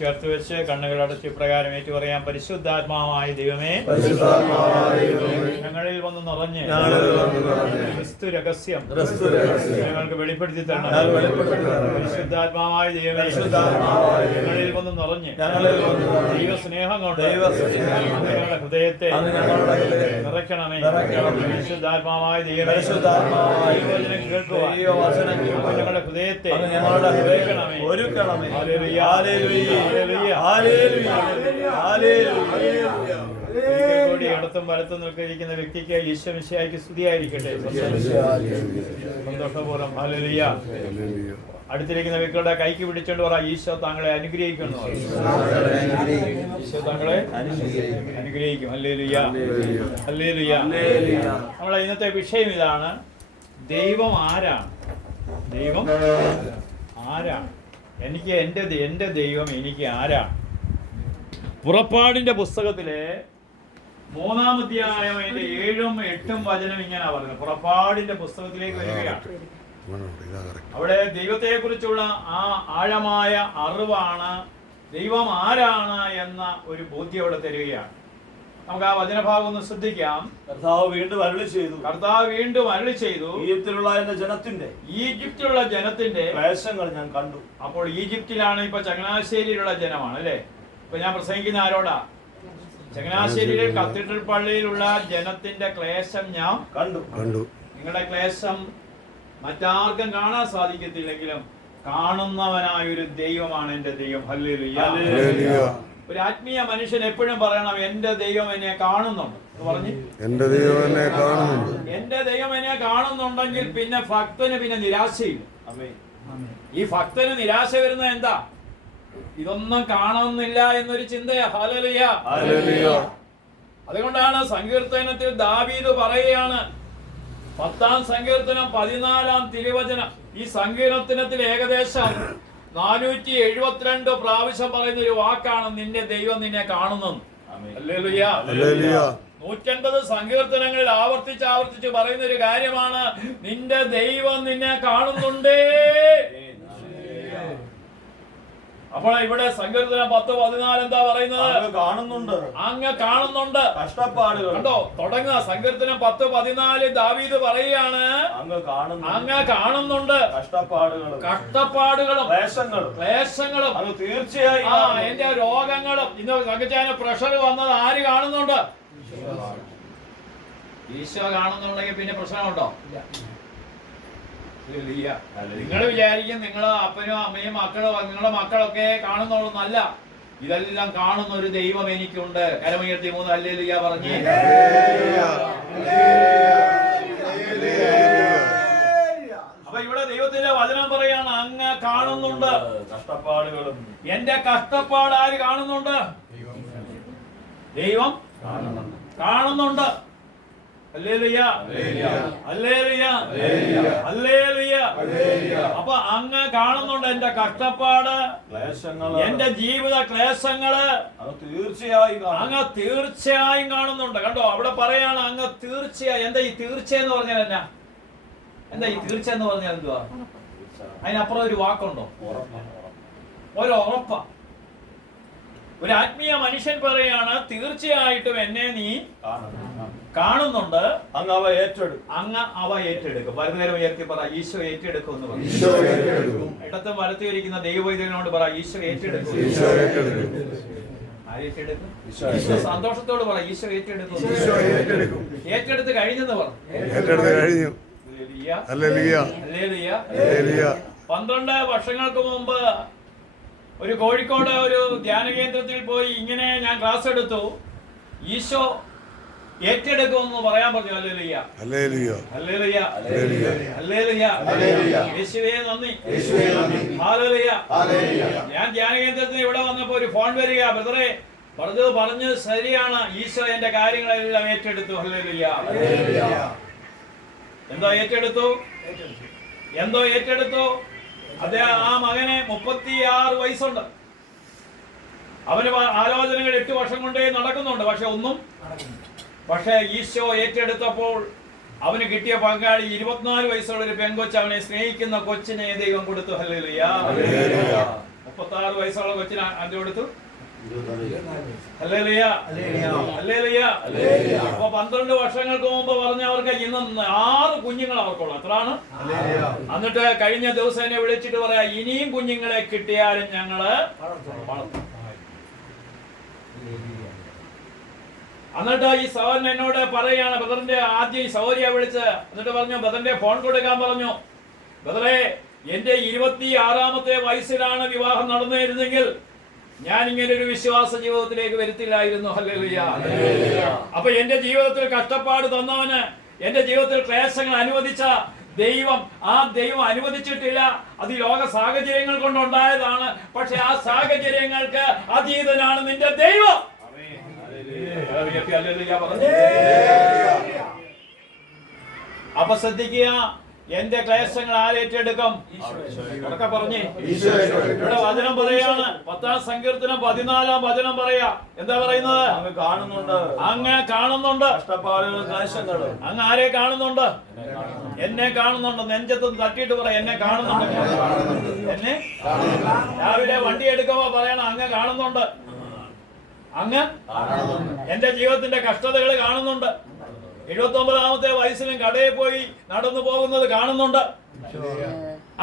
ചേർത്ത് വെച്ച് കണ്ണുകൾ അടച്ച് പ്രകാരം ഏറ്റു പറയാം. പരിശുദ്ധാത്മാവായ ദൈവമേ, ഞങ്ങളിൽ വന്ന് നിറഞ്ഞ് ക്രിസ്തു രഹസ്യം ഞങ്ങൾക്ക് വെളിപ്പെടുത്തി തരണം. പരിശുദ്ധാത്മാവായ ദൈവമേ, ഞങ്ങളിൽ വന്ന് നിറഞ്ഞ് ദൈവസ്നേഹം കൊണ്ട് ഞങ്ങളുടെ ഹൃദയത്തെ നിറയ്ക്കണമേ. പരിശുദ്ധാത്മാവായ ദൈവമേ, ദൈവവചനം കേൾക്കുവാൻ ഞങ്ങളുടെ ഹൃദയത്തെ ഒരുക്കണമേ. ഇടത്തും വലത്തും നിൽക്കിയിരിക്കുന്ന വ്യക്തിക്ക് ഈശോ മിശിഹായ്ക്ക് സ്തുതിയായിരിക്കട്ടെ. സന്തോഷപൂർവ്വം ഹല്ലേലൂയ. അടുത്തിരിക്കുന്ന വ്യക്തികളുടെ കൈക്ക് പിടിച്ചോണ്ട് പറ, ഈശോ താങ്കളെ അനുഗ്രഹിക്കുന്നു. ഈശോ താങ്കളെ അനുഗ്രഹിക്കും. Hallelujah, hallelujah. നമ്മളെ ഇന്നത്തെ വിഷയം ഇതാണ്: ദൈവം ആരാണ്? ദൈവം ആരാണ്? എനിക്ക് എൻ്റെ ദൈവം എനിക്ക് ആരാണ്? പുറപ്പാടിന്റെ പുസ്തകത്തിലെ 3-ാം അധ്യായം അതിന്റെ 7-ഉം 8-ഉം വചനം ഇങ്ങനെ പറയുന്നത്. പുറപ്പാടിന്റെ പുസ്തകത്തിലേക്ക് വരികയാണ്. അവിടെ ദൈവത്തെ കുറിച്ചുള്ള ആ ആഴമായ അറിവാണ്, ദൈവം ആരാണ് എന്ന ഒരു ബോധ്യം അവിടെ തരികയാണ്. നമുക്ക് ആ വചനഭാഗം ഒന്ന് ശ്രദ്ധിക്കാം. കർത്താവ് വീണ്ടും അരുളി ചെയ്തു, ഈജിപ്തിലുള്ള ജനത്തിന്റെ ക്ലേശങ്ങൾ ഞാൻ കണ്ടു. അപ്പോൾ ഈജിപ്തിലാണ് ഇപ്പൊ ചങ്ങനാശ്ശേരിയിലുള്ള ജനമാണ് അല്ലേ? ഇപ്പൊ ഞാൻ പ്രസംഗിക്കുന്ന ആരോടാ? ചങ്ങനാശ്ശേരിയിലെ കത്തീഡ്രൽ പള്ളിയിലുള്ള ജനത്തിന്റെ ക്ലേശം ഞാൻ കണ്ടു. നിങ്ങളുടെ ക്ലേശം മറ്റാർക്കും കാണാൻ സാധിക്കത്തില്ലെങ്കിലും കാണുന്നവനായൊരു ദൈവമാണ് എന്റെ ദൈവം. ഹല്ലേലൂയ. ഒരു ആത്മീയ മനുഷ്യൻ എപ്പോഴും പറയണം, എന്റെ ദൈവം എന്നെ കാണുന്നുണ്ട് എന്ന് പറഞ്ഞ്. എന്റെ ദൈവം എന്നെ കാണുന്നുണ്ട്. എന്റെ ദൈവം എന്നെ കാണുന്നുണ്ടെങ്കിൽ പിന്നെ ഭക്തന് പിന്നെ നിരാശയില്ല. ഈ ഭക്തന് നിരാശ വരുന്നത് എന്താ? ഇതൊന്നും കാണുന്നില്ല എന്നൊരു ചിന്തയാ. ഹല്ലേലൂയ. അതുകൊണ്ടാണ് സങ്കീർത്തനത്തിൽ ദാവീദ് പറയുകയാണ്, 10-ാം സങ്കീർത്തനം 14-ാം തിരുവചനം. ഈ സങ്കീർത്തനത്തിൽ ഏകദേശം 472 പ്രാവശ്യം പറയുന്ന ഒരു വാക്കാണ്, നിന്റെ ദൈവം നിന്നെ കാണുന്നു. ഹല്ലേലൂയ. 150 സങ്കീർത്തനങ്ങളിൽ ആവർത്തിച്ച് പറയുന്ന ഒരു കാര്യമാണ്, നിന്റെ ദൈവം നിന്നെ കാണുന്നുണ്ടേ. അപ്പോൾ ഇവിടെ സങ്കീർത്തനം 10:14 എന്താ പറയുന്നത്? അങ്ങ് കാണുന്നുണ്ട് കഷ്ടപ്പാടുകൾ. കണ്ടോ? തുടങ്ങുക സങ്കീർത്തനം 10:14. ദാവീദ് പറയുകയാണ്, അങ്ങ് കാണുന്നുണ്ട് കഷ്ടപ്പാടുകളും ക്ലേശങ്ങളും. തീർച്ചയായും എന്റെ രോഗങ്ങളും. ഇന്ന് തകച്ചാന് പ്രഷർ വന്നത് ആര് കാണുന്നുണ്ട്? ഈശോ കാണുന്നുണ്ടെങ്കിൽ പിന്നെ പ്രശ്നമുണ്ടോ? നിങ്ങൾ വിചാരിക്കും നിങ്ങള് അപ്പനും അമ്മയും മക്കളും നിങ്ങളുടെ മക്കളൊക്കെ കാണുന്നുള്ളതല്ല. ഇതെല്ലാം കാണുന്ന ഒരു ദൈവം എനിക്കുണ്ട്. കരമുയർത്തി 3 ഹല്ലേലൂയ പറഞ്ഞേ. അപ്പൊ ഇവിടെ ദൈവത്തിന്റെ വചനം പറയാണ്, അങ്ങ് കാണുന്നുണ്ട് കഷ്ടപ്പാടുകളും. എന്റെ കഷ്ടപ്പാട് ആര് കാണുന്നുണ്ട്? ദൈവം കാണുന്നുണ്ട്. അപ്പൊ അങ്ങ് കാണുന്നുണ്ട് എന്റെ കഷ്ടപ്പാട്, എന്റെ ജീവിത ക്ലേശങ്ങള് അങ്ങ് തീർച്ചയായും കാണുന്നുണ്ട്. കണ്ടോ? അവിടെ പറയാണ് അങ്ങ് തീർച്ചയായും. എന്താ ഈ തീർച്ച എന്ന് പറഞ്ഞാൽ എന്നാ? എന്താ ഈ തീർച്ച എന്ന് പറഞ്ഞാൽ എന്തുവാ? അതിനപ്പുറം ഒരു വാക്കുണ്ടോ? ഒരു ഉറപ്പാ. ഒരു ആത്മീയ മനുഷ്യൻ പറയാണ്, തീർച്ചയായിട്ടും എന്നെ നീ കാണുന്നുണ്ട്, അങ്ങ് അവ ഏറ്റെടുക്കും. വലതുകരം ഉയർത്തി പറ, ഈശോ ഏറ്റെടുക്കും എന്ന് പറഞ്ഞു. ഇടത്തും വലത്തും ഇരിക്കുന്ന ദൈവവൈദ്യനോട് പറ, ഈശോ ഏറ്റെടുക്കും. ആരേറ്റെടുക്കും? ഈശോ സന്തോഷത്തോട് പറ, ഈശോ ഏറ്റെടുക്കും. ഏറ്റെടുത്ത് കഴിഞ്ഞെന്ന് പറഞ്ഞു. 12 വർഷങ്ങൾക്ക് മുമ്പ് ഒരു കോഴിക്കോട് ഒരു ധ്യാന കേന്ദ്രത്തിൽ പോയി ഇങ്ങനെ ഞാൻ ക്ലാസ് എടുത്തു. ഈശോ ഏറ്റെടുക്കുമെന്ന് പറയാൻ പറഞ്ഞു. ഹല്ലേലൂയ, ഹല്ലേലൂയ, ഹല്ലേലൂയ, യേശുവേ നന്ദി, ഹല്ലേലൂയ. ഞാൻ ധ്യാന കേന്ദ്രത്തിന് ഇവിടെ വന്നപ്പോ ഒരു ഫോൺ വരിക, ബ്രദറെ പറഞ്ഞത് ശരിയാണ്, ഈശോ എന്റെ കാര്യങ്ങളെല്ലാം ഏറ്റെടുത്തു. ഹല്ലേലൂയ. എന്തോ ഏറ്റെടുത്തു? അദ്ദേഹം ആ മകന് 36 വയസ്സുണ്ട്. അവന് ആലോചനകൾ 8 വർഷം കൊണ്ടേ നടക്കുന്നുണ്ട്. പക്ഷെ ഈശോ ഏറ്റെടുത്തപ്പോൾ അവന് കിട്ടിയ പങ്കാളി 24 വയസ്സുള്ള ഒരു പെൺകൊച്ച്, അവനെ സ്നേഹിക്കുന്ന കൊച്ചിനെ ദൈവം കൊടുത്തു. ഹല്ലേലൂയ. 36 വയസ്സുള്ള കൊച്ചിന് ആദ്യം കൊടുത്തു. ഹല്ലേലൂയ. ഹല്ലേലൂയ. അപ്പൊ 12 വർഷങ്ങൾക്ക് മുമ്പ് പറഞ്ഞവർക്ക് ഇന്ന് 6 കുഞ്ഞുങ്ങൾ അവർക്കുള്ളൂ. എത്രയാണ്? എന്നിട്ട് കഴിഞ്ഞ ദിവസം എന്നെ വിളിച്ചിട്ട് പറയാ, ഇനിയും കുഞ്ഞുങ്ങളെ കിട്ടിയാലും ഞങ്ങള് വളർത്തും. എന്നിട്ട് ഈ സഹോദരൻ എന്നോട് പറയാണ്, ബദറിന്റെ ആദ്യം ഈ സഹോദരിയെ വിളിച്ച് എന്നിട്ട് പറഞ്ഞു, ബദറിന്റെ ഫോൺ കൊടുക്കാൻ പറഞ്ഞു. ബദറെ, എന്റെ 26-ാമത്തെ വയസ്സിലാണ് വിവാഹം നടന്നിരുന്നെങ്കിൽ ഞാൻ ഇങ്ങനെ ഒരു വിശ്വാസ ജീവിതത്തിലേക്ക് വരുത്തില്ലായിരുന്നു. ഹല്ലേലൂയ. അപ്പൊ എന്റെ ജീവിതത്തിൽ കഷ്ടപ്പാട് തന്നവന്, എന്റെ ജീവിതത്തിൽ ക്ലേശങ്ങൾ അനുവദിച്ച ദൈവം, ആ ദൈവം അനുവദിച്ചിട്ടില്ല. അത് ഈ ലോക സാഹചര്യങ്ങൾ കൊണ്ടുണ്ടായതാണ്. പക്ഷെ ആ സാഹചര്യങ്ങൾക്ക് അതീതനാണ് നിന്റെ ദൈവം. അപ്പൊ ശ്രദ്ധിക്കുക, എന്റെ ക്ലേശങ്ങൾ ആരേറ്റെടുക്കും? ഉറക്കെ പറഞ്ഞേ. ഇവിടെ വചനം പറയാണ്, 10-ാം സങ്കീർത്തനം 14-ാം വചനം പറയാ. എന്താ പറയുന്നത്? അങ്ങ് കാണുന്നുണ്ട്, അങ്ങ് കാണുന്നുണ്ട് കഷ്ടപ്പാടുകൾ, ക്ലേശങ്ങൾ. അങ്ങ് ആരെ കാണുന്നുണ്ട്? എന്നെ കാണുന്നുണ്ട്. നെഞ്ചത്ത് തട്ടിയിട്ട് പറയാം, എന്നെ കാണുന്നുണ്ട്. എന്നെ രാവിലെ വണ്ടി എടുക്കുമ്പോ പറയണം, അങ്ങ് കാണുന്നുണ്ട്. അങ്ങ് എന്റെ ജീവിതത്തിന്റെ കഷ്ടതകൾ കാണുന്നുണ്ട്. 79-ാമത്തെ വയസ്സിലും കടയിൽ പോയി നടന്നു പോകുന്നത് കാണുന്നുണ്ട്.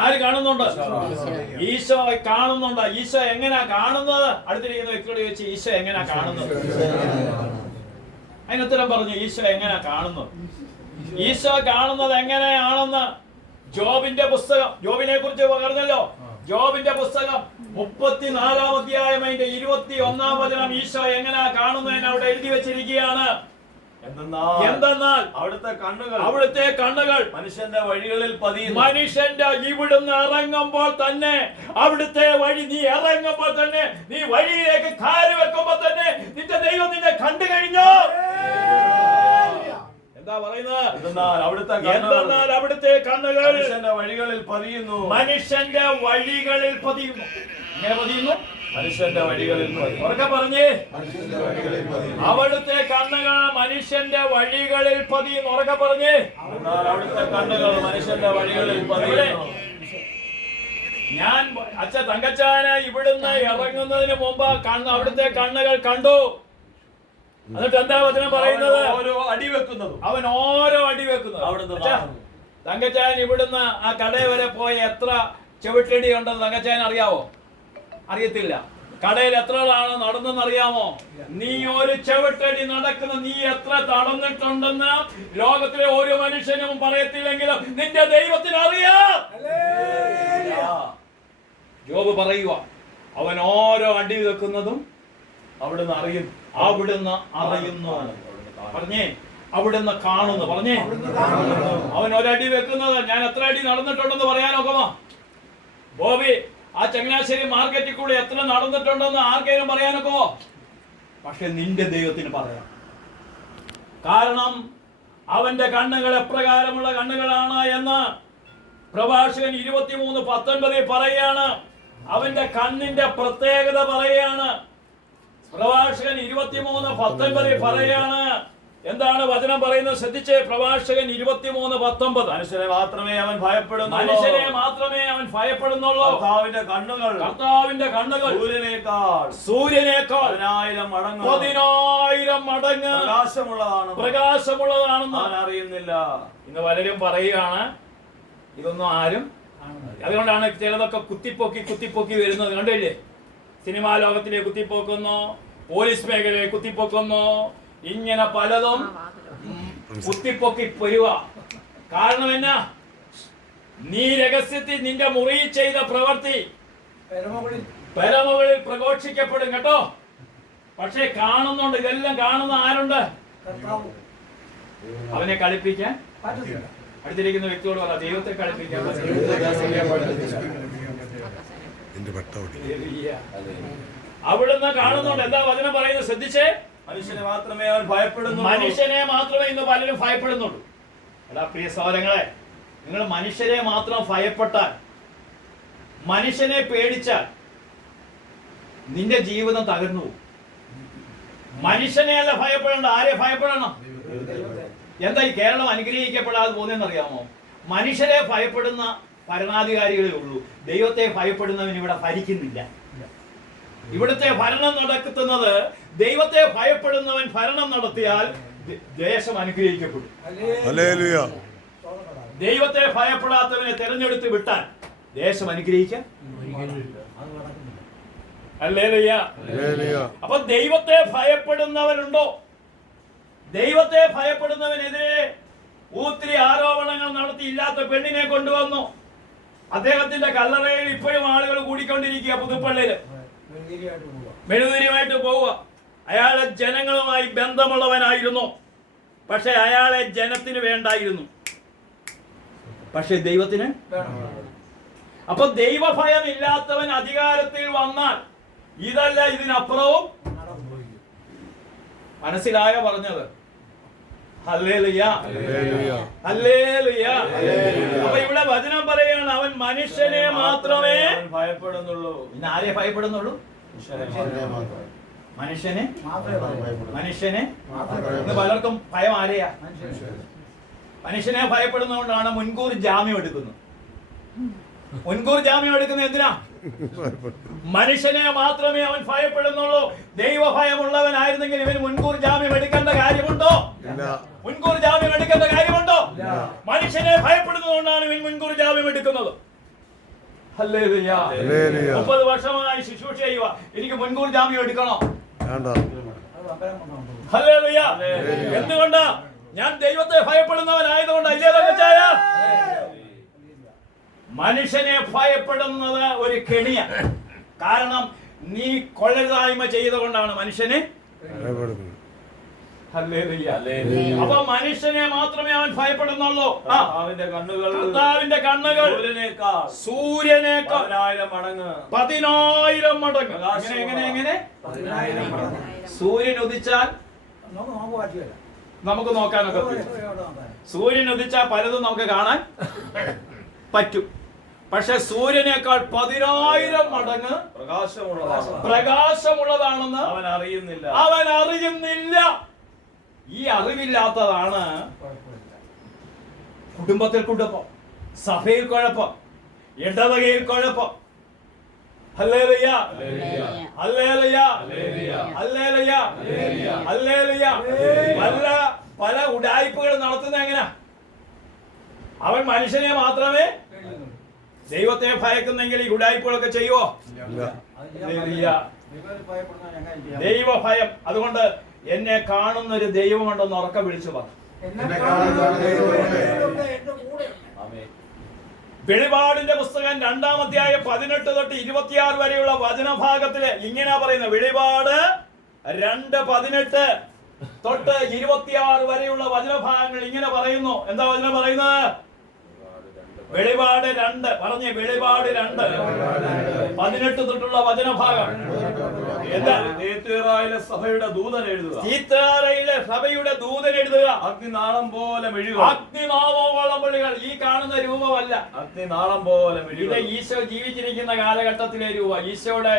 ആര് കാണുന്നുണ്ട്? ഈശോ കാണുന്നുണ്ട്. ഈശോ എങ്ങനെയാ കാണുന്നത്? അടുത്തിരിക്കുന്ന വ്യക്തിയോട് ചോദിച്ച്, ഈശോ എങ്ങനെയാ കാണുന്നത്? അതിനുത്തരം പറഞ്ഞു, ഈശോ എങ്ങനെയാ കാണുന്നത്? ഈശോ കാണുന്നത് എങ്ങനെയാണെന്ന് ജോബിന്റെ പുസ്തകം, ജോബിനെ കുറിച്ച് പറഞ്ഞല്ലോ. ജോബിന്റെ പുസ്തകം 34-ാം അധ്യായം അതിന്റെ 21-ാം വചനം ഈശോ എങ്ങനെയാ കാണുന്നതിന് അവിടെ എഴുതി വെച്ചിരിക്കുകയാണ്. എന്തെന്നാൽ അവിടുത്തെ കണ്ണുകൾ മനുഷ്യന്റെ വഴികളിൽ പതിയുന്നു. മനുഷ്യന്റെ ഇവിടുന്ന് ഇറങ്ങുമ്പോൾ തന്നെ, അവിടുത്തെ വഴി നീ ഇറങ്ങുമ്പോൾ തന്നെ, നീ വഴിയിലേക്ക് കാല് വെക്കുമ്പോൾ തന്നെ നിന്റെ ദൈവം നിന്നെ കണ്ടു കഴിഞ്ഞു. എന്താ പറയുന്നത്? എന്തെന്നാൽ അവിടുത്തെ കണ്ണുകൾ മനുഷ്യന്റെ വഴികളിൽ പതിയുന്നു. മനുഷ്യന്റെ വഴികളിൽ പതിയുന്നു. എങ്ങനെ പതിയുന്നു? മനുഷ്യന്റെ വഴികളിൽ പതിയുന്നു. ഉറക്കെ പറഞ്ഞേ. അവിടുത്തെ കണ്ണുകൾ മനുഷ്യന്റെ വഴികളിൽ പതിയുന്നു. ഉറക്കെ പറഞ്ഞേ. അവിടുത്തെ കണ്ണുകൾ മനുഷ്യന്റെ വഴികളിൽ പതിയുന്നു. ഞാൻ തങ്കച്ചാന ഇവിടുന്ന് ഇറങ്ങുന്നതിന് മുമ്പ് അവിടുത്തെ കണ്ണുകൾ കണ്ടു. എന്നിട്ട് എന്താ വചനം പറയുന്നത്? ഓരോ അടി വെക്കുന്നതും അവൻ ഓരോ അടി വെക്കുന്നത്. തങ്കച്ചാൻ ഇവിടുന്ന് ആ കടയിൽ വരെ പോയി എത്ര ചവിട്ടടി ഉണ്ടെന്ന് തങ്കച്ചാൻ അറിയാവോ? അറിയത്തില്ല. കടയിൽ എത്ര ആളാണ് നടന്നെന്ന് അറിയാമോ? നീ ഒരു ചവിട്ടടി നടക്കുന്ന നീ എത്ര നടന്നിട്ടുണ്ടെന്ന് ലോകത്തിലെ ഒരു മനുഷ്യനും പറയത്തില്ലെങ്കിലും നിന്റെ ദൈവത്തിന് അറിയാം. ജോബ് പറയുക, അവൻ ഓരോ അടി വെക്കുന്നതും അവിടുന്ന് അറിയുന്നു. അവിടുന്ന് അറിയുന്നു. പറഞ്ഞേ, അവിടുന്ന് കാണുന്നു. പറഞ്ഞേ, അവൻ ഒരടി വെക്കുന്നത് ഞാൻ എത്ര അടി നടന്നിട്ടുണ്ടെന്ന് പറയാനൊക്കുമോ? ബോബി ആ ചങ്ങനാശ്ശേരി മാർക്കറ്റിൽ കൂടെ എത്ര നടന്നിട്ടുണ്ടെന്ന് ആർക്കെങ്കിലും പറയാനൊക്കുമോ? പക്ഷെ നിന്റെ ദൈവത്തിന് പറയാം. കാരണം അവന്റെ കണ്ണുകൾ എപ്രകാരമുള്ള കണ്ണുകളാണ് എന്ന് പ്രഭാഷകൻ 23:19 പറയാണ്. അവന്റെ കണ്ണിന്റെ പ്രത്യേകത പറയാണ്. പ്രഭാഷകൻ 23:19 പറയാണ്. എന്താണ് വചനം പറയുന്നത്? ശ്രദ്ധിച്ചേ. പ്രഭാഷകൻ 23:19. മനുഷ്യനെ മാത്രമേ അവൻ ഭയപ്പെടുന്നുള്ളൂ. മനുഷ്യനെ മാത്രമേ അവൻ ഭയപ്പെടുന്നുള്ളൂ. കർത്താവിന്റെ കണ്ണുകൾ സൂര്യനേക്കാൾ 10,000 മടങ്ങ് പ്രകാശമുള്ളതാണെന്ന് അവൻ അറിയുന്നില്ല. ഇന്ന് പലരും പറയുകയാണ് ഇതൊന്നും ആരും. അതുകൊണ്ടാണ് ചിലതൊക്കെ കുത്തിപ്പൊക്കി വരുന്നത്. കണ്ടില്ലേ? സിനിമാ ലോകത്തിലെ കുത്തിപ്പോക്കുന്നു, പോലീസ് മേഖലയെ കുത്തിപ്പൊക്കുന്നു, ഇങ്ങനെ പലതും കുത്തിപ്പൊക്കി വരുക. കാരണം എന്നാ? നീ രഹസ്യത്തിൽ നിന്റെ മുറിയിൽ ചെയ്ത പ്രവൃത്തി പരമുകളിൽ പ്രഘോഷിക്കപ്പെടും കേട്ടോ. പക്ഷെ കാണുന്നുണ്ട്. ഇതെല്ലാം കാണുന്ന ആരുണ്ട്? അവനെ കളിപ്പിക്കാൻ അടുത്തിരിക്കുന്ന വ്യക്തിയോട് പറ, ദൈവത്തെ കളിപ്പിക്കാൻ അവിടുന്ന് കാണുന്നുണ്ട്. എന്താ വചനം പറയുന്നത്? ശ്രദ്ധിച്ചേ. മനുഷ്യനെ മാത്രമേ അവൻ ഭയപ്പെടുന്നുള്ളൂ. മനുഷ്യനെ മാത്രമേ ഇന്ന് പലരും ഭയപ്പെടുന്നുള്ളൂ. എടാ പ്രിയ സഹോദരങ്ങളെ, നിങ്ങൾ മനുഷ്യരെ മാത്രം ഭയപ്പെട്ടാൽ, മനുഷ്യനെ പേടിച്ചാൽ നിന്റെ ജീവിതം തകർന്നു പോകും. മനുഷ്യനെ അല്ല ഭയപ്പെടേണ്ട. ആരെ ഭയപ്പെടണം? എന്താ ഈ കേരളം അനുഗ്രഹിക്കപ്പെടാതെ പോകുന്നതെന്ന് അറിയാമോ? മനുഷ്യരെ ഭയപ്പെടുന്ന ഭരണാധികാരികളേ ഉള്ളൂ. ദൈവത്തെ ഭയപ്പെടുന്നവൻ ഇവിടെ ഭരിക്കുന്നില്ല. ഇവിടുത്തെ ഭരണം നടത്തുന്നത് ദൈവത്തെ ഭയപ്പെടുന്നവൻ ഭരണം നടത്തിയാൽ ദേശം അനുഗ്രഹിക്കപ്പെടും. ഹല്ലേലൂയ. ദൈവത്തെ ഭയപ്പെടാത്തവനെ തെരഞ്ഞെടുത്ത് വിട്ടാൽ ദേശം അനുഗ്രഹിക്കാൻ. ഹല്ലേലൂയ. ഹല്ലേലൂയ. അപ്പൊ ദൈവത്തെ ഭയപ്പെടുന്നവരുണ്ടോ? ദൈവത്തെ ഭയപ്പെടുന്നവനെതിരെ ഒത്തിരി ആരോപണങ്ങൾ നടത്തി ഇല്ലാത്ത പെണ്ണിനെ കൊണ്ടുവന്നു. അദ്ദേഹത്തിന്റെ കല്ലറയിൽ ഇപ്പോഴും ആളുകൾ കൂടിക്കൊണ്ടിരിക്കുക. പുതുപ്പള്ളിയില് മെഴുകുതിരിയുമായിട്ട് പോവുക. അയാളെ ജനങ്ങളുമായി ബന്ധമുള്ളവനായിരുന്നു, പക്ഷെ അയാളെ ജനത്തിന് വേണ്ടായിരുന്നു, പക്ഷെ ദൈവത്തിന്. അപ്പൊ ദൈവഭയം ഇല്ലാത്തവൻ അധികാരത്തിൽ വന്നാൽ ഇതല്ല ഇതിനപ്പുറവും. മനസ്സിലായ പറഞ്ഞത്? ഹല്ലേലൂയ. ഹല്ലേലൂയ. അപ്പൊ ഇവിടെ വചനം പറയുകയാണ്, അവൻ മനുഷ്യനെ മാത്രമേ ഭയപ്പെടുന്നുള്ളൂ. ഇന്ന് ആരെ ഭയപ്പെടുന്നുള്ളൂ? മനുഷ്യനെ. ഇന്ന് പലർക്കും ഭയം ആരെയാ? മനുഷ്യനെ ഭയപ്പെടുന്നതുകൊണ്ടാണ് മുൻകൂർ ജാമ്യം എടുക്കുന്നത്. മുൻകൂർ ജാമ്യം എടുക്കുന്നത് എന്തിനാ? മനുഷ്യനെ മാത്രമേ അവൻ ഭയപ്പെടുന്നുള്ളൂ. ദൈവഭയമുള്ളവനായിരുന്നെങ്കിൽ ഇവൻ മുൻകൂർ ജാമ്യം എടുക്കേണ്ട കാര്യമുണ്ടോ? മുൻകൂർ ജാമ്യം എടുക്കേണ്ട കാര്യമുണ്ടോ? മനുഷ്യനെ ഭയപ്പെടുന്നതുകൊണ്ടാണ് ഇവൻ മുൻകൂർ ജാമ്യം എടുക്കുന്നത്. ഹല്ലേലൂയ. 30 വർഷമായി ശുശ്രൂഷ ചെയ്യുക, എനിക്ക് മുൻകൂർ ജാമ്യം എടുക്കണോ? ഹല്ലേലൂയ. എന്തുകൊണ്ടാ? ഞാൻ ദൈവത്തെ ഭയപ്പെടുന്നവനായതുകൊണ്ട്. മനുഷ്യനെ ഭയപ്പെടുന്നത് ഒരു കെണിയ. കാരണം നീ കൊള്ളരുതായ്മ ചെയ്തുകൊണ്ടാണ് മനുഷ്യനെ. അപ്പൊ മനുഷ്യനെ മാത്രമേ അവൻ ഭയപ്പെടുന്നുള്ളൂ. കർത്താവിന്റെ കണ്ണുകൾ സൂര്യനേക്കാൾ 10,000 മടങ്ങ്. എങ്ങനെ? സൂര്യൻ ഉദിച്ചാൽ നമുക്ക് നോക്കാനൊക്കെ പറ്റും. സൂര്യൻ ഉദിച്ചാൽ പലതും നമുക്ക് കാണാൻ പറ്റും. പക്ഷെ സൂര്യനേക്കാൾ 10,000 മടങ്ങ് പ്രകാശമുള്ളതാണെന്ന് അവൻ അറിയുന്നില്ല. ഈ അറിവില്ലാത്തതാണ് കുടുംബത്തിൽ കുഴപ്പം, സഭയിൽ കുഴപ്പം, ഇടവകയിൽ കുഴപ്പം. ഹല്ലേലൂയ. ഹല്ലേലൂയ. ഹല്ലേലൂയ. ഹല്ലേലൂയ. പല ഉഡായിപ്പുകൾ നടത്തുന്നത് എങ്ങനെയാ? അവൻ മനുഷ്യനെ മാത്രമേ. ദൈവത്തെ ഭയക്കുന്നെങ്കിൽ ഈ ഉഡായിപ്പുകളൊക്കെ ചെയ്യുവോ? ദൈവഭയം. അതുകൊണ്ട് എന്നെ കാണുന്ന ഒരു ദൈവമുണ്ടെന്ന് ഉറക്കെ വിളിച്ചു പറഞ്ഞു. വെളിപാടിന്റെ പുസ്തകം 2-ാം അധ്യായം 18 തൊട്ട് 26 വരെയുള്ള വചനഭാഗത്തില് ഇങ്ങനെ പറയുന്നത്. വെളിപാട് 2:18 തൊട്ട് 26 വരെയുള്ള വചനഭാഗങ്ങൾ ഇങ്ങനെ പറയുന്നു. എന്താ വചനം പറയുന്നത്? വെളിപാട് 2 പറഞ്ഞേ. വെളിപാട് 2:18 തൊട്ടുള്ള വചനഭാഗം എന്താ? തീത്വീറായിലെ സഭയുടെ ദൂതൻ എഴുതുക. തീത്വീറായിലെ സഭയുടെ ദൂതൻ എഴുതുക. അഗ്നിനാളം പോലെ മെഴുകുക. അഗ്നിനാളോളം മെഴുകുക. ഈ കാണുന്ന രൂപമല്ല, അഗ്നിനാളം പോലെ മെഴുകുക. ഇത് ഈശോ ജീവിച്ചിരിക്കുന്ന കാലഘട്ടത്തിലെ രൂപം. ഈശോയുടെ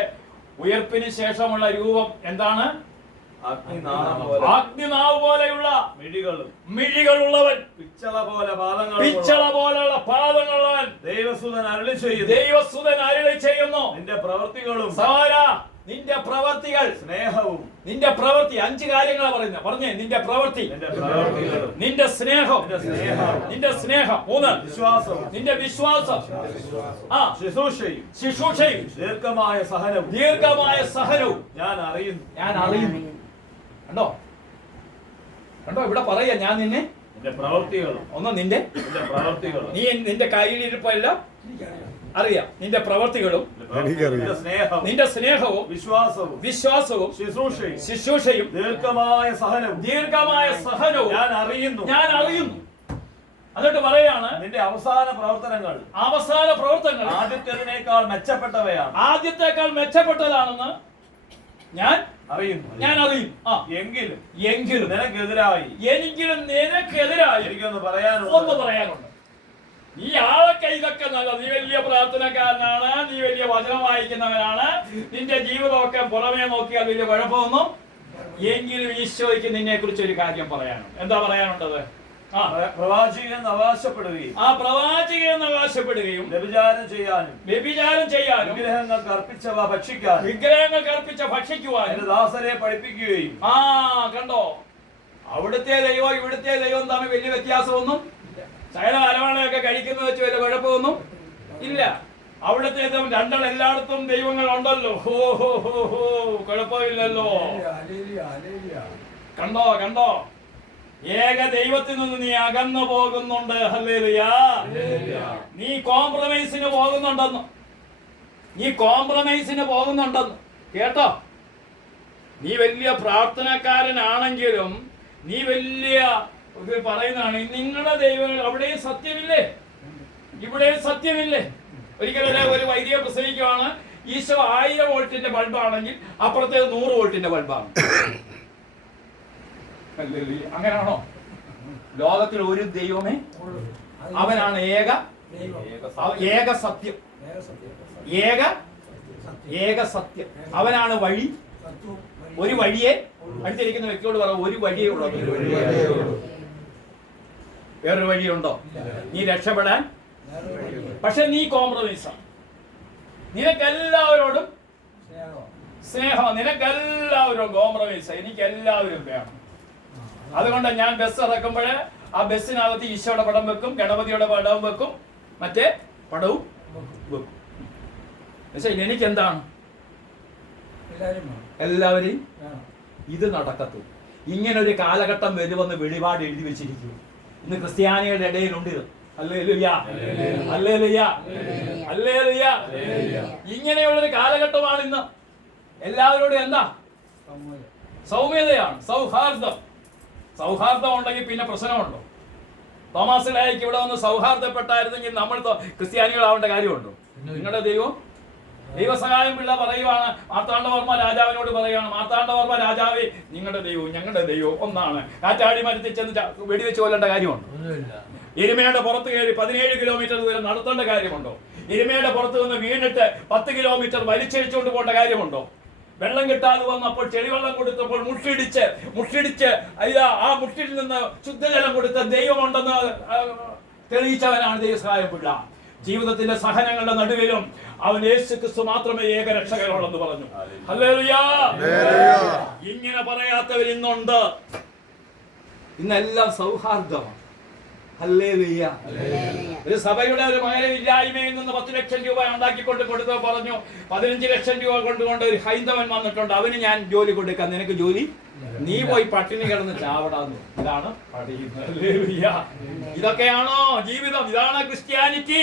ഉയർപ്പിന് ശേഷമുള്ള രൂപം എന്താണ്? അഗ്നിനാവ് പോലെയുള്ള മിഴികളുള്ളവൻ, പിച്ചള പോലെയുള്ള പാദങ്ങളുള്ളവൻ. ദൈവസുതൻ അരുളി ചെയ്യുന്നു. നിന്റെ പ്രവൃത്തികളും നിന്റെ പ്രവൃത്തികൾ സ്നേഹവും. നിന്റെ പ്രവൃത്തി 5 കാര്യങ്ങളാണ് പറയുന്നത്. പറഞ്ഞേ. നിന്റെ പ്രവൃത്തി, നിന്റെ സ്നേഹം, നിന്റെ സ്നേഹം. 3 വിശ്വാസവും. നിന്റെ വിശ്വാസം, ശുശ്രൂഷയും, ദീർഘമായ സഹനവും ഞാൻ അറിയുന്നു. കണ്ടോ? ഇവിടെ പറയാ, ഞാൻ നിന്നെ. നിന്റെ പ്രവൃത്തികളും. ഒന്ന് നിന്റെ പ്രവൃത്തികളും. നീ നിന്റെ കയ്യിലിരിപ്പല്ല അറിയാം. നിന്റെ പ്രവൃത്തികളും, നിന്റെ സ്നേഹവും, വിശ്വാസവും, ശുശ്രൂഷയും, ദീർഘമായ സഹനവും ഞാൻ അറിയുന്നു. എന്നിട്ട് പറയാണ്, നിന്റെ അവസാന പ്രവർത്തനങ്ങൾ ആദ്യത്തേതിനേക്കാൾ മെച്ചപ്പെട്ടതാണെന്ന് ഞാൻ അറിയുന്നു. എങ്കിലും നിനക്കെതിരായി എനിക്കൊന്ന് പറയാനുണ്ട്. ഈ ആളൊക്കെ ഇതൊക്കെ നല്ലത്. നീ വലിയ പ്രാർത്ഥനക്കാരനാണ്, നീ വലിയ വചനം വായിക്കുന്നവനാണ്, നിന്റെ ജീവിതമൊക്കെ പുറമേ നോക്കിയാൽ വലിയ കുഴപ്പമൊന്നും. എങ്കിലും ഈശോയ്ക്ക് നിന്നെ കുറിച്ച് ഒരു കാര്യം പറയാനുണ്ട്. എന്താ പറയാനുണ്ടത്? ആ. പ്രവാചകൻ അവകാശപ്പെടുകയും പ്രവാചകൻ അവകാശപ്പെടുകയും വ്യഭിചാരം ചെയ്യാനും വിഗ്രഹങ്ങൾക്ക് അർപ്പിച്ച ഭക്ഷിക്കുവാനും എന്റെ ദാസരെ പഠിപ്പിക്കുകയും. കണ്ടോ, അവിടുത്തെ ദൈവം ഇവിടുത്തെ ദൈവം തമ്മിൽ വലിയ വ്യത്യാസമൊന്നും, സകല അരവണയൊക്കെ കഴിക്കുന്ന വെച്ച് വലിയ കുഴപ്പമൊന്നും ഇല്ല. അവിടുത്തെ രണ്ടെണ്ണം എല്ലായിടത്തും ദൈവങ്ങൾ ഉണ്ടല്ലോ. കുഴപ്പമില്ലല്ലോ. കണ്ടോ, ഏക ദൈവത്തിൽ നിന്ന് നീ അകന്നു പോകുന്നുണ്ട്. ഹല്ലേലൂയാ. നീ കോംപ്രമൈസിന് പോകുന്നുണ്ടെന്ന് കേട്ടോ. നീ വലിയ പ്രാർത്ഥനക്കാരനാണെങ്കിലും നീ വലിയ പറയുന്നതാണ്, നിങ്ങളുടെ ദൈവങ്ങൾ അവിടെയും സത്യമില്ലേ, ഇവിടെയും സത്യമില്ലേ. ഒരിക്കലും ഒരു വൈദിക പ്രസംഗിക്കുവാണ്, ഈശോ 1000 വോൾട്ടിന്റെ ബൾബാണെങ്കിൽ അപ്പുറത്തേത് 100 വോൾട്ടിന്റെ ബൾബാണ്. അങ്ങനെയാണോ? ലോകത്തിൽ ഒരു ദൈവമേ, അവനാണ് ഏക സത്യം, ഏക സത്യം. അവനാണ് വഴി. ഒരു വഴിയെ അടുത്തിരിക്കുന്ന വ്യക്തിയോട് പറ, ഒരു വഴിയേ ഉള്ളൂ. വേറൊരു വഴിയുണ്ടോ നീ രക്ഷപ്പെടാൻ? പക്ഷെ നീ കോംപ്രമൈസാണ്. നിനക്കെല്ലാവരോടും സ്നേഹം, നിനക്കെല്ലാവരും കോംപ്രമൈസ്. എനിക്ക് എല്ലാവരും വേണം. അതുകൊണ്ട് ഞാൻ ബസ് ഇറക്കുമ്പോൾ ആ ബസ്സിനകത്ത് ഈശോയുടെ പടം വെക്കും, ഗണപതിയുടെ പടവും വെക്കും, മറ്റേ പടവും വെക്കും. പക്ഷെ എനിക്കെന്താണ്? എല്ലാവരെയും. ഇത് നടക്കത്തു. ഇങ്ങനൊരു കാലഘട്ടം വരുമെന്ന് വെളിപാട് എഴുതി വെച്ചിരിക്കും. ഇന്ന് ക്രിസ്ത്യാനികളുടെ ഇടയിലുണ്ട് ഇത്. Hallelujah, hallelujah, hallelujah. ഇങ്ങനെയുള്ളൊരു കാലഘട്ടമാണ് ഇന്ന്. എല്ലാവരോടും എന്താ? സൗമ്യതയാണ്, സൗഹാർദ്ദം ഉണ്ടെങ്കിൽ പിന്നെ പ്രശ്നമുണ്ടോ? തോമസ് ലായിക്ക് ഇവിടെ വന്ന് സൗഹാർദ്ദപ്പെട്ടായിരുന്നെങ്കിൽ നമ്മൾ ക്രിസ്ത്യാനികളാവേണ്ട കാര്യമുണ്ടോ? നിങ്ങളുടെ ദൈവസഹായം പിള്ള പറയുവാണ്, മാർത്താണ്ഡവർമ്മ രാജാവിനോട് പറയുകയാണ്, മാർത്താണ്ഡവർമ്മ രാജാവേ, നിങ്ങളുടെ ദൈവവും ഞങ്ങളുടെ ദൈവവും ഒന്നാണ്. കാറ്റാടി മരത്തിൽ ചെന്ന് വെടിവെച്ച് കൊല്ലേണ്ട കാര്യമുണ്ടോ? എരുമയുടെ പുറത്ത് കയറി 17 കിലോമീറ്റർ ദൂരം നടത്തേണ്ട കാര്യമുണ്ടോ? എരുമയുടെ പുറത്ത് നിന്ന് വീണിട്ട് 10 കിലോമീറ്റർ വലിച്ചഴിച്ചുകൊണ്ട് പോകേണ്ട കാര്യമുണ്ടോ? വെള്ളം കിട്ടാതെ വന്നപ്പോൾ ചെളിവെള്ളം കൊടുത്തപ്പോൾ മുഷ്ടിടിച്ച് ആ മുഷ്ടിയിൽ നിന്ന് ശുദ്ധജലം കൊടുത്ത ദൈവമുണ്ടെന്ന് തെളിയിച്ചവനാണ് ദൈവസഹായം പിള്ള. ജീവിതത്തിന്റെ സഹനങ്ങളുടെ നടുവിലും അവൻ യേശുക്രിസ്തു മാത്രമേ ഏക രക്ഷകനുള്ളെന്ന് പറഞ്ഞു. ഹല്ലേലൂയാ. ഇങ്ങനെ പറയാത്തവർ ഇന്നുണ്ട്. ഇന്നെല്ലാം സൗഹാർദ്ദമാണ്. ഹല്ലേലൂയ. ഒരു സഭയുടെ ഒരു മകനെ ഇല്ലായ്മയിൽ നിന്ന് 10 ലക്ഷം രൂപ ഉണ്ടാക്കിക്കൊണ്ട് കൊടുത്ത് പറഞ്ഞു, 15 ലക്ഷം രൂപ കൊണ്ടുകൊണ്ട് ഒരു ഹൈന്ദവൻ വന്നിട്ടുണ്ട്, അവന് ഞാൻ ജോലി കൊടുക്കാം, നിനക്ക് ജോലി? നീ പോയി പട്ടിണി കിടന്ന് ചാവടാന്ന്. ഇതാണ് ഹല്ലേലൂയ. ഇതൊക്കെയാണോ ജീവിതം? ഇതാണ് ക്രിസ്ത്യാനിറ്റി.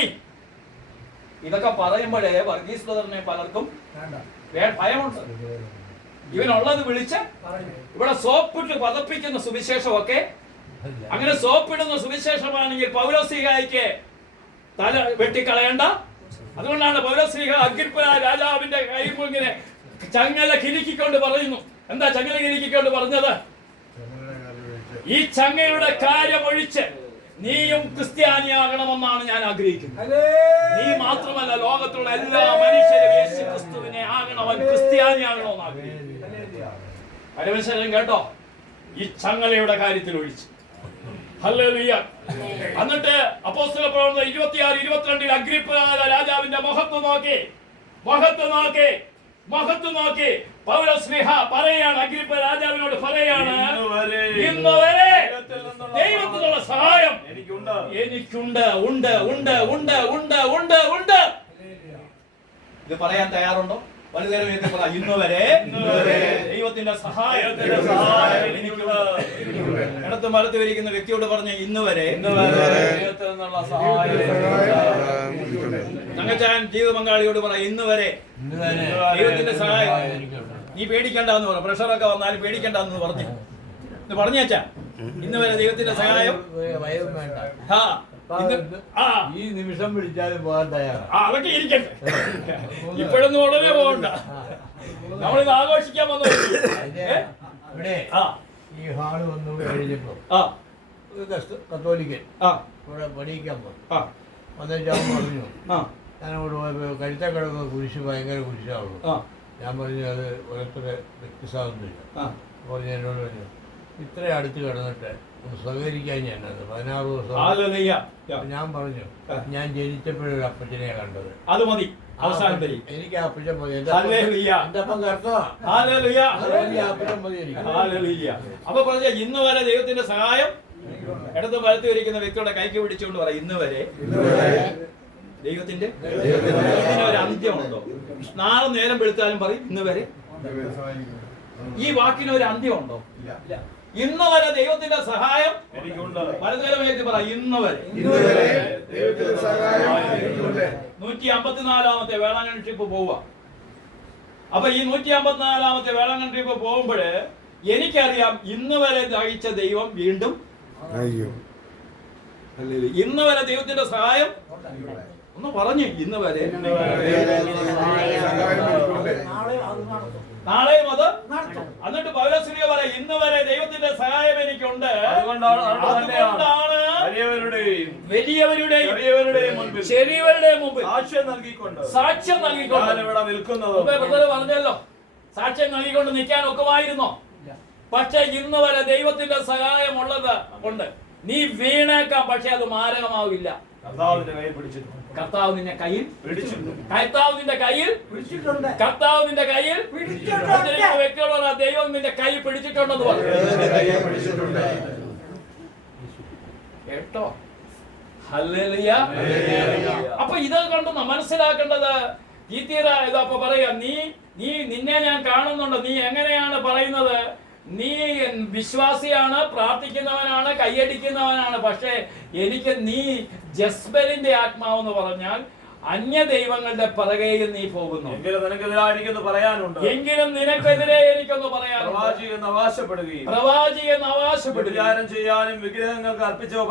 ഇതൊക്കെ പറയുമ്പോഴേ വർഗീസ് ബ്രദറിനെ പലർക്കും ഭയമുണ്ട്. ഇവനുള്ളത് വിളിച്ച് ഇവിടെ സോപ്പിട്ട് പതപ്പിക്കുന്ന സുവിശേഷമൊക്കെ, അങ്ങനെ സോപ്പിടുന്ന സുവിശേഷമാണെങ്കിൽ പൗലോസ്ലീഹായ്ക്ക് തല വെട്ടിക്കളയണ്ട. അതുകൊണ്ടാണ് പൗലോസ്ലീഹ അഗ്രിപ്പ രാജാവിന്റെ കൈ ഇങ്ങനെ ചങ്ങല കിലുക്കിക്കൊണ്ട് പറയുന്നു. എന്താ ചങ്ങല കിലുക്കിക്കൊണ്ട് പറഞ്ഞത്? ഈ ചങ്ങയുടെ കാര്യം ഒഴിച്ച് നീയും ക്രിസ്ത്യാനിയാകണമെന്നാണ് ഞാൻ ആഗ്രഹിക്കുന്നത്. നീ മാത്രമല്ല, ലോകത്തുള്ള എല്ലാ മനുഷ്യരും യേശു ക്രിസ്തുവിനെ ആകണം, ക്രിസ്ത്യാനിയാകണമെന്ന് ആഗ്രഹിക്കുന്നു. പരമേശ്വരൻ കേട്ടോ, ഈ ചങ്ങലയുടെ കാര്യത്തിൽ ഒഴിച്ച്. ഹല്ലേലൂയ. എന്നിട്ട് അപ്പോസ്തല പ്രവർത്തനം 26-22 അഗ്രിപ്പ രാജാവിന്റെ മഹത്വം നോക്കി പൗലോസ്ലീഹ പറയാണ്, അഗ്രിപ്പ രാജാവിനോട് പറയാണ്, ഇന്ന് വരെ ദൈവത്തിനുള്ള സഹായം എനിക്കുണ്ട്. ഇത് പറയാൻ തയ്യാറുണ്ടോ? ഇന്ന് വരെ ദൈവത്തിന്റെ സഹായം എനിക്കുണ്ട്. ഇടത്ത് മലത്ത് വരിക്കുന്ന വ്യക്തിയോട് പറഞ്ഞ, ഇന്ന് വരെ ദൈവത്തിൽ നിന്നുള്ള സഹായം. തങ്കച്ചാൻ ജീവിത പങ്കാളിയോട് പറ, ഇന്ന് വരെ ദൈവത്തിന്റെ സഹായം. നീ പേടിക്കണ്ടെന്ന് പറ, പ്രഷറൊക്കെ വന്നാലും പേടിക്കണ്ടെന്ന് പറഞ്ഞേച്ചാ. ഇന്ന് വരെ ദൈവത്തിന്റെ സഹായം. ഈ നിമിഷം വിളിച്ചാലും പോകാൻ തയ്യാറാണ്. അതൊക്കെ ഇരിക്കട്ടെ, ഇപ്പോഴൊന്നും ഉടനെ പോകണ്ട. നമ്മളിത് ആഘോഷിക്കാൻ വന്നു. ഇവിടെ ഈ ഹാള് വന്നു കഴിഞ്ഞപ്പോ ഒരു കത്തോലിക്കൻ ഇവിടെ പണിയിക്കാൻ പോകും. വന്നിട്ട് അവൻ പറഞ്ഞു, ഞാനവിടെ പോയപ്പോ കഴുത്ത കിടക്കുന്ന കുരിശ് ഭയങ്കര കുരിശാവുള്ളൂ. ഞാൻ പറഞ്ഞു, അത് ഓരോരുത്തരെ വ്യത്യസ്തമാകുന്നില്ല. അപ്പോൾ എന്നോട് പറഞ്ഞു, ഇത്രയും അടുത്ത് കിടന്നിട്ട് സഹകരിക്കാൻ ഞാൻ 16 ദിവസം ഹല്ലേലൂയ. ഞാൻ പറഞ്ഞു ഞാൻ ജനിച്ചപ്പോഴൊരു അപ്പച്ചനെ കണ്ടത്. അത് മതി, അവസാനം വരി. എനിക്ക് ആ അപ്പച്ചൻ മതി. ഹല്ലേലൂയ. എന്റെ അപ്പം കർത്താവാ. ഹല്ലേലൂയ. ആ അപ്പച്ചൻ മതി എനിക്ക്. ഹല്ലേലൂയ. അപ്പൊ പറഞ്ഞ ഇന്ന് വരെ ദൈവത്തിന്റെ സഹായം ഇടത്ത് വലത്ത് ഇരിക്കുന്ന വ്യക്തിയുടെ കൈക്ക് പിടിച്ചുകൊണ്ട് പറ, ഇന്ന് വരെ ദൈവത്തിന്റെ ഒരു അന്ത്യമുണ്ടോ? നാളെ നേരം വെളുത്താലും പറയും ഇന്ന് വരെ. ഈ വാക്കിന് ഒരു അന്ത്യമുണ്ടോ? ഇന്ന് വരെ ദൈവത്തിന്റെ സഹായം എനിക്കുണ്ട്. വലതുകരമേറ്റ് പറ, ഇന്ന് വരെ. 154ാമത്തെ വേളാങ്കണ്ണി ട്രിപ്പ് പോവുക. അപ്പൊ ഈ 154ാമത്തെ വേളാങ്കണ്ണി ട്രിപ്പ് പോകുമ്പോഴ് എനിക്കറിയാം ഇന്ന് വരെ ദഹിച്ച ദൈവം വീണ്ടും, ഇന്ന് വരെ ദൈവത്തിന്റെ സഹായം ഒന്ന് പറഞ്ഞു, ഇന്ന് വരെ നാളെയും അത്. എന്നിട്ട് പൗലോസ്ലീഹ പറയാം, ഇന്ന് വരെ ദൈവത്തിന്റെ സഹായം എനിക്കുണ്ട്. അതുകൊണ്ടാണ് വലിയവരുടെയും ചെറിയവരുടെയും മുമ്പിൽ സാക്ഷ്യം നൽകിക്കൊണ്ട് ഇവിടെ നിൽക്കുന്നത്. പറഞ്ഞല്ലോ, സാക്ഷ്യം നൽകിക്കൊണ്ട് നിൽക്കാൻ ഒക്കുമായിരുന്നോ? പക്ഷെ ഇന്ന് വരെ ദൈവത്തിന്റെ സഹായം ഉള്ളത് കൊണ്ട് നീ വീണേക്കാം, പക്ഷെ അത് മാരകമാവില്ല. കർത്താവ് നിന്റെ കയ്യിൽ കർത്താവ് നിന്റെ കയ്യിൽ വ്യക്തികളോട് ദൈവം നിന്റെ കൈ പിടിച്ചിട്ടുണ്ടെന്ന് പറഞ്ഞു കേട്ടോ. ഹല്ലേലൂയ. അപ്പൊ ഇത് കൊണ്ട് മനസ്സിലാക്കേണ്ടത് ഇതപ്പൊ പറയാ, നിന്നെ ഞാൻ കാണുന്നുണ്ട്. നീ എങ്ങനെയാണ് പറയുന്നത്? നീ വിശ്വാസിയാണ്, പ്രാർത്ഥിക്കുന്നവനാണ്, കൈയടിക്കുന്നവനാണ്. പക്ഷേ എനിക്ക് നീ ജസ്ബലിന്റെ ആത്മാവെന്ന് പറഞ്ഞാൽ അന്യ ദൈവങ്ങളുടെ പിറകെയും നീ പോകുന്നു. എങ്കിലും നിനക്കെതിരെ എനിക്കൊന്ന് പറയാനുണ്ട്. എങ്കിലും നിനക്കെതിരെ എനിക്കൊന്ന് പറയാനുണ്ട്. പ്രവാചി എന്ന് അവകാശപ്പെടുകയും വ്യഭിചാരം ചെയ്യാനും വിഗ്രഹങ്ങൾക്ക് അർപ്പിച്ചവ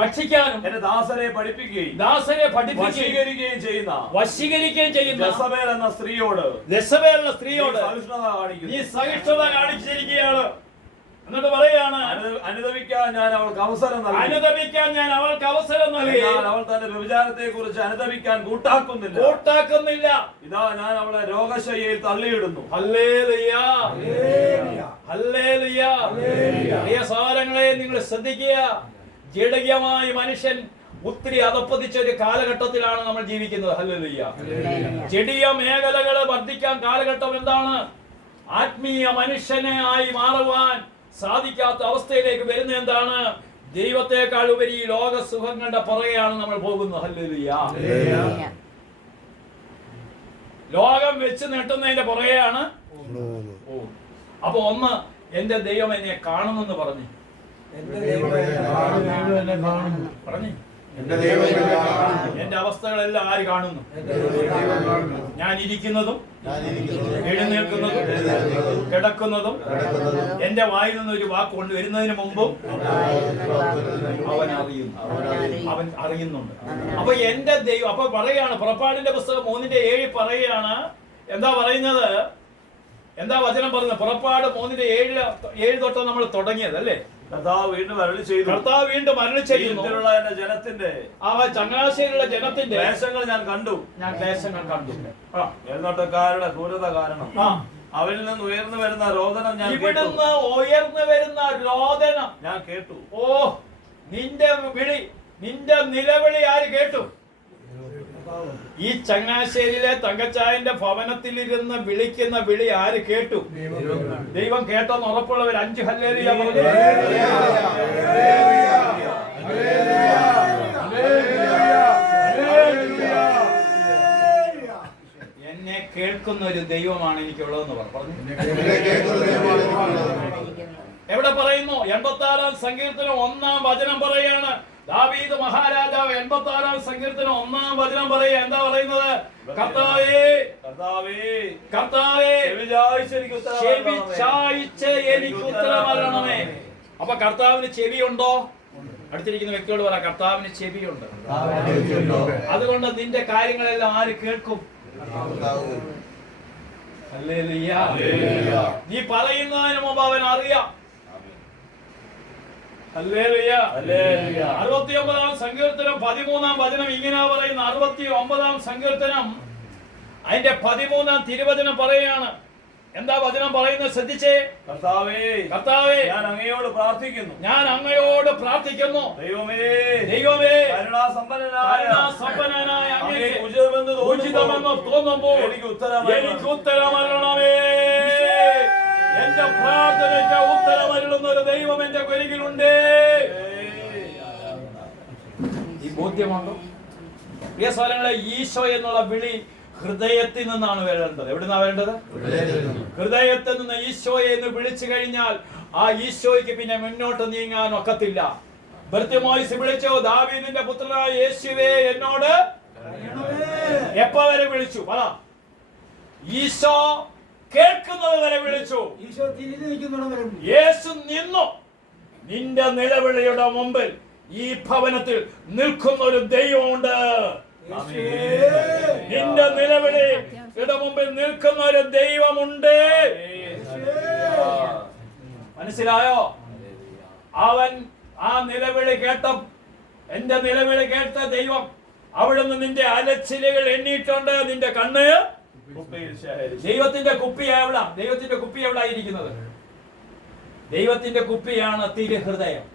ഭക്ഷിക്കാനും എന്റെ ദാസരെ പഠിപ്പിക്കുകയും വശീകരിക്കുകയും ചെയ്യുന്ന യെസബേൽ എന്ന സ്ത്രീയോട് നീ സഹിഷ്ണുത കാണിച്ചിരിക്കുകയാണ്. എന്നിട്ട് പറയാണ്, അനുദപിക്കാൻ ഞാൻ അവൾക്ക് അവസരം നൽകി. അവൾ തന്റെ വ്യഭിചാരത്തെ കുറിച്ച് അനുദപിക്കാൻ കൂട്ടാക്കുന്നില്ല. ഇതാ ഞാൻ അവളെ രോഗശയ്യയിൽ തള്ളിയിടുന്നു. ഹല്ലേലൂയ. ഹല്ലേലൂയ. പ്രിയ സഹോദരങ്ങളെ, നിങ്ങൾ ശ്രദ്ധിക്കുക. ജഡീയമായ മനുഷ്യൻ ഒത്തിരി അധപ്പതിച്ച ഒരു കാലഘട്ടത്തിലാണ് നമ്മൾ ജീവിക്കുന്നത്. ഹല്ലേലൂയ. ജഡീയ മേഖലകള് വർദ്ധിക്കാൻ കാലഘട്ടം എന്താണ്? ആത്മീയ മനുഷ്യനെ ആയി മാറുവാൻ സാധിക്കാത്ത അവസ്ഥയിലേക്ക് വരുന്ന എന്താണ്? ദൈവത്തെക്കാൾ ഉപരി ലോക സുഖങ്ങളുടെ പുറകെയാണ് നമ്മൾ പോകുന്നത്. ഹല്ലേലൂയ. ലോകം വെച്ച് നീട്ടുന്നതിന്റെ പുറകെയാണ്. അപ്പൊ ഒന്ന്, എന്റെ ദൈവം എന്നെ കാണുന്നെന്ന് പറഞ്ഞു. എന്റെ അവസ്ഥകളെല്ലാം ആര് കാണുന്നു? ഞാൻ ഇരിക്കുന്നതും എഴുന്നേൽക്കുന്നതും കിടക്കുന്നതും എന്റെ വായിൽ നിന്ന് ഒരു വാക്ക് കൊണ്ട് വരുന്നതിന് മുമ്പും അവൻ അറിയുന്നുണ്ട്. അപ്പൊ എന്റെ ദൈവം അപ്പൊ പറയാണ്, പുറപ്പാടിന്റെ പുസ്തകം 3:7 പറയാണ്. എന്താ പറയുന്നത്? എന്താ വചനം പറയുന്നത്? പുറപ്പാട് 3:7 തൊട്ട് നമ്മൾ തുടങ്ങിയത് അല്ലേ? കർത്താവ് വീണ്ടും അരുളി ചെയ്യുന്നു. എന്റെ ജനത്തിന്റെ ചങ്ങനാശ്ശേരിയിലുള്ള ജനത്തിന്റെ ക്ലേശങ്ങൾ ഞാൻ കണ്ടു. മേൽനോട്ടക്കാരുടെ ക്രൂരത കാരണം അവരിൽ നിന്ന് ഉയർന്നു വരുന്ന രോദനം ഞാൻ കേട്ടു. ഓ, നിന്റെ നിലവിളി ആര് കേട്ടു? ഈ ചങ്ങനാശ്ശേരിയിലെ തങ്കച്ചായന്റെ ഭവനത്തിലിരുന്ന് വിളിക്കുന്ന വിളി ആര് കേട്ടു? ദൈവം കേട്ടെന്ന് ഉറപ്പുള്ളവർ 5 ഹല്ലേലൂയ പറഞ്ഞു. എന്നെ കേൾക്കുന്ന ഒരു ദൈവമാണ് എനിക്കുള്ളതെന്ന് പറഞ്ഞു. എവിടെ പറയുന്നു? 86-ാം സങ്കീർത്തനം 1-ാം വചനം പറയാണ്. ദാവീദ് മഹാരാജാവ് 86-ാം സങ്കീർത്തനം 1-ാം വചനം പറയുക. എന്താ പറയുന്നത്? കർത്താവേ ചെവിചായിച്ച് എനിക്ക് ഉത്തരമരണമേ. അപ്പൊ കർത്താവിന് ചെവിയുണ്ടോ? അടുത്തിരിക്കുന്ന വ്യക്തിയോട് പറ, കർത്താവിന് ചെവിയുണ്ട്. അതുകൊണ്ട് നിന്റെ കാര്യങ്ങളെല്ലാം ആര് കേൾക്കും? ഹല്ലേലൂയ. നീ പറയുന്നതിന് മുമ്പ് അവൻ അറിയാം. 69-ാം സങ്കീർത്തനം 13-ാം വചനം ഇങ്ങനെ പറയുന്ന 69-ാം സങ്കീർത്തനം അതിന്റെ 13-ാം തിരുവചനം പറയാണ്. എന്താ വചനം പറയുന്നത്? ശ്രദ്ധിച്ചേ. കർത്താവേ, കർത്താവേ, ഞാൻ അങ്ങയോട് പ്രാർത്ഥിക്കുന്നു. ഞാൻ അങ്ങയോട് പ്രാർത്ഥിക്കുന്നു. ദൈവമേ, ദൈവമേ, കരുണാസമ്പന്നനായ അങ്ങേക്ക് ഉചിതമെന്ന് തോന്നുമ്പോൾ എനിക്ക് ഉത്തരമരണമേ. എന്റെ പ്രാർത്ഥനയ്ക്ക് ഉത്തരമരുളുന്ന ഒരു ദൈവം എന്റെ അരികിലുണ്ട്. ഈ ബോധ്യമുണ്ടോ പ്രിയ സഹോദരങ്ങളെ? ഈശോ എന്നുള്ള വിളി ഹൃദയത്തിൽ നിന്നാണ് വരേണ്ടത്. എവിടുന്നാ വരേണ്ടത്? ഹൃദയത്തിൽ നിന്ന് ഈശോയെ എന്ന് വിളിച്ചു കഴിഞ്ഞാൽ ആ ഈശോയ്ക്ക് പിന്നെ മുന്നോട്ട് നീങ്ങാൻ ഒക്കത്തില്ല. ബർത്തിമോയിസ് വിളിച്ചോ, ദാവീദിന്റെ പുത്രനായ യേശുവേ എന്നോട് എപ്പോ വരെ വിളിച്ചു? പറ. ഈശോ കേൾക്കുന്നത് വരെ വിളിച്ചു. യേശു നിന്നു. നിന്റെ നിലവിളിയുടെ മുമ്പിൽ ഈ ഭവനത്തിൽ നിൽക്കുന്ന ഒരു ദൈവമുണ്ട്. നിന്റെ നിലവിളിയുടെ മുമ്പിൽ നിൽക്കുന്ന ഒരു ദൈവമുണ്ട്. മനസ്സിലായോ? അവൻ ആ നിലവിളി കേട്ട, എന്റെ നിലവിളി കേട്ട ദൈവം അവിടുന്ന് നിന്റെ അലച്ചിലുകൾ എണ്ണിയിട്ടുണ്ട്. നിന്റെ കണ്ണ് ദൈവത്തിന്റെ കുപ്പി എവിടാ? ദൈവത്തിന്റെ കുപ്പി എവിടാ ഇരിക്കുന്നത്? ദൈവത്തിന്റെ കുപ്പിയാണ് തിരുഹൃദയം.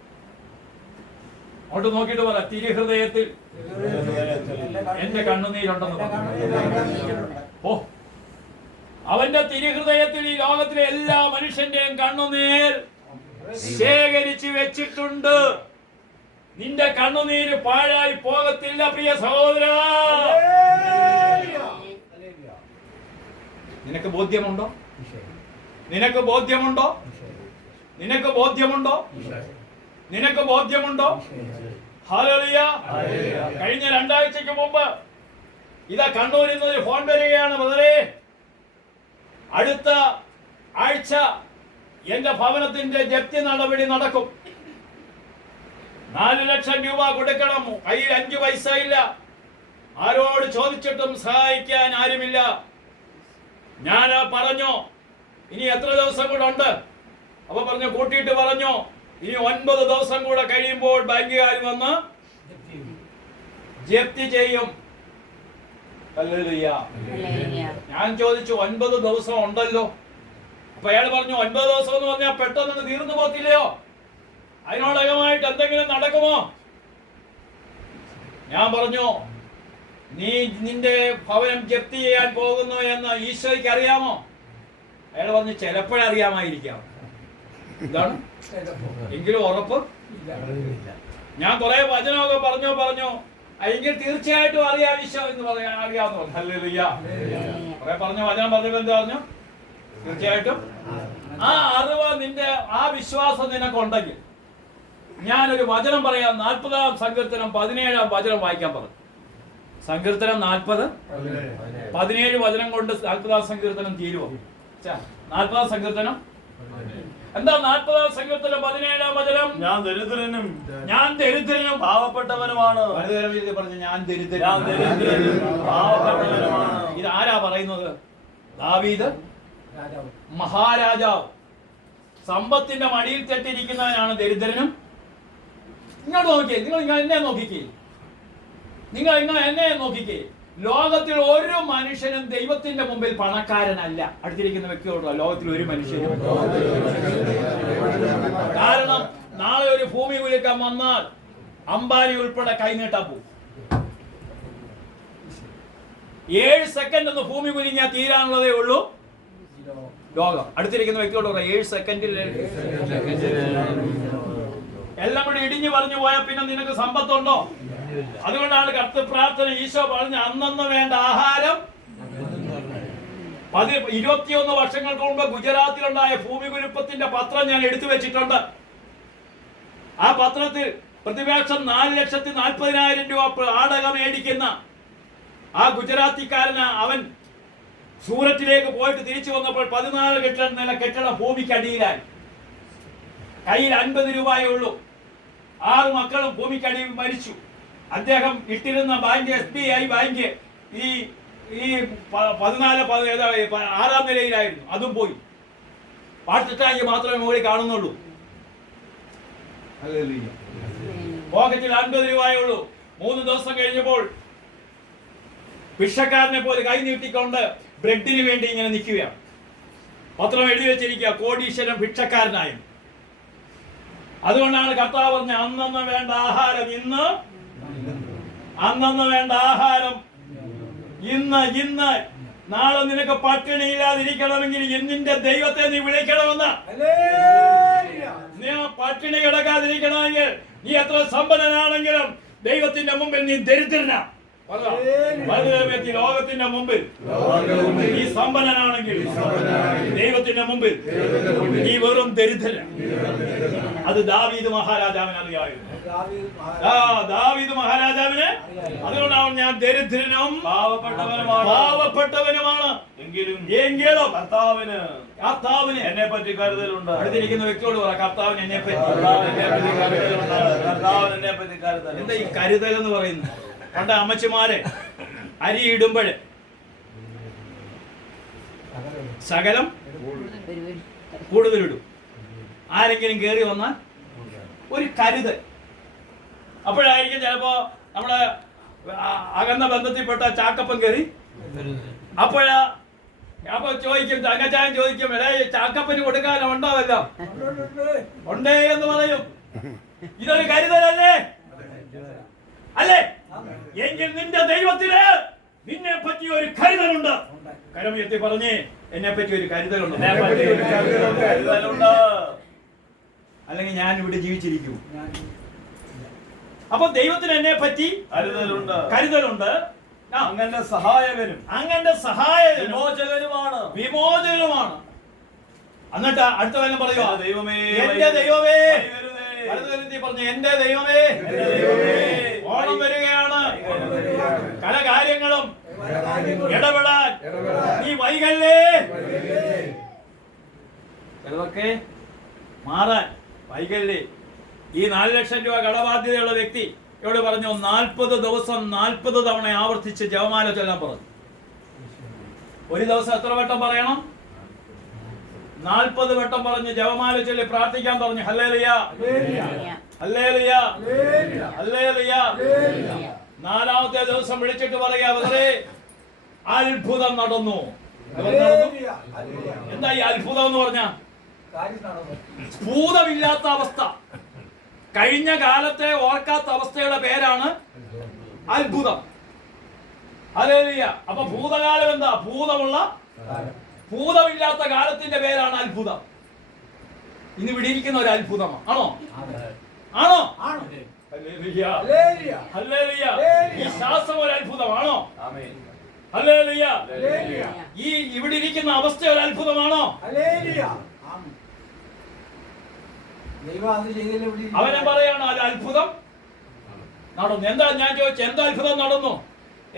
അങ്ങോട്ട് നോക്കിയിട്ട് പറ, തിരുഹൃദയത്തിൽ എന്റെ കണ്ണുനീരുണ്ടെന്ന് പറഞ്ഞു. ഓ, അവന്റെ തിരുഹൃദയത്തിൽ ഈ ലോകത്തിലെ എല്ലാ മനുഷ്യന്റെയും കണ്ണുനീർ ശേഖരിച്ചു വെച്ചിട്ടുണ്ട്. നിന്റെ കണ്ണുനീര് പാഴായി പോകത്തില്ല പ്രിയ സഹോദര. നിനക്ക് ബോധ്യമുണ്ടോ? നിനക്ക് ബോധ്യമുണ്ടോ? നിനക്ക് ബോധ്യമുണ്ടോ? നിനക്ക് ബോധ്യമുണ്ടോ? ഹല്ലേലൂയ. കഴിഞ്ഞ 2 ആഴ്ചയ്ക്ക് മുമ്പ് ഇതാ കണ്ണൂരിൽ നിന്ന് ഒരു ഫോൺ വരികയാണ്. ബ്രദറെ, അടുത്ത ആഴ്ച എന്റെ ഭവനത്തിന്റെ ജപ്തി നടപടി നടക്കും. 4 ലക്ഷം രൂപ കൊടുക്കണം. കയ്യിൽ 5 പൈസ ഇല്ല. ആരോട് ചോദിച്ചിട്ടും സഹായിക്കാൻ ആരുമില്ല. ഞാൻ പറഞ്ഞു, ഇനി എത്ര ദിവസം കൂടെ ഉണ്ട്? അപ്പൊ പറഞ്ഞു, കൂട്ടിയിട്ട് പറഞ്ഞു, ഇനി 9 ദിവസം കൂടെ കഴിയുമ്പോൾ ബാങ്കുകാർ വന്ന് ജപ്തി ചെയ്യും. ഹല്ലേലൂയ. ഞാൻ ചോദിച്ചു, 9 ദിവസം ഉണ്ടല്ലോ. അപ്പൊ അയാൾ പറഞ്ഞു, 9 ദിവസം എന്ന് പറഞ്ഞാൽ പെട്ടെന്ന് തീർന്നു പോകത്തില്ലയോ? അതിനോടകമായിട്ട് എന്തെങ്കിലും നടക്കുമോ? ഞാൻ പറഞ്ഞു, നീ നിന്റെ ഭവനം ജപ്തി ചെയ്യാൻ പോകുന്നു എന്ന് ഈശോയ്ക്ക് അറിയാമോ? അയാൾ പറഞ്ഞു, ചിലപ്പോഴറിയാമായിരിക്കാം. എന്താണ് എങ്കിലും ഉറപ്പ്? ഞാൻ കുറെ വചനമൊക്കെ പറഞ്ഞു എങ്കിൽ തീർച്ചയായിട്ടും അറിയാം ഈശോ എന്ന് പറയാൻ അറിയാമെന്ന് പറഞ്ഞു. ഹല്ലേലൂയ. കുറെ പറഞ്ഞ വചനം പറഞ്ഞപ്പോൾ എന്ത് പറഞ്ഞു? തീർച്ചയായിട്ടും ആ അറിവ്, നിന്റെ ആ വിശ്വാസം നിനക്കുണ്ടെങ്കിൽ ഞാനൊരു വചനം പറയാം. 40-ാം സങ്കീർത്തനം 17-ാം വചനം വായിക്കാൻ പറഞ്ഞു. സങ്കീർത്തനം 40, 17 വചനം കൊണ്ട് 40-ാം സങ്കീർത്തനം തീരുവോ? 40-ാം സങ്കീർത്തനം എന്താ? 40-ാം സങ്കീർത്തനം 17-ാം വചനം, ഞാൻ ദരിദ്രനും പാവപ്പെട്ടവനുമാണ്. പറഞ്ഞു, ഞാൻ ദരിദ്രനും പാവപ്പെട്ടവനുമാണ്. ഇതാരാ പറയുന്നത്? ദാവീദ് മഹാരാജാവ്. സമ്പത്തിന്റെ മടിയിൽ തെറ്റിരിക്കുന്നവനാണ് ദരിദ്രനും. ഇങ്ങോട്ട് നോക്കിയേ, നിങ്ങൾ എന്നെ നോക്കിക്കേ, നിങ്ങൾ എന്നെ നോക്കിക്കേ. ലോകത്തിൽ ഒരു മനുഷ്യനും ദൈവത്തിന്റെ മുമ്പിൽ പണക്കാരനല്ല. അടുത്തിരിക്കുന്ന വ്യക്തിയോട്, ലോകത്തിൽ ഒരു മനുഷ്യനും. കാരണം നാളെ ഒരു ഭൂമി കുലുക്കം വന്നാൽ അംബാനി ഉൾപ്പെടെ കൈനീട്ടാൻ പോകും. 7 സെക്കൻഡ് ഒന്ന് ഭൂമി കുലുങ്ങിയാൽ തീരാനുള്ളതേ ഉള്ളൂ ലോകം. അടുത്തിരിക്കുന്ന വ്യക്തിയോട് പറയാം, 7 സെക്കൻഡിൽ എല്ലാം കൂടി ഇടിഞ്ഞു പറഞ്ഞു പോയാൽ പിന്നെ നിനക്ക് സമ്പത്തുണ്ടോ? അതുകൊണ്ടാണ് കർത്തൃ പ്രാർത്ഥന ഈശോ പറഞ്ഞ അന്നന്ന് വേണ്ട ആഹാരം. 21 വർഷങ്ങൾക്ക് മുമ്പ് ഗുജറാത്തിലുണ്ടായ ഭൂമി കുലുക്കത്തിന്റെ പത്രം ഞാൻ എടുത്തു വെച്ചിട്ടുണ്ട്. ആ പത്രത്തിൽ പ്രതിവർഷം 4,40,000 രൂപ ആടകം മേടിക്കുന്ന ആ ഗുജറാത്തിക്കാരന് അവൻ സൂറത്തിലേക്ക് പോയിട്ട് തിരിച്ചു വന്നപ്പോൾ 14 നില കെട്ടിടം ഭൂമിക്കടിയിലായി. കയ്യിൽ 50 രൂപയേ ഉള്ളൂ. 6 മക്കളും ഭൂമിക്കടിയിൽ മരിച്ചു. അദ്ദേഹം ഇട്ടിരുന്ന ബാങ്ക്, SBI ബാങ്ക്, ഈ 6-ാം നിലയിലായിരുന്നു. അതും പോയി. വാട്ടർ ടാങ്ക് മാത്രമേ മുകളിൽ കാണുന്നുള്ളൂ. പോക്കറ്റിൽ 50 രൂപയേ ഉള്ളൂ. 3 ദിവസം കഴിഞ്ഞപ്പോൾ ഭിക്ഷക്കാരനെ പോലെ കൈ നീട്ടിക്കൊണ്ട് ബ്രെഡിന് വേണ്ടി ഇങ്ങനെ നിൽക്കുകയാണ്. പത്രം എഴുതി വെച്ചിരിക്കുക, കോടീശ്വരൻ ഭിക്ഷക്കാരനായും. അതുകൊണ്ടാണ് കർത്താവ് പറഞ്ഞ അന്നന്ന് വേണ്ട ആഹാരം ഇന്ന്, അന്നന്ന് വേണ്ട ആഹാരം ഇന്ന്. നാളെ നിനക്ക് പട്ടിണിയില്ലാതിരിക്കണമെങ്കിൽ ഇന്നിന്റെ ദൈവത്തെ നീ വിളിക്കണമെന്ന്. നീ പട്ടിണി കിടക്കാതിരിക്കണമെങ്കിൽ നീ എത്ര സമ്പന്നനാണെങ്കിലും ദൈവത്തിന്റെ മുമ്പിൽ നീ ദരിദ്രനാ. ലോകത്തിന്റെ മുമ്പിൽ നീ സമ്പന്നനാണെങ്കിൽ ദൈവത്തിന്റെ മുമ്പിൽ നീ വെറും ദരിദ്രൻ. അത് ദാവീദ് മഹാരാജാവിന് അറിയാമായിരുന്നു. ദാവീദ് മഹാരാജാവിന് അതുകൊണ്ടാണ് ഞാൻ ദരിദ്രനും പാവപ്പെട്ടവനുമാണ് എങ്കിലും കർത്താവിന് എന്നെ പറ്റി കരുതലുണ്ട്. അടുത്തിരിക്കുന്ന വ്യക്തിയോട് പറ, കർത്താവിന് എന്നെ പറ്റി കരുതൽ. എന്താ ഈ കരുതൽ എന്ന് പറയുന്നത്? പണ്ട് അമ്മച്ചിമാരെ അരി ഇടുമ്പോൾ ശകലം കൂടുതലിടും. ആരെങ്കിലും കയറി വന്നാൽ ഒരു കരുതൽ. അപ്പോഴായിരിക്കും ചിലപ്പോ നമ്മുടെ അകന്ന ബന്ധത്തിൽപ്പെട്ട ചാക്കപ്പൻ കയറി. അപ്പൊ ചോദിക്കും, തങ്കച്ചായൻ ചോദിക്കും, ചാക്കപ്പന് കൊടുക്കാനോ ഉണ്ടോ? വല്ലോ ഉണ്ടേ എന്ന് പറയും. ഇതൊരു കരുതലല്ലേ? അല്ലേ? എങ്കിൽ നിന്റെ ദൈവത്തിന് നിന്നെ പറ്റി ഒരു കരുതലുണ്ട്. കരമുയർത്തി പറഞ്ഞേ, എന്നെ പറ്റി ഒരു കരുതലുണ്ട്. അല്ലെങ്കിൽ ഞാൻ ഇവിടെ ജീവിച്ചിരിക്കും. അപ്പൊ ദൈവത്തിന് എന്നെ പറ്റി കരുതലുണ്ട്. അങ്ങന്റെ സഹായകനും വിമോചകനുമാണ്. എന്നിട്ട് അടുത്ത കാര്യം പറയുക, ദൈവമേ എന്റെ ദൈവമേ. പറഞ്ഞു, എന്റെ ദൈവമേ. ഓണം വരികയാണ്. പല കാര്യങ്ങളും ഇടപെടാൻ നീ വൈകല്ലേ. ചിലതൊക്കെ മാറാൻ വൈകല്ലേ. ഈ 4 ലക്ഷം രൂപ കടബാധ്യതയുള്ള വ്യക്തി ഇവിടെ പറഞ്ഞു 40 ദിവസം 40 തവണ ആവർത്തിച്ച് ജപമാല ചൊല്ലാൻ പറഞ്ഞു. ഒരു ദിവസം എത്ര വട്ടം പറയണം? 40 വട്ടം പറഞ്ഞ് ജപമാല ചൊല്ലി പ്രാർത്ഥിക്കാൻ പറഞ്ഞു. Hallelujah, hallelujah, hallelujah. 4ാമത്തെ ദിവസം വിളിച്ചിട്ട് പറയാ, വെറുതെ അത്ഭുതം നടന്നു. എന്താ ഈ അത്ഭുതം എന്ന് പറഞ്ഞ? ഭൂതമില്ലാത്ത അവസ്ഥ, കഴിഞ്ഞ കാലത്തെ ഓർക്കാത്ത അവസ്ഥയുടെ പേരാണ് അത്ഭുതം. ഹല്ലേലൂയ. അപ്പൊ ഭൂതകാലം എന്താ? ഭൂതമില്ലാത്ത കാലത്തിന്റെ പേരാണ് അത്ഭുതം. ഇന്ന് ഇവിടെ ഇരിക്കുന്ന ഒരു അത്ഭുതമാണ്. ആണോ? Hallelujah, hallelujah. ഈ ശ്വാസം ഒരു അത്ഭുതമാണോ? ഹല്ലേലൂയ. ഈ ഇവിടെ ഇരിക്കുന്ന അവസ്ഥ ഒരു അത്ഭുതമാണോ? അവനെ പറയാണ് അത് അത്ഭുതം നടന്നു. എന്താ ഞാൻ ചോദിച്ചു, എന്താ അത്ഭുതം നടന്നു?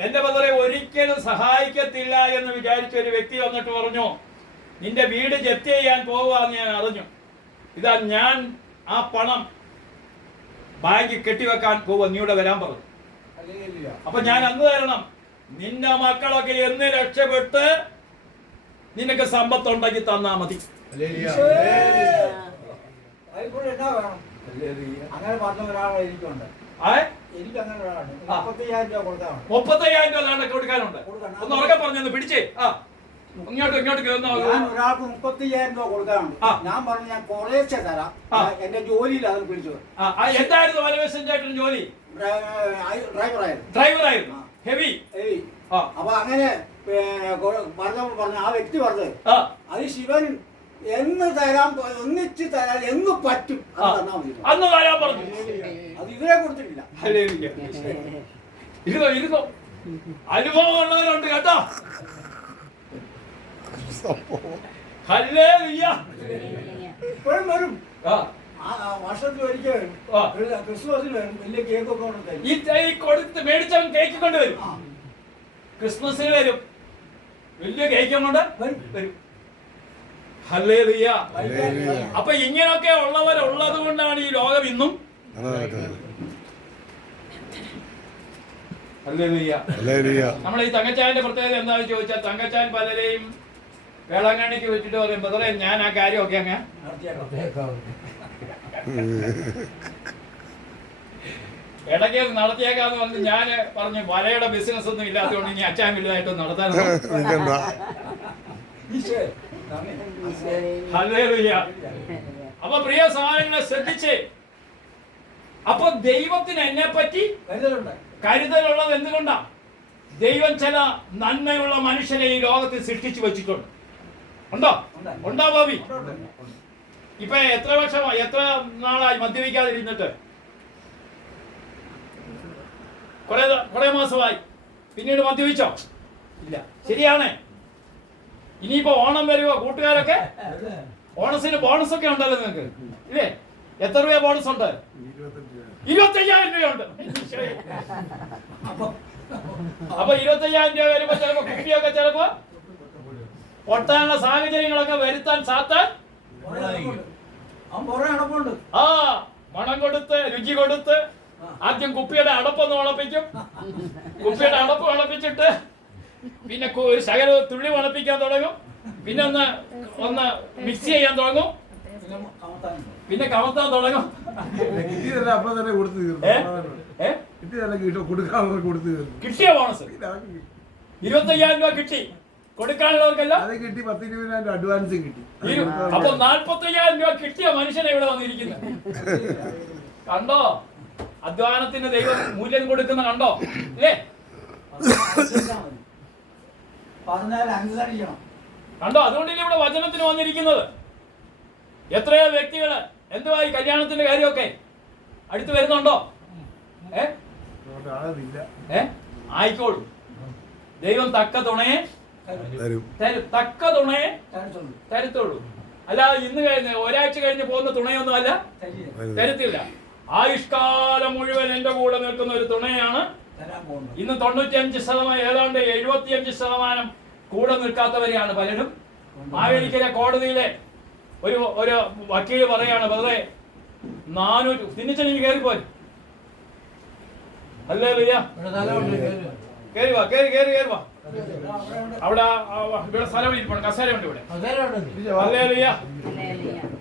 എന്റെ ബദറെ ഒരിക്കലും സഹായിക്കത്തില്ല എന്ന് വിചാരിച്ച ഒരു വ്യക്തി വന്നിട്ട് പറഞ്ഞു, നിന്റെ വീട് ജപ്തി ചെയ്യാൻ പോവുകയെന്ന് ഞാൻ അറിഞ്ഞു. ഇതാ ഞാൻ ആ പണം ബാങ്കിൽ കെട്ടിവെക്കാൻ പോവുക, നീ ഇവിടെ വരാൻ പറഞ്ഞു. അപ്പൊ ഞാൻ അന്ന് തരണം. നിന്റെ മക്കളൊക്കെ എന്ന് രക്ഷപ്പെട്ട് നിനക്ക് സമ്പത്തുണ്ടാക്കി തന്നാ മതി. അങ്ങനെ പറഞ്ഞ ഒരാളെ എനിക്കുണ്ട്. എനിക്ക് അങ്ങനെ ഒരാളുണ്ട്. 35,000 രൂപ കൊടുക്കാനുണ്ട്. 35,000 രൂപ കൊടുക്കാനുണ്ട്. ഒന്ന് ഉറക്കെ പറഞ്ഞു പിടിച്ചേ. ഇങ്ങോട്ട് ഒരാൾക്ക് 35,000 രൂപ കൊടുക്കാനുണ്ട്. ഞാൻ പറഞ്ഞു, ഞാൻ കുറേശ്ശെ തരാം, എന്റെ ജോലിയിൽ അത് പിടിച്ചു. എന്തായിരുന്നു വലവേശൻ ചേട്ടൻ ജോലി? ഡ്രൈവറായിരുന്നു. ഹെവി. അപ്പൊ അങ്ങനെ പറഞ്ഞു, ആ വ്യക്തി പറഞ്ഞത് അത് ശിവൻ എന്ന് തരാൻ, ഒന്നിച്ച് തരാൻ എന്ന് പറ്റും അന്ന് തരാൻ പറഞ്ഞു. അത് ഇതുവരെ കൊടുത്തിട്ടില്ല. ഇരുന്നോ അനുഭവം ഉള്ളവരുണ്ട് കേട്ടോ. ഇപ്പോഴും വരും. വർഷത്തിൽ ഒരിക്കൽ ക്രിസ്മസിന് വരും. വലിയ കേക്കൊക്കെ കൊടുത്ത് മേടിച്ചവൻ കേക്ക് കൊണ്ട് വരും. ക്രിസ്മസിന് വരും, വലിയ കേക്ക് കൊണ്ട് വരും. ഹല്ലേലൂയ. അപ്പൊ ഇങ്ങനൊക്കെ ഉള്ളവരുള്ളത് കൊണ്ടാണ് ഈ ലോകം ഇന്നും. നമ്മളെ ഈ തങ്കച്ചായന്റെ പ്രത്യേകത എന്താണെന്ന് ചോദിച്ചാൽ, തങ്കച്ചാൻ പലരെയും വേളാങ്കണ്ണിക്ക് വെച്ചിട്ട് പറയും, ബദറേ ഞാൻ ആ കാര്യമൊക്കെ അങ്ങ് ഇടയ്ക്ക് നടത്തിയേക്കാന്ന് പറഞ്ഞ് ഞാൻ പറഞ്ഞു, വലയുടെ ബിസിനസ് ഒന്നും ഇല്ലാത്തതുകൊണ്ട് ഇനി അച്ചാൻ വലുതായിട്ടൊന്നും നടത്താൻ. ഹല്ലേലൂയ. അപ്പൊ പ്രിയ സഹോദരങ്ങളെ ശ്രദ്ധിച്ചേ, അപ്പൊ ദൈവത്തിന് എന്നെ പറ്റി കരുതലുള്ളത് എന്തുകൊണ്ടാ? ദൈവം ചില നന്മയുള്ള മനുഷ്യനെ ഈ ലോകത്തിൽ സൃഷ്ടിച്ചു വെച്ചിട്ടുണ്ട്. ഉണ്ടോ? ഉണ്ടോ ബോബി? ഇപ്പൊ എത്ര വർഷമായി, എത്ര നാളായി മദ്യപിക്കാതിരുന്നിട്ട്? കുറെ മാസമായി. പിന്നീട് മദ്യപിച്ചോ? ഇല്ല. ശരിയാണ്. ഇനിയിപ്പോ ഓണം വരുവോ കൂട്ടുകാരൊക്കെ? ഓണസിന് ബോണസ് ഒക്കെ ഉണ്ടല്ലോ നിങ്ങൾക്ക്, ഇല്ലേ? എത്ര രൂപ ബോണസ് ഉണ്ട്? 25,000 രൂപയുണ്ട്. അപ്പൊ 25,000 രൂപ വരുമ്പോ ചിലപ്പോ കുപ്പിയൊക്കെ ചിലപ്പോ പൊട്ടാനുള്ള സാഹചര്യങ്ങളൊക്കെ വരുത്താൻ സാത്താൻ ആ മണം കൊടുത്ത് രുചി കൊടുത്ത് ആദ്യം കുപ്പിയുടെ അടപ്പൊന്ന് ഉളപ്പിക്കും. കുപ്പിയുടെ അടപ്പ് ഉളപ്പിച്ചിട്ട് പിന്നെ ഒരു ശകല തുള്ളി ഉളപ്പിക്കാൻ തുടങ്ങും. പിന്നെ ഒന്ന് മിക്സ് ചെയ്യാൻ തുടങ്ങും. പിന്നെ കമത്താൻ തുടങ്ങും. കിട്ടിയ ബോണസ് 25,000 രൂപ കിട്ടി. കൊടുക്കാനുള്ളവർക്കെല്ലാം കിട്ടി. 10,20,000 അഡ്വാൻസ് കിട്ടി. അപ്പൊ 45,000 രൂപ കിട്ടിയ മനുഷ്യനെ ഇവിടെ വന്നിരിക്കുന്നത് കണ്ടോ? അധ്വാനത്തിന് ദൈവം മൂല്യം കൊടുക്കുന്ന കണ്ടോ? ഇല്ലേ? കണ്ടോ? അതുകൊണ്ടല്ലേ ഇവിടെ വചനത്തിന് വന്നിരിക്കുന്നത്. എത്രയോ വ്യക്തികള് എന്തുവായി കല്യാണത്തിന്റെ കാര്യമൊക്കെ അടുത്ത് വരുന്നുണ്ടോ? ആയിക്കോളൂ. ദൈവം തക്ക തുണയെ തരും. തക്ക തുണയെ തരത്തുള്ളൂ. അല്ലാതെ ഇന്ന് കഴിഞ്ഞ് ഒരാഴ്ച കഴിഞ്ഞ് പോകുന്ന തുണയൊന്നും അല്ല, തരത്തില്ല. ആയുഷ്കാലം മുഴുവൻ എന്റെ കൂടെ നിൽക്കുന്ന ഒരു തുണയാണ്. ഇന്ന് 95%, ഏതാണ്ട് 75% കൂടെ നിൽക്കാത്തവരെയാണ് പലരും. മാവേലിക്കര കോടതിയിലെ ഒരു വക്കീല് പറയാണ്, വെറുതെ 400 തിന്നിച്ചെനിക്ക് കയറിപ്പോയി. ഹല്ലേലൂയ. കേറി വാ, കേറി വാ. അവിടെ ഇവിടെ സ്ഥലം ഇരിപ്പുണ്ട്, കസേര ഉണ്ട് ഇവിടെ. Hallelujah,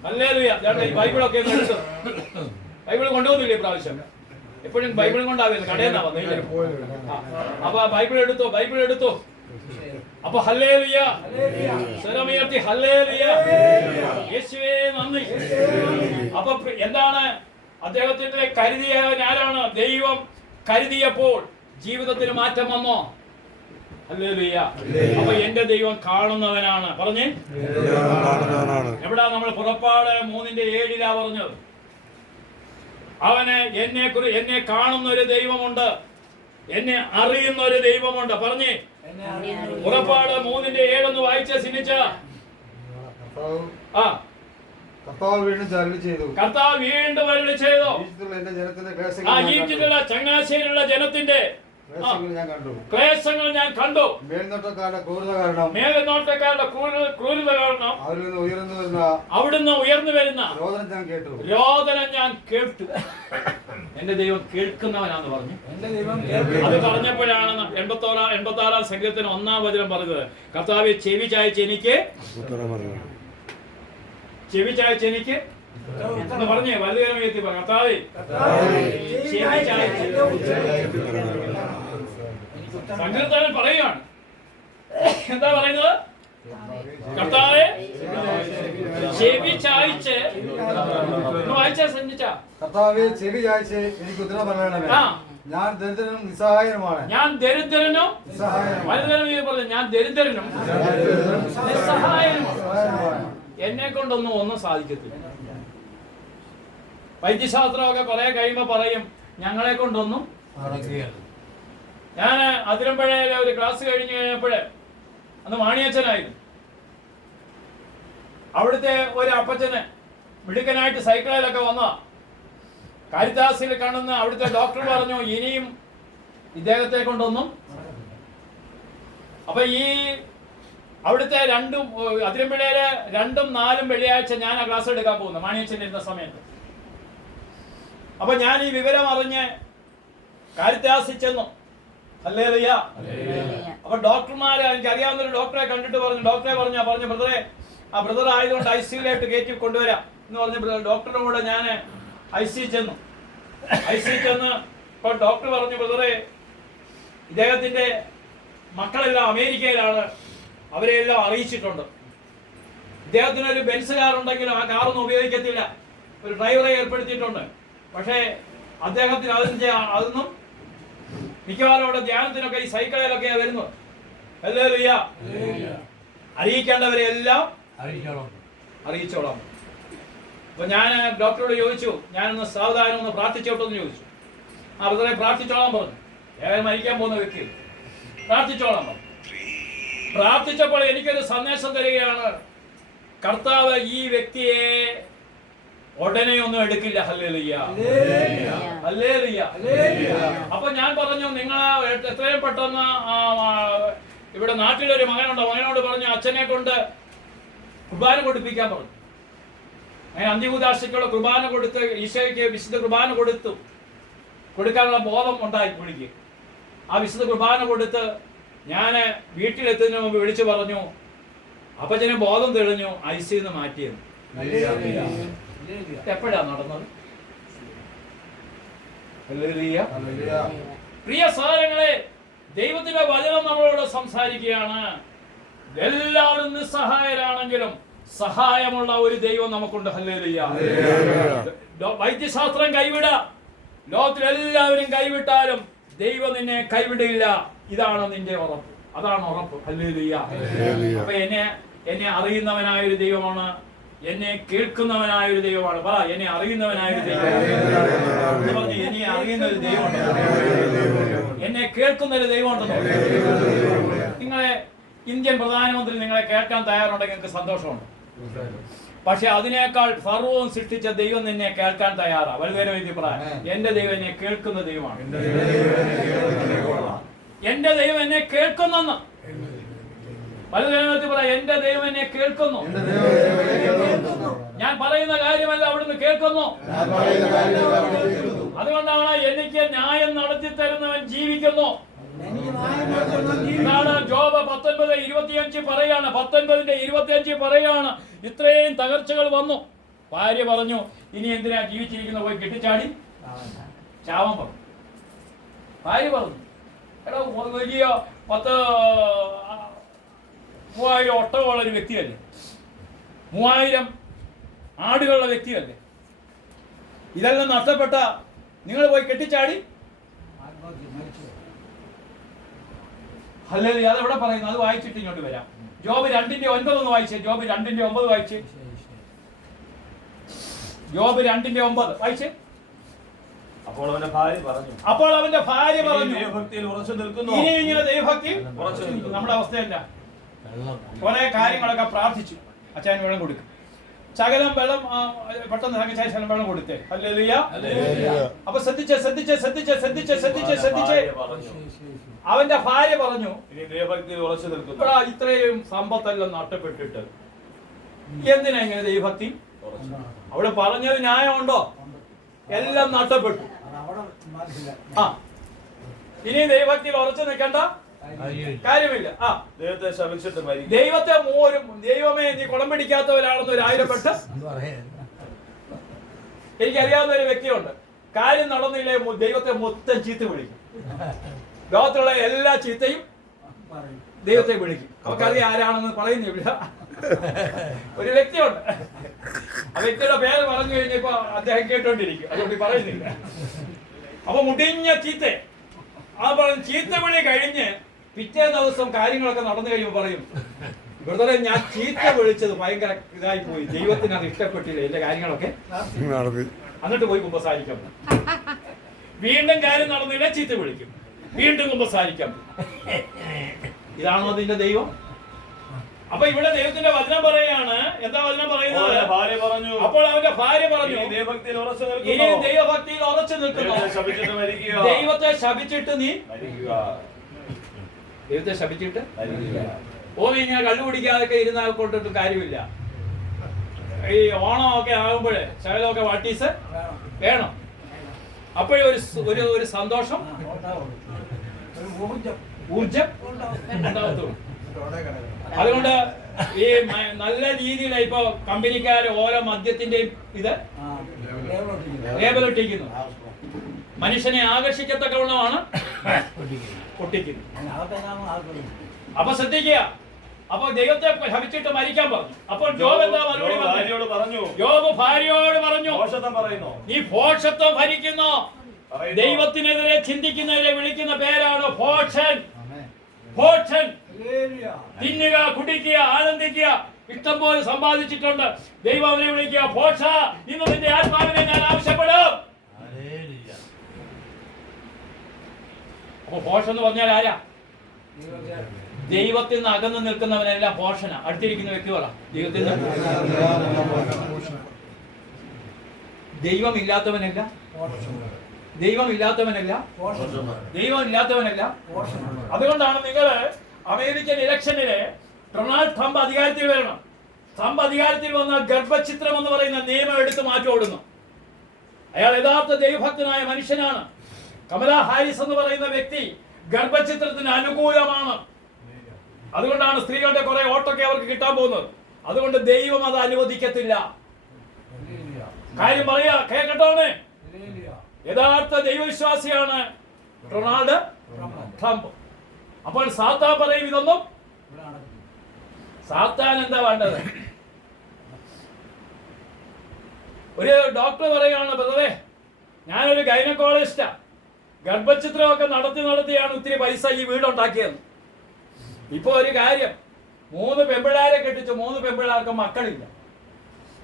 hallelujah. ഈ ബൈബിളൊക്കെ എടുത്തു. ബൈബിൾ കൊണ്ടുവന്നില്ലേ പ്രാവശ്യം? എപ്പോഴും ബൈബിളും കൊണ്ടാവുന്നു, കടയിൽ നിന്നാ വന്നു. അപ്പൊ ബൈബിൾ എടുത്തു. അപ്പൊ ഹല്ലേലൂയ, സ്വരമുയർത്തി ഹല്ലേലൂയ, യേശുവേ നന്ദി. അപ്പൊ എന്താണ് അദ്ദേഹത്തിന്റെ കരുതിയവൻ ആരാണ്? ദൈവം കരുതിയപ്പോൾ ജീവിതത്തിന് മാറ്റം വന്നോ? ഹല്ലേലൂയ. അപ്പൊ എന്റെ ദൈവം കാണുന്നവനാണ്. പറഞ്ഞേ, എവിടാ? നമ്മൾ പുറപ്പാട് 3:7 പറഞ്ഞത്. അവന് എന്നെ കാണുന്ന ഒരു ദൈവമുണ്ട്, എന്നെ അറിയുന്ന ഒരു ദൈവമുണ്ട്. പറഞ്ഞേ, പുറപ്പാട് 3:7 ഒന്ന് വായിച്ച സിനിച്ച. കർത്താവ് വീണ്ടും അരുളി ചെയ്തു. ഈജിപ്തിലുള്ള ചങ്ങനാശ്ശേരിയിലുള്ള ജനത്തിന്റെ ക്ലേശങ്ങൾ ഞാൻ കണ്ടു. മേൽനോട്ടക്കാരുടെ ക്രൂരത കാരണം അവിടുന്ന് ഉയർന്നു വരുന്ന രോദനം ഞാൻ കേട്ടു. എന്റെ ദൈവം കേൾക്കുന്നവനാന്ന് പറഞ്ഞു. അത് പറഞ്ഞപ്പോഴാണ് 86-ാം സംഗീതത്തിന് 1-ാം വചനം പറഞ്ഞത്. കർത്താവെ ചെവി ചായച്ച് എനിക്ക് എന്ന് പറഞ്ഞേ, വലുതുകരം ഉയർത്തി പറഞ്ഞു. കർത്താവേ ചെവി ചായച്ച്. സങ്കീർത്തനൻ പറയുകയാണ്, എന്താ പറയുന്നത്? കർത്താവേ ചെവി ചായച്ച്. വായിച്ചാ സഞ്ചിച്ച. കർത്താവേ ചെവി ചായച്ച് എനിക്ക് ഉത്തരം പറയണമേ. ഞാൻ ദരിദ്രനും നിസ്സഹായനുമാണ്. ഞാൻ ദരിദ്രനും നിസ്സഹായനും. എന്നെ കൊണ്ടൊന്നും സാധിക്കത്തില്ല. വൈദ്യശാസ്ത്രമൊക്കെ കുറെ കഴിയുമ്പോ പറയും ഞങ്ങളെ കൊണ്ടൊന്നും. ഞാൻ അതിരമ്പഴയിലെ ഒരു ക്ലാസ് കഴിഞ്ഞ് കഴിഞ്ഞപ്പോഴേ, അന്ന് മാണിയച്ഛനായിരുന്നു. അവിടുത്തെ ഒരു അപ്പച്ചന് മിടുക്കനായിട്ട് സൈക്കിളിലൊക്കെ വന്നതാ. കാരിത്താസിൽ കാണുന്ന അവിടുത്തെ ഡോക്ടർ പറഞ്ഞു ഇനിയും ഇദ്ദേഹത്തെ കൊണ്ടൊന്നും. അപ്പൊ ഈ അവിടുത്തെ അതിരമ്പഴയിലെ 2ഉം 4ഉം വെള്ളിയാഴ്ച ഞാൻ ആ ക്ലാസ് എടുക്കാൻ പോകുന്നു, മാണിയച്ഛൻ ഇരുന്ന സമയത്ത്. അപ്പൊ ഞാൻ ഈ വിവരം അറിഞ്ഞ് കാരിത്താസിൽ ചെന്നു. ഹല്ലേലൂയ. അപ്പൊ ഡോക്ടർമാരെ, എനിക്ക് അറിയാവുന്ന ഒരു ഡോക്ടറെ കണ്ടിട്ട് ഡോക്ടറെ പറഞ്ഞു ബ്രദർ ആയതുകൊണ്ട് ICUലായിട്ട് കയറ്റി കൊണ്ടുവരാം എന്ന് പറഞ്ഞ ഡോക്ടറുടെ കൂടെ ഞാൻ ICU ചെന്നു. ഇപ്പൊ ഡോക്ടർ പറഞ്ഞു, ബ്രദറെ ഇദ്ദേഹത്തിന്റെ മക്കളെല്ലാം അമേരിക്കയിലാണ്, അവരെല്ലാം അറിയിച്ചിട്ടുണ്ട്. ഇദ്ദേഹത്തിന് ഒരു ബെൻസ് കാർ ഉണ്ടെങ്കിലും ആ കാറൊന്നും ഉപയോഗിക്കത്തില്ല, ഒരു ഡ്രൈവറെ ഏർപ്പെടുത്തിയിട്ടുണ്ട്. പക്ഷേ അദ്ദേഹത്തിന് അതൊന്നും മിക്കവാറും അവിടെ ധ്യാനത്തിനൊക്കെ ഈ സൈക്കിളിലൊക്കെയാണ് വരുന്നത്. ഹല്ലേലൂയ. അറിയിക്കേണ്ടവരെ എല്ലാം അറിയിച്ചോളാം. അപ്പൊ ഞാൻ ഡോക്ടറോട് ചോദിച്ചു, ഞാനൊന്ന് സാവധാനം ഒന്ന് പ്രാർത്ഥിച്ചോട്ടെന്ന് ചോദിച്ചു. ആ ബ്രദറെ പ്രാർത്ഥിച്ചോളാൻ പറഞ്ഞു. ഏവൻ മരിക്കാൻ പോകുന്ന വ്യക്തി പ്രാർത്ഥിച്ചോളാൻ പറഞ്ഞു. പ്രാർത്ഥിച്ചപ്പോൾ എനിക്കൊരു സന്ദേശം തരികയാണ്, കർത്താവ് ഈ വ്യക്തിയെ ഉടനെ ഒന്നും എടുക്കില്ല. Hallelujah, hallelujah. അപ്പൊ ഞാൻ പറഞ്ഞു, നിങ്ങൾ എത്രയും പെട്ടെന്ന് ഇവിടെ നാട്ടിലൊരു മകനുണ്ട്, മകനോട് പറഞ്ഞു അച്ഛനെ കൊണ്ട് കുർബാന കൊടുപ്പിക്കാൻ പറഞ്ഞു. അങ്ങനെ അന്ത്യകൂദാശയ്ക്കുള്ള കുർബാന കൊടുത്ത് ഈശോയ്ക്ക് വിശുദ്ധ കുർബാന കൊടുക്കാനുള്ള ബോധം ഉണ്ടായി പുള്ളിക്ക്. ആ വിശുദ്ധ കുർബാന കൊടുത്ത് ഞാൻ വീട്ടിലെത്തുന്നതിന് മുമ്പ് വിളിച്ചു പറഞ്ഞു, അപ്പച്ചനെ ബോധം തെളിഞ്ഞു, ഐസിന്ന് മാറ്റിയത്. എപ്പോഴാ നടന്നത്? പ്രിയ സഹോദരങ്ങളെ, ദൈവത്തിന്റെ വചനം നമ്മളോട് സംസാരിക്കുകയാണ്. എല്ലാവരും നിസ്സഹായരാണെങ്കിലും സഹായമുള്ള ഒരു ദൈവം നമുക്കുണ്ട്. ഹല്ലേലൂയ. വൈദ്യശാസ്ത്രം കൈവിട, ലോകത്തിലെല്ലാവരും കൈവിട്ടാലും ദൈവം നിന്നെ കൈവിടില്ല. ഇതാണ് നിന്റെ ഉറപ്പ്, അതാണ് ഉറപ്പ്. ഹല്ലേലൂയ. അപ്പൊ എന്നെ അറിയുന്നവനായ ഒരു ദൈവമാണ്, എന്നെ കേൾക്കുന്നവനായ ഒരു ദൈവമാണ്. പറ, എന്നെ അറിയുന്നവനായ ഒരു ദൈവം. എന്നെ അറിയുന്ന ഒരു ദൈവമുണ്ട്, എന്നെ കേൾക്കുന്ന ഒരു ദൈവമുണ്ടെന്നോ. നിങ്ങളെ ഇന്ത്യൻ പ്രധാനമന്ത്രി നിങ്ങളെ കേൾക്കാൻ തയ്യാറുണ്ടെങ്കിൽ നിങ്ങൾക്ക് സന്തോഷമുണ്ട്. പക്ഷെ അതിനേക്കാൾ സർവവും സൃഷ്ടിച്ച ദൈവം നിന്നെ കേൾക്കാൻ തയ്യാറാ. വലുതേരം എഴുതി പറയാം, എന്റെ ദൈവം എന്നെ കേൾക്കുന്ന ദൈവമാണ്. എന്റെ ദൈവം എന്നെ കേൾക്കുന്നെന്ന് വലുതേരം പറയാം, എന്റെ ദൈവം എന്നെ കേൾക്കുന്നു. ഞാൻ പറയുന്ന കാര്യമല്ല, അവിടുന്ന് കേൾക്കുന്നു. അതുകൊണ്ടാണ് എനിക്ക് ന്യായം നടത്തി തരുന്നവൻ ജീവിക്കുന്നു. ഇതാണ് ജോബ് 19:25 പറയാണ്. 19:25 പറയാണ്, ഇത്രയും തകർച്ചകൾ വന്നു. ഭാര്യ പറഞ്ഞു, ഇനി എന്തിനാ ജീവിച്ചിരിക്കുന്ന, പോയി കെട്ടിച്ചാടി ചാവാൻ പറഞ്ഞു. ഭാര്യ പറഞ്ഞു, എടാ വലിയ 3000 ഒട്ടകമുള്ള ഒരു വ്യക്തിയല്ലേ, 3000 ആടുകളുള്ള വ്യക്തിയല്ലേ, ഇതെല്ലാം നഷ്ടപ്പെട്ട നിങ്ങൾ പോയി കെട്ടിച്ചാടി. ഹല്ലേലൂയ. അതെവിടെ പറയുന്നു? അത് വായിച്ചിട്ട് ഇങ്ങോട്ട് വരാം. ജോബ് 2:9 ഒന്ന് വായിച്ചേ. ജോബ് 2:9 വായിച്ചേ. ജോബ് 2:9 വായിച്ചേ. അപ്പോൾ അവന്റെ ഭാര്യ പറഞ്ഞു, ദൈവഭക്തിയിൽ ഉറച്ചു നിൽക്കുന്നു. ഇനി ഇങ്ങനെ ദൈവഭക്തി നമ്മുടെ അവസ്ഥയല്ല. കുറെ കാര്യങ്ങളൊക്കെ പ്രാർത്ഥിച്ചു. അച്ഛൻ വെള്ളം കൊടുക്കും, ശകലം വെള്ളം പെട്ടെന്ന് ശകലം വെള്ളം കൊടുത്തേ. ഹല്ലേലൂയ. അപ്പൊ ശ്രദ്ധിച്ചേ. അവന്റെ ഭാര്യ പറഞ്ഞു, ഇത്രയും സമ്പത്തെല്ലാം നഷ്ടപ്പെട്ടിട്ട് എന്തിനാ ഇങ്ങനെ ദൈവഭക്തി? അവിടെ പറഞ്ഞത് ന്യായമുണ്ടോ? എല്ലാം നഷ്ടപ്പെട്ടു. ഇനി ദൈവഭക്തിയിൽ ഉറച്ചു നിൽക്കണ്ട കാര്യമില്ല. ദൈവത്തെ ശപിച്ചിട്ട് ദൈവത്തെ ദൈവമേ നീ കുളം പിടിക്കാത്തവരാണെന്ന് 1000 പെട്ട്. എനിക്കറിയാവുന്ന ഒരു വ്യക്തിയുണ്ട്, കാര്യം നടന്നില്ലേ ദൈവത്തെ മൊത്തം ചീത്ത വിളിക്കും. ലോകത്തിലുള്ള എല്ലാ ചീത്തയും ദൈവത്തെ വിളിക്കും. നമുക്കറിയാം ആരാണെന്ന് പറയുന്നില്ല. ഒരു വ്യക്തിയുണ്ട്, ആ വ്യക്തിയുടെ പേര് പറഞ്ഞു കഴിഞ്ഞപ്പോ അദ്ദേഹം കേട്ടോണ്ടിരിക്കും, അതുകൊണ്ട് പറയുന്നില്ല. അപ്പൊ മുടിഞ്ഞ ചീത്ത, ആ പറഞ്ഞു ചീത്ത വിളി കഴിഞ്ഞ് പിറ്റേ ദിവസം കാര്യങ്ങളൊക്കെ നടന്നു കഴിയുമ്പോൾ പറയും, ബ്രദറെ ഞാൻ ചീത്ത വിളിച്ചത് ഭയങ്കര ഇതായി പോയി, ദൈവത്തിന് അത് ഇഷ്ടപ്പെട്ടില്ല എന്റെ കാര്യങ്ങളൊക്കെ. എന്നിട്ട് പോയി കുമ്പസാരിക്കാം. വീണ്ടും കാര്യം നടന്നില്ല, ചീത്ത വിളിക്കും, വീണ്ടും കുമ്പസാരിക്കാം. ഇതാണോ അതിന്റെ ദൈവം? അപ്പൊ ഇവിടെ ദൈവത്തിന്റെ വചനം പറയാണ്. എന്താ വചനം പറയുന്നത്? അപ്പോൾ അവന്റെ ഭാര്യ പറഞ്ഞു, ഇനി ദൈവഭക്തിയിൽ ഉറച്ചു നിൽക്കുന്നു. ദൈവത്തെ ശപിച്ചിട്ട് നീ ദൈവത്തെ ശപിച്ചിട്ട് ഇങ്ങനെ കള്ളു കുടിക്കാതൊക്കെ ഇരുന്നാൽ കൊണ്ടിട്ടും കാര്യമില്ല. ഈ ഓണമൊക്കെ ആകുമ്പോഴേ ശകലമൊക്കെ വാട്ടീസ് വേണം. അപ്പോഴേ ഒരു സന്തോഷം, ഊർജം ഉണ്ടാകത്തുള്ളൂ. അതുകൊണ്ട് ഈ നല്ല രീതിയിൽ ഇപ്പൊ കമ്പനിക്കാര് ഓരോ മദ്യത്തിന്റെയും ഇത് ലേബലൊട്ടിക്കുന്നു. മനുഷ്യനെ ആകർഷിക്കത്തക്കവണ്ണമാണ് പൊട്ടിക്കുന്നത്. അപ്പൊ ശ്രദ്ധിക്കുക, അപ്പൊ ദൈവത്തെ ശപിച്ചിട്ട് മരിക്കാൻ പറഞ്ഞു. അപ്പോൾ ജോബ് എന്താ മറുപടി പറഞ്ഞു? യോബ് ഭാര്യയോട് പറഞ്ഞു, ഭോഷത്വം പറയുന്നു, നീ ഭോഷത്വം ഭരിക്കുന്നു. ദൈവത്തിനെതിരെ ചിന്തിക്കുന്നവരെ വിളിക്കുന്ന പേരാണ് ഭോഷൻ. ഭോഷൻ. തിന്നുക, കുടിക്കുക, ആനന്ദിക്കുക, ഇഷ്ടം പോലെ സമ്പാദിച്ചിട്ടുണ്ട്. ദൈവം അവനെ വിളിക്കുക ഭോഷ, ഇന്ന് നിന്റെ ആത്മാവിനെ ഞാൻ ആവശ്യപ്പെടും. അപ്പൊ ഭോഷൻ എന്ന് പറഞ്ഞാൽ ആരാ? ദൈവത്തിൽ നിന്ന് അകന്നു നിൽക്കുന്നവനെല്ലാം ഭോഷന. അടുത്തിരിക്കുന്ന വ്യക്തി പറ, ദൈവത്തിൽ നിന്ന് ദൈവമില്ലാത്തവനല്ല, ദൈവമില്ലാത്തവനല്ല, ദൈവമില്ലാത്തവനല്ല. അതുകൊണ്ടാണ് നിങ്ങൾ അമേരിക്കൻ ഇലക്ഷനില് ഡൊണാൾഡ് ട്രംപ് അധികാരത്തിൽ വരണം. ട്രംപ് അധികാരത്തിൽ വന്ന ഗർഭചിത്രം എന്ന് പറയുന്ന നിയമം എടുത്ത് മാറ്റോടുന്നു. അയാൾ യഥാർത്ഥ ദൈവഭക്തനായ മനുഷ്യനാണ്. കമലാ ഹാരിസ് എന്ന് പറയുന്ന വ്യക്തി ഗർഭചിത്രത്തിന് അനുകൂലമാണ്. അതുകൊണ്ടാണ് സ്ത്രീകളുടെ കുറെ വോട്ടൊക്കെ അവർക്ക് കിട്ടാൻ പോകുന്നത്. അതുകൊണ്ട് ദൈവം അത് അനുവദിക്കത്തില്ല. കാര്യം പറയാ, കേൾക്കട്ടോണേ. യഥാർത്ഥ ദൈവവിശ്വാസിയാണ് ഡൊണാൾഡ് ട്രംപ്. അപ്പോൾ സാത്താൻ പറയും ഇതൊന്നും. സാത്താൻ എന്താ വേണ്ടത്? ഒരു ഡോക്ടർ പറയുകയാണ്, ബ്രദറെ ഞാനൊരു ഗൈനക്കോളജിസ്റ്റാ, ഗർഭചിത്രമൊക്കെ നടത്തിയാണ് ഒത്തിരി പൈസ ഈ വീടുണ്ടാക്കിയത്. ഇപ്പൊ ഒരു കാര്യം, 3 പെമ്പിള്ളാരെ കെട്ടിച്ചു, 3 പെമ്പിള്ളാർക്ക് മക്കളില്ല.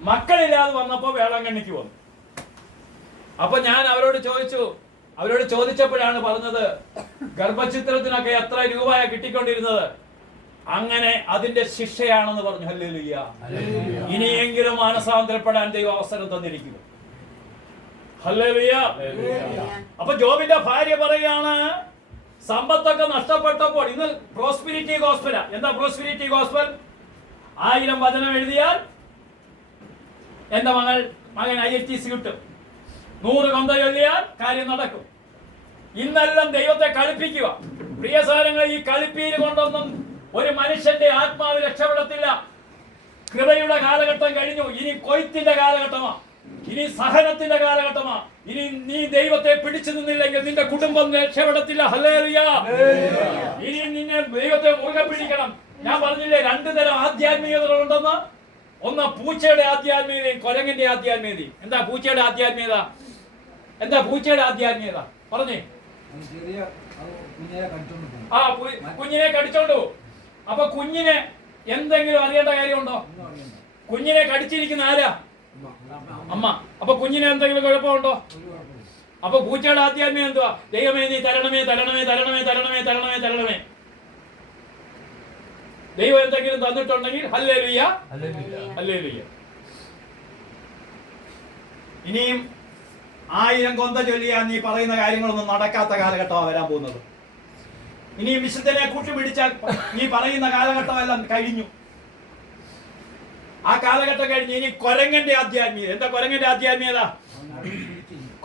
മക്കളില്ലാതെ വന്നപ്പോ വേളാങ്കണ്ണിക്ക് വന്നു. അപ്പൊ ഞാൻ അവരോട് ചോദിച്ചപ്പോഴാണ് പറഞ്ഞത്, ഗർഭചിത്രത്തിനൊക്കെ എത്ര രൂപയാ കിട്ടിക്കൊണ്ടിരുന്നത്? അങ്ങനെ അതിന്റെ ശിക്ഷയാണെന്ന് പറഞ്ഞു. ഹല്ലേലൂയ. ഇനിയെങ്കിലും മാനസാന്തരപ്പെടാൻ ദൈവം അവസരം തന്നിരിക്കുന്നു. ഹല്ലേലൂയ. അപ്പൊ ജോബിന്റെ ഭാര്യ പറയാണ്, സമ്പത്തൊക്കെ നഷ്ടപ്പെട്ടപ്പോൾ, ഇന്ന് പ്രോസ്പിരിറ്റി ഗോസ്പല. എന്താ പ്രോസ്പിരിറ്റി ഗോസ്പൽ? 1000 വചനം എഴുതിയാൽ എന്റെ മകൻ IHTC കിട്ടും. 100 കൊന്ത ചൊല്ലിയാൽ കാര്യം നടക്കും. ഇന്നെല്ലാം ദൈവത്തെ കളിപ്പിക്കുക. പ്രിയ സാരങ്ങളെ, ഈ കളിപ്പീര് കൊണ്ടൊന്നും ഒരു മനുഷ്യന്റെ ആത്മാവ് രക്ഷപ്പെടത്തില്ല. കൃപയുടെ കാലഘട്ടം കഴിഞ്ഞു. ഇനി കൊയ്ത്തിന്റെ കാലഘട്ടമാണ്. ഇനി സഹനത്തിന്റെ കാലഘട്ടമാണ്. ഇനി നീ ദൈവത്തെ പിടിച്ചു നിന്നില്ലെങ്കിൽ നിന്റെ കുടുംബം രക്ഷപ്പെടത്തില്ല. ഹല്ലേലൂയ. ഇനി നിന്നെ ദൈവത്തെ മുറുകെ പിടിക്കണം. ഞാൻ പറഞ്ഞില്ലേ 2 തരം ആധ്യാത്മികതകളുണ്ടെന്ന്. ഒന്ന് പൂച്ചയുടെ ആധ്യാത്മികതയും കുരങ്ങിന്റെ ആധ്യാത്മികതയും. എന്താ പൂച്ചയുടെ ആധ്യാത്മികത? എന്താ പൂച്ചയുടെ ആധ്യാത്മികത? പറഞ്ഞേ. ആ, കുഞ്ഞിനെ കടിച്ചോണ്ട് പോകും. അപ്പൊ കുഞ്ഞിനെ എന്തെങ്കിലും അറിയേണ്ട കാര്യമുണ്ടോ? കുഞ്ഞിനെ കടിച്ചിരിക്കുന്ന ആരാ? അമ്മ. അപ്പൊ കുഞ്ഞിനെ എന്തെങ്കിലും കുഴപ്പമുണ്ടോ? അപ്പൊ പൂച്ചയുടെ ആധ്യാത്മികം എന്തുവാ? ദൈവമേ നീ തരണമേ, തരണമേ, തരണമേ, തരണമേ, തരണമേ, തരണമേ. ദൈവം എന്തെങ്കിലും തന്നിട്ടുണ്ടെങ്കിൽ ഹല്ലേലൂയ, ഹല്ലേലൂയ. ഇനിയും 1000 കൊന്ത ചൊല്ലിയാൽ നീ പറയുന്ന കാര്യങ്ങളൊന്നും നടക്കാത്ത കാലഘട്ടമാണ് വരാൻ പോകുന്നത്. ഇനിയും വിശുദ്ധനെ കൂട്ടുപിടിച്ചാൽ നീ പറയുന്ന കാലഘട്ടമെല്ലാം കഴിഞ്ഞു. ആ കാലഘട്ടം കഴിഞ്ഞ് ഇനി കൊരങ്ങന്റെ ആധ്യാത്മികത. എന്താ കൊരങ്ങന്റെ ആധ്യാത്മികത?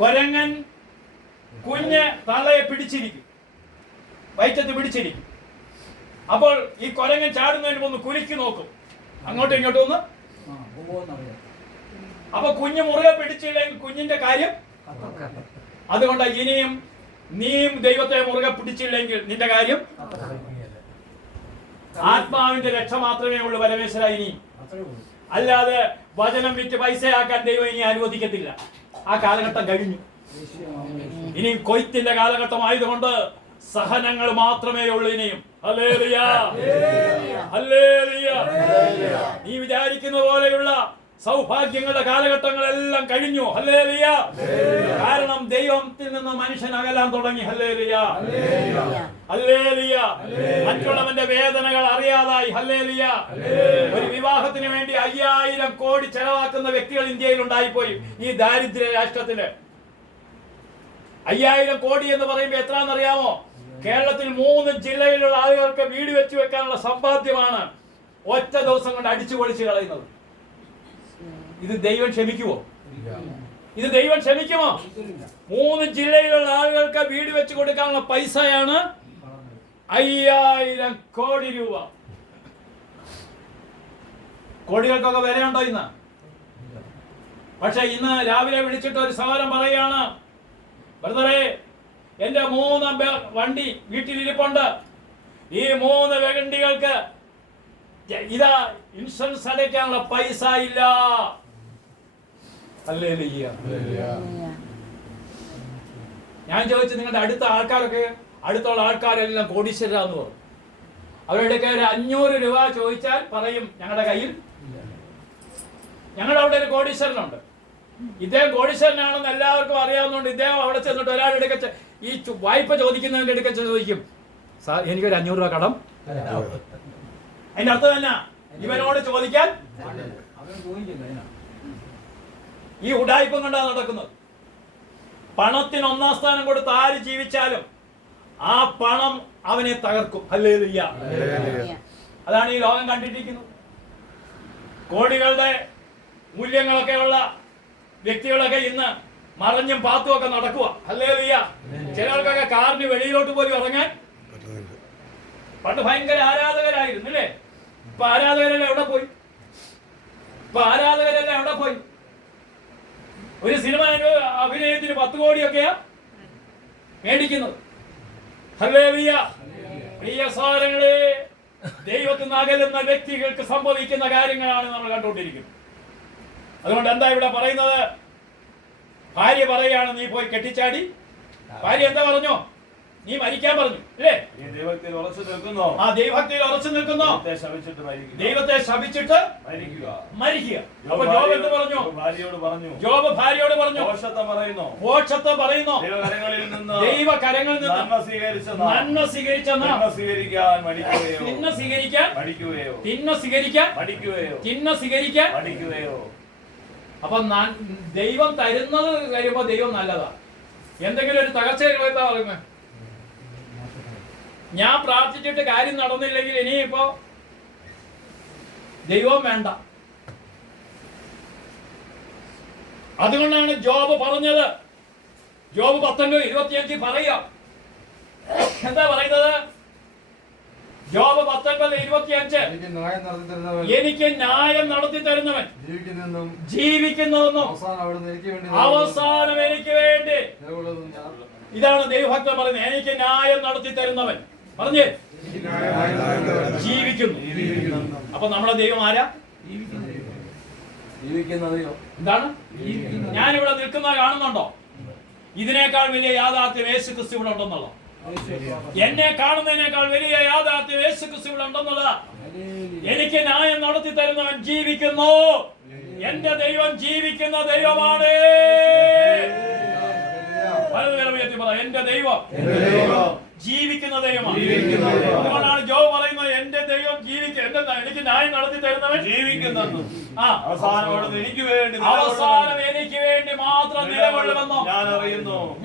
കൊരങ്ങൻ കുഞ്ഞ് തള്ളയെ പിടിച്ചിരിക്കും, വയറ്റത്ത് പിടിച്ചിരിക്കും. അപ്പോൾ ഈ കൊരങ്ങൻ ചാടുന്നതിന് ഒന്ന് കുലുക്കി നോക്കും, അങ്ങോട്ടും ഇങ്ങോട്ടും ഒന്ന്. അപ്പൊ കുഞ്ഞ് മുറുകെ പിടിച്ചില്ലെങ്കിൽ കുഞ്ഞിന്റെ കാര്യം. അതുകൊണ്ട് ഇനിയും നീയും ദൈവത്തെ മുറുകെ പിടിച്ചില്ലെങ്കിൽ നിന്റെ കാര്യം. ആത്മാവിന്റെ രക്ഷ മാത്രമേ ഉള്ളൂ പരമേശ്വര. ഇനി അല്ലാതെ വചനം വിറ്റ് പൈസയാക്കാൻ ദൈവം ഇനി അനുവദിക്കത്തില്ല. ആ കാലഘട്ടം കഴിഞ്ഞു. ഇനി കൊയ്ത്തിന്റെ കാലഘട്ടം ആയതുകൊണ്ട് സഹനങ്ങൾ മാത്രമേ ഉള്ളൂ ഇനിയും. Hallelujah, hallelujah. നീ വിചാരിക്കുന്ന പോലെയുള്ള സൗഭാഗ്യങ്ങളുടെ കാലഘട്ടങ്ങളെല്ലാം കഴിഞ്ഞു. ഹല്ലേലൂയ. കാരണം ദൈവത്തിൽ നിന്ന് മനുഷ്യൻ അകലാൻ തുടങ്ങി. Hallelujah, hallelujah. മറ്റുള്ളവന്റെ വേദനകൾ അറിയാതായി. ഹല്ലേലൂയ. ഒരു വിവാഹത്തിന് വേണ്ടി 5000 കോടി ചെലവാക്കുന്ന വ്യക്തികൾ ഇന്ത്യയിൽ ഉണ്ടായിപ്പോയി. ഈ ദാരിദ്ര്യ രാഷ്ട്രത്തില് 5000 കോടി എന്ന് പറയുമ്പോൾ എത്രയാണെന്നറിയാമോ? കേരളത്തിൽ 3 ജില്ലയിലുള്ള ആളുകൾക്ക് വീട് വെച്ച് വെക്കാനുള്ള സമ്പാദ്യമാണ് ഒറ്റ ദിവസം കൊണ്ട് അടിച്ചു പൊളിച്ച് കളയുന്നത്. ഇത് ദൈവം ക്ഷമിക്കുമോ? ഇത് ദൈവം ക്ഷമിക്കുമോ? 3 ജില്ലയിലുള്ള ആളുകൾക്ക് വീട് വെച്ച് കൊടുക്കാനുള്ള പൈസയാണ് 5000 കോടി രൂപ. കോടികൾക്കൊക്കെ വിലയുണ്ടോ ഇന്ന്? പക്ഷെ ഇന്ന് രാവിലെ വിളിച്ചിട്ട് ഒരു സഹോദരൻ പറയാണ്, ബ്രദറെ എന്റെ 3 വണ്ടി വീട്ടിലിരിപ്പുണ്ട്. ഈ 3 വണ്ടികൾക്ക് ഇതാ ഇൻഷുറൻസ് അടയ്ക്കാനുള്ള പൈസ ഇല്ല. ഹല്ലേലൂയ. ഞാൻ ചോദിച്ചു, നിങ്ങളുടെ അടുത്ത ആൾക്കാരൊക്കെ, അടുത്തുള്ള ആൾക്കാരെല്ലാം കോടീശ്വരാന്ന് പറഞ്ഞു. അവരുടെയൊക്കെ ഒരു 500 രൂപ ചോദിച്ചാൽ പറയും ഞങ്ങളുടെ കയ്യിൽ. ഞങ്ങളുടെ അവിടെ ഒരു കോടീശ്വരനുണ്ട്. ഇദ്ദേഹം കോടീശ്വരനാണെന്ന് എല്ലാവർക്കും അറിയാവുന്നതുകൊണ്ട് ഇദ്ദേഹം അവിടെ ചെന്നിട്ട് ഒരാളുടെ അടുക്ക ഈ വായ്പ ചോദിക്കുന്നതിന്റെ അടുക്ക ചോദിക്കും, സാർ എനിക്കൊരു 500 രൂപ കടം. അതിന്റെ അർത്ഥം തന്നെ ഇവനോട് ചോദിക്കാൻ ഈ ഉഡായിപ്പം കൊണ്ടാണ് നടക്കുന്നത്. പണത്തിന് 1-ാം സ്ഥാനം കൊടുത്ത് ആര് ജീവിച്ചാലും ആ പണം അവനെ തകർക്കും. ഹല്ലേലൂയ. അതാണ് ഈ ലോകം കണ്ടിരിക്കുന്നത്. കോടികളുടെ മൂല്യങ്ങളൊക്കെ ഉള്ള വ്യക്തികളൊക്കെ ഇന്ന് മറഞ്ഞും പാത്തും ഒക്കെ നടക്കുക. ഹല്ലേലൂയ. ചിലർക്കൊക്കെ കാറിന് വെളിയിലോട്ട് പോലും ഇറങ്ങാൻ. പണ്ട് ഭയങ്കര ആരാധകരായിരുന്നു അല്ലേ? ഇപ്പൊ ആരാധകരെല്ലാം എവിടെ പോയി? ഒരു സിനിമ അഭിനയത്തിന് 10 കോടിയൊക്കെയാ മേടിക്കുന്നത്. ഹല്ലേലൂയ. പ്രിയ സഹോദരങ്ങളെ, ദൈവത്തിൽ നിന്ന് അകലുന്ന വ്യക്തികൾക്ക് സംഭവിക്കുന്ന കാര്യങ്ങളാണ് നമ്മൾ കണ്ടുകൊണ്ടിരിക്കുന്നത്. അതുകൊണ്ട് എന്താ ഇവിടെ പറയുന്നത്? ഭാര്യ പറയുകയാണ്, നീ പോയി കെട്ടിച്ചാടി. ഭാര്യ എന്താ പറഞ്ഞു? നീ മരിക്കാൻ പറഞ്ഞു അല്ലേ? ദൈവത്തിൽ ഉറച്ചു നിൽക്കുന്നു. ആ ദൈവത്തിൽ ഉറച്ചു നിൽക്കുന്നു. ദൈവത്തെ ശപിച്ചിട്ട് മരിക്കുക. അപ്പൊ ജോബ് എന്ത് പറഞ്ഞു? ജോബ് ഭാര്യയോട് പറഞ്ഞു, മോക്ഷത്തെ പറയുന്നു. ദൈവകരങ്ങളിൽ നിന്ന് നന്മ സ്വീകരിച്ച തിന്മ സ്വീകരിക്കാൻ. അപ്പൊ ദൈവം തരുന്നത് വരുമ്പോ ദൈവം നല്ലതാ. എന്തെങ്കിലും ഒരു തകർച്ച വരുമ്പോ പറയുന്നത്, ഞാൻ പ്രാർത്ഥിച്ചിട്ട് കാര്യം നടന്നില്ലെങ്കിൽ ഇനിയിപ്പോ ദൈവം വേണ്ട. അതുകൊണ്ടാണ് ജോബ് പറഞ്ഞത്. ജോബ് 19:25 പറയാം. എന്താ പറയുന്നത്? ജോബ് 19:25, എനിക്ക് ന്യായം നടത്തി തരുന്നവൻ ജീവിക്കുന്നതെന്നും അവസാനം എനിക്ക് വേണ്ടി. ഇതാണ് ദൈവഭക്തൻ പറയുന്നത്. എനിക്ക് ന്യായം നടത്തി തരുന്നവൻ പറഞ്ഞേ ജീവിക്കുന്നു. അപ്പൊ നമ്മളെ ദൈവം ആരാ? എന്താണ്? ഞാനിവിടെ നിൽക്കുന്ന കാണുന്നുണ്ടോ? ഇതിനേക്കാൾ വലിയ യാഥാർത്ഥ്യം യേശു ക്രിസ്തു ഇവിടെ ഉണ്ടെന്നുള്ളോ? എന്നെ കാണുന്നതിനേക്കാൾ വലിയ യാഥാർത്ഥ്യം യേശു ക്രിസ്തു ഇവിടെ ഉണ്ടെന്നുള്ളതാ. എനിക്ക് ന്യായം നടത്തി തരുന്നവൻ ജീവിക്കുന്നു. എന്റെ ദൈവം ജീവിക്കുന്ന ദൈവമാണ്. എന്റെ ദൈവം ജീവിക്കുന്ന ദൈവമാണ്. അതുകൊണ്ടാണ് ജോബ് പറയുന്നത്, എന്റെ ദൈവം എനിക്ക് ന്യായം നടത്തി തരുന്നവൻ ജീവിക്കുന്നു. അവസാനം എനിക്ക് വേണ്ടി മാത്രം നിലകൊള്ളുമെന്നോ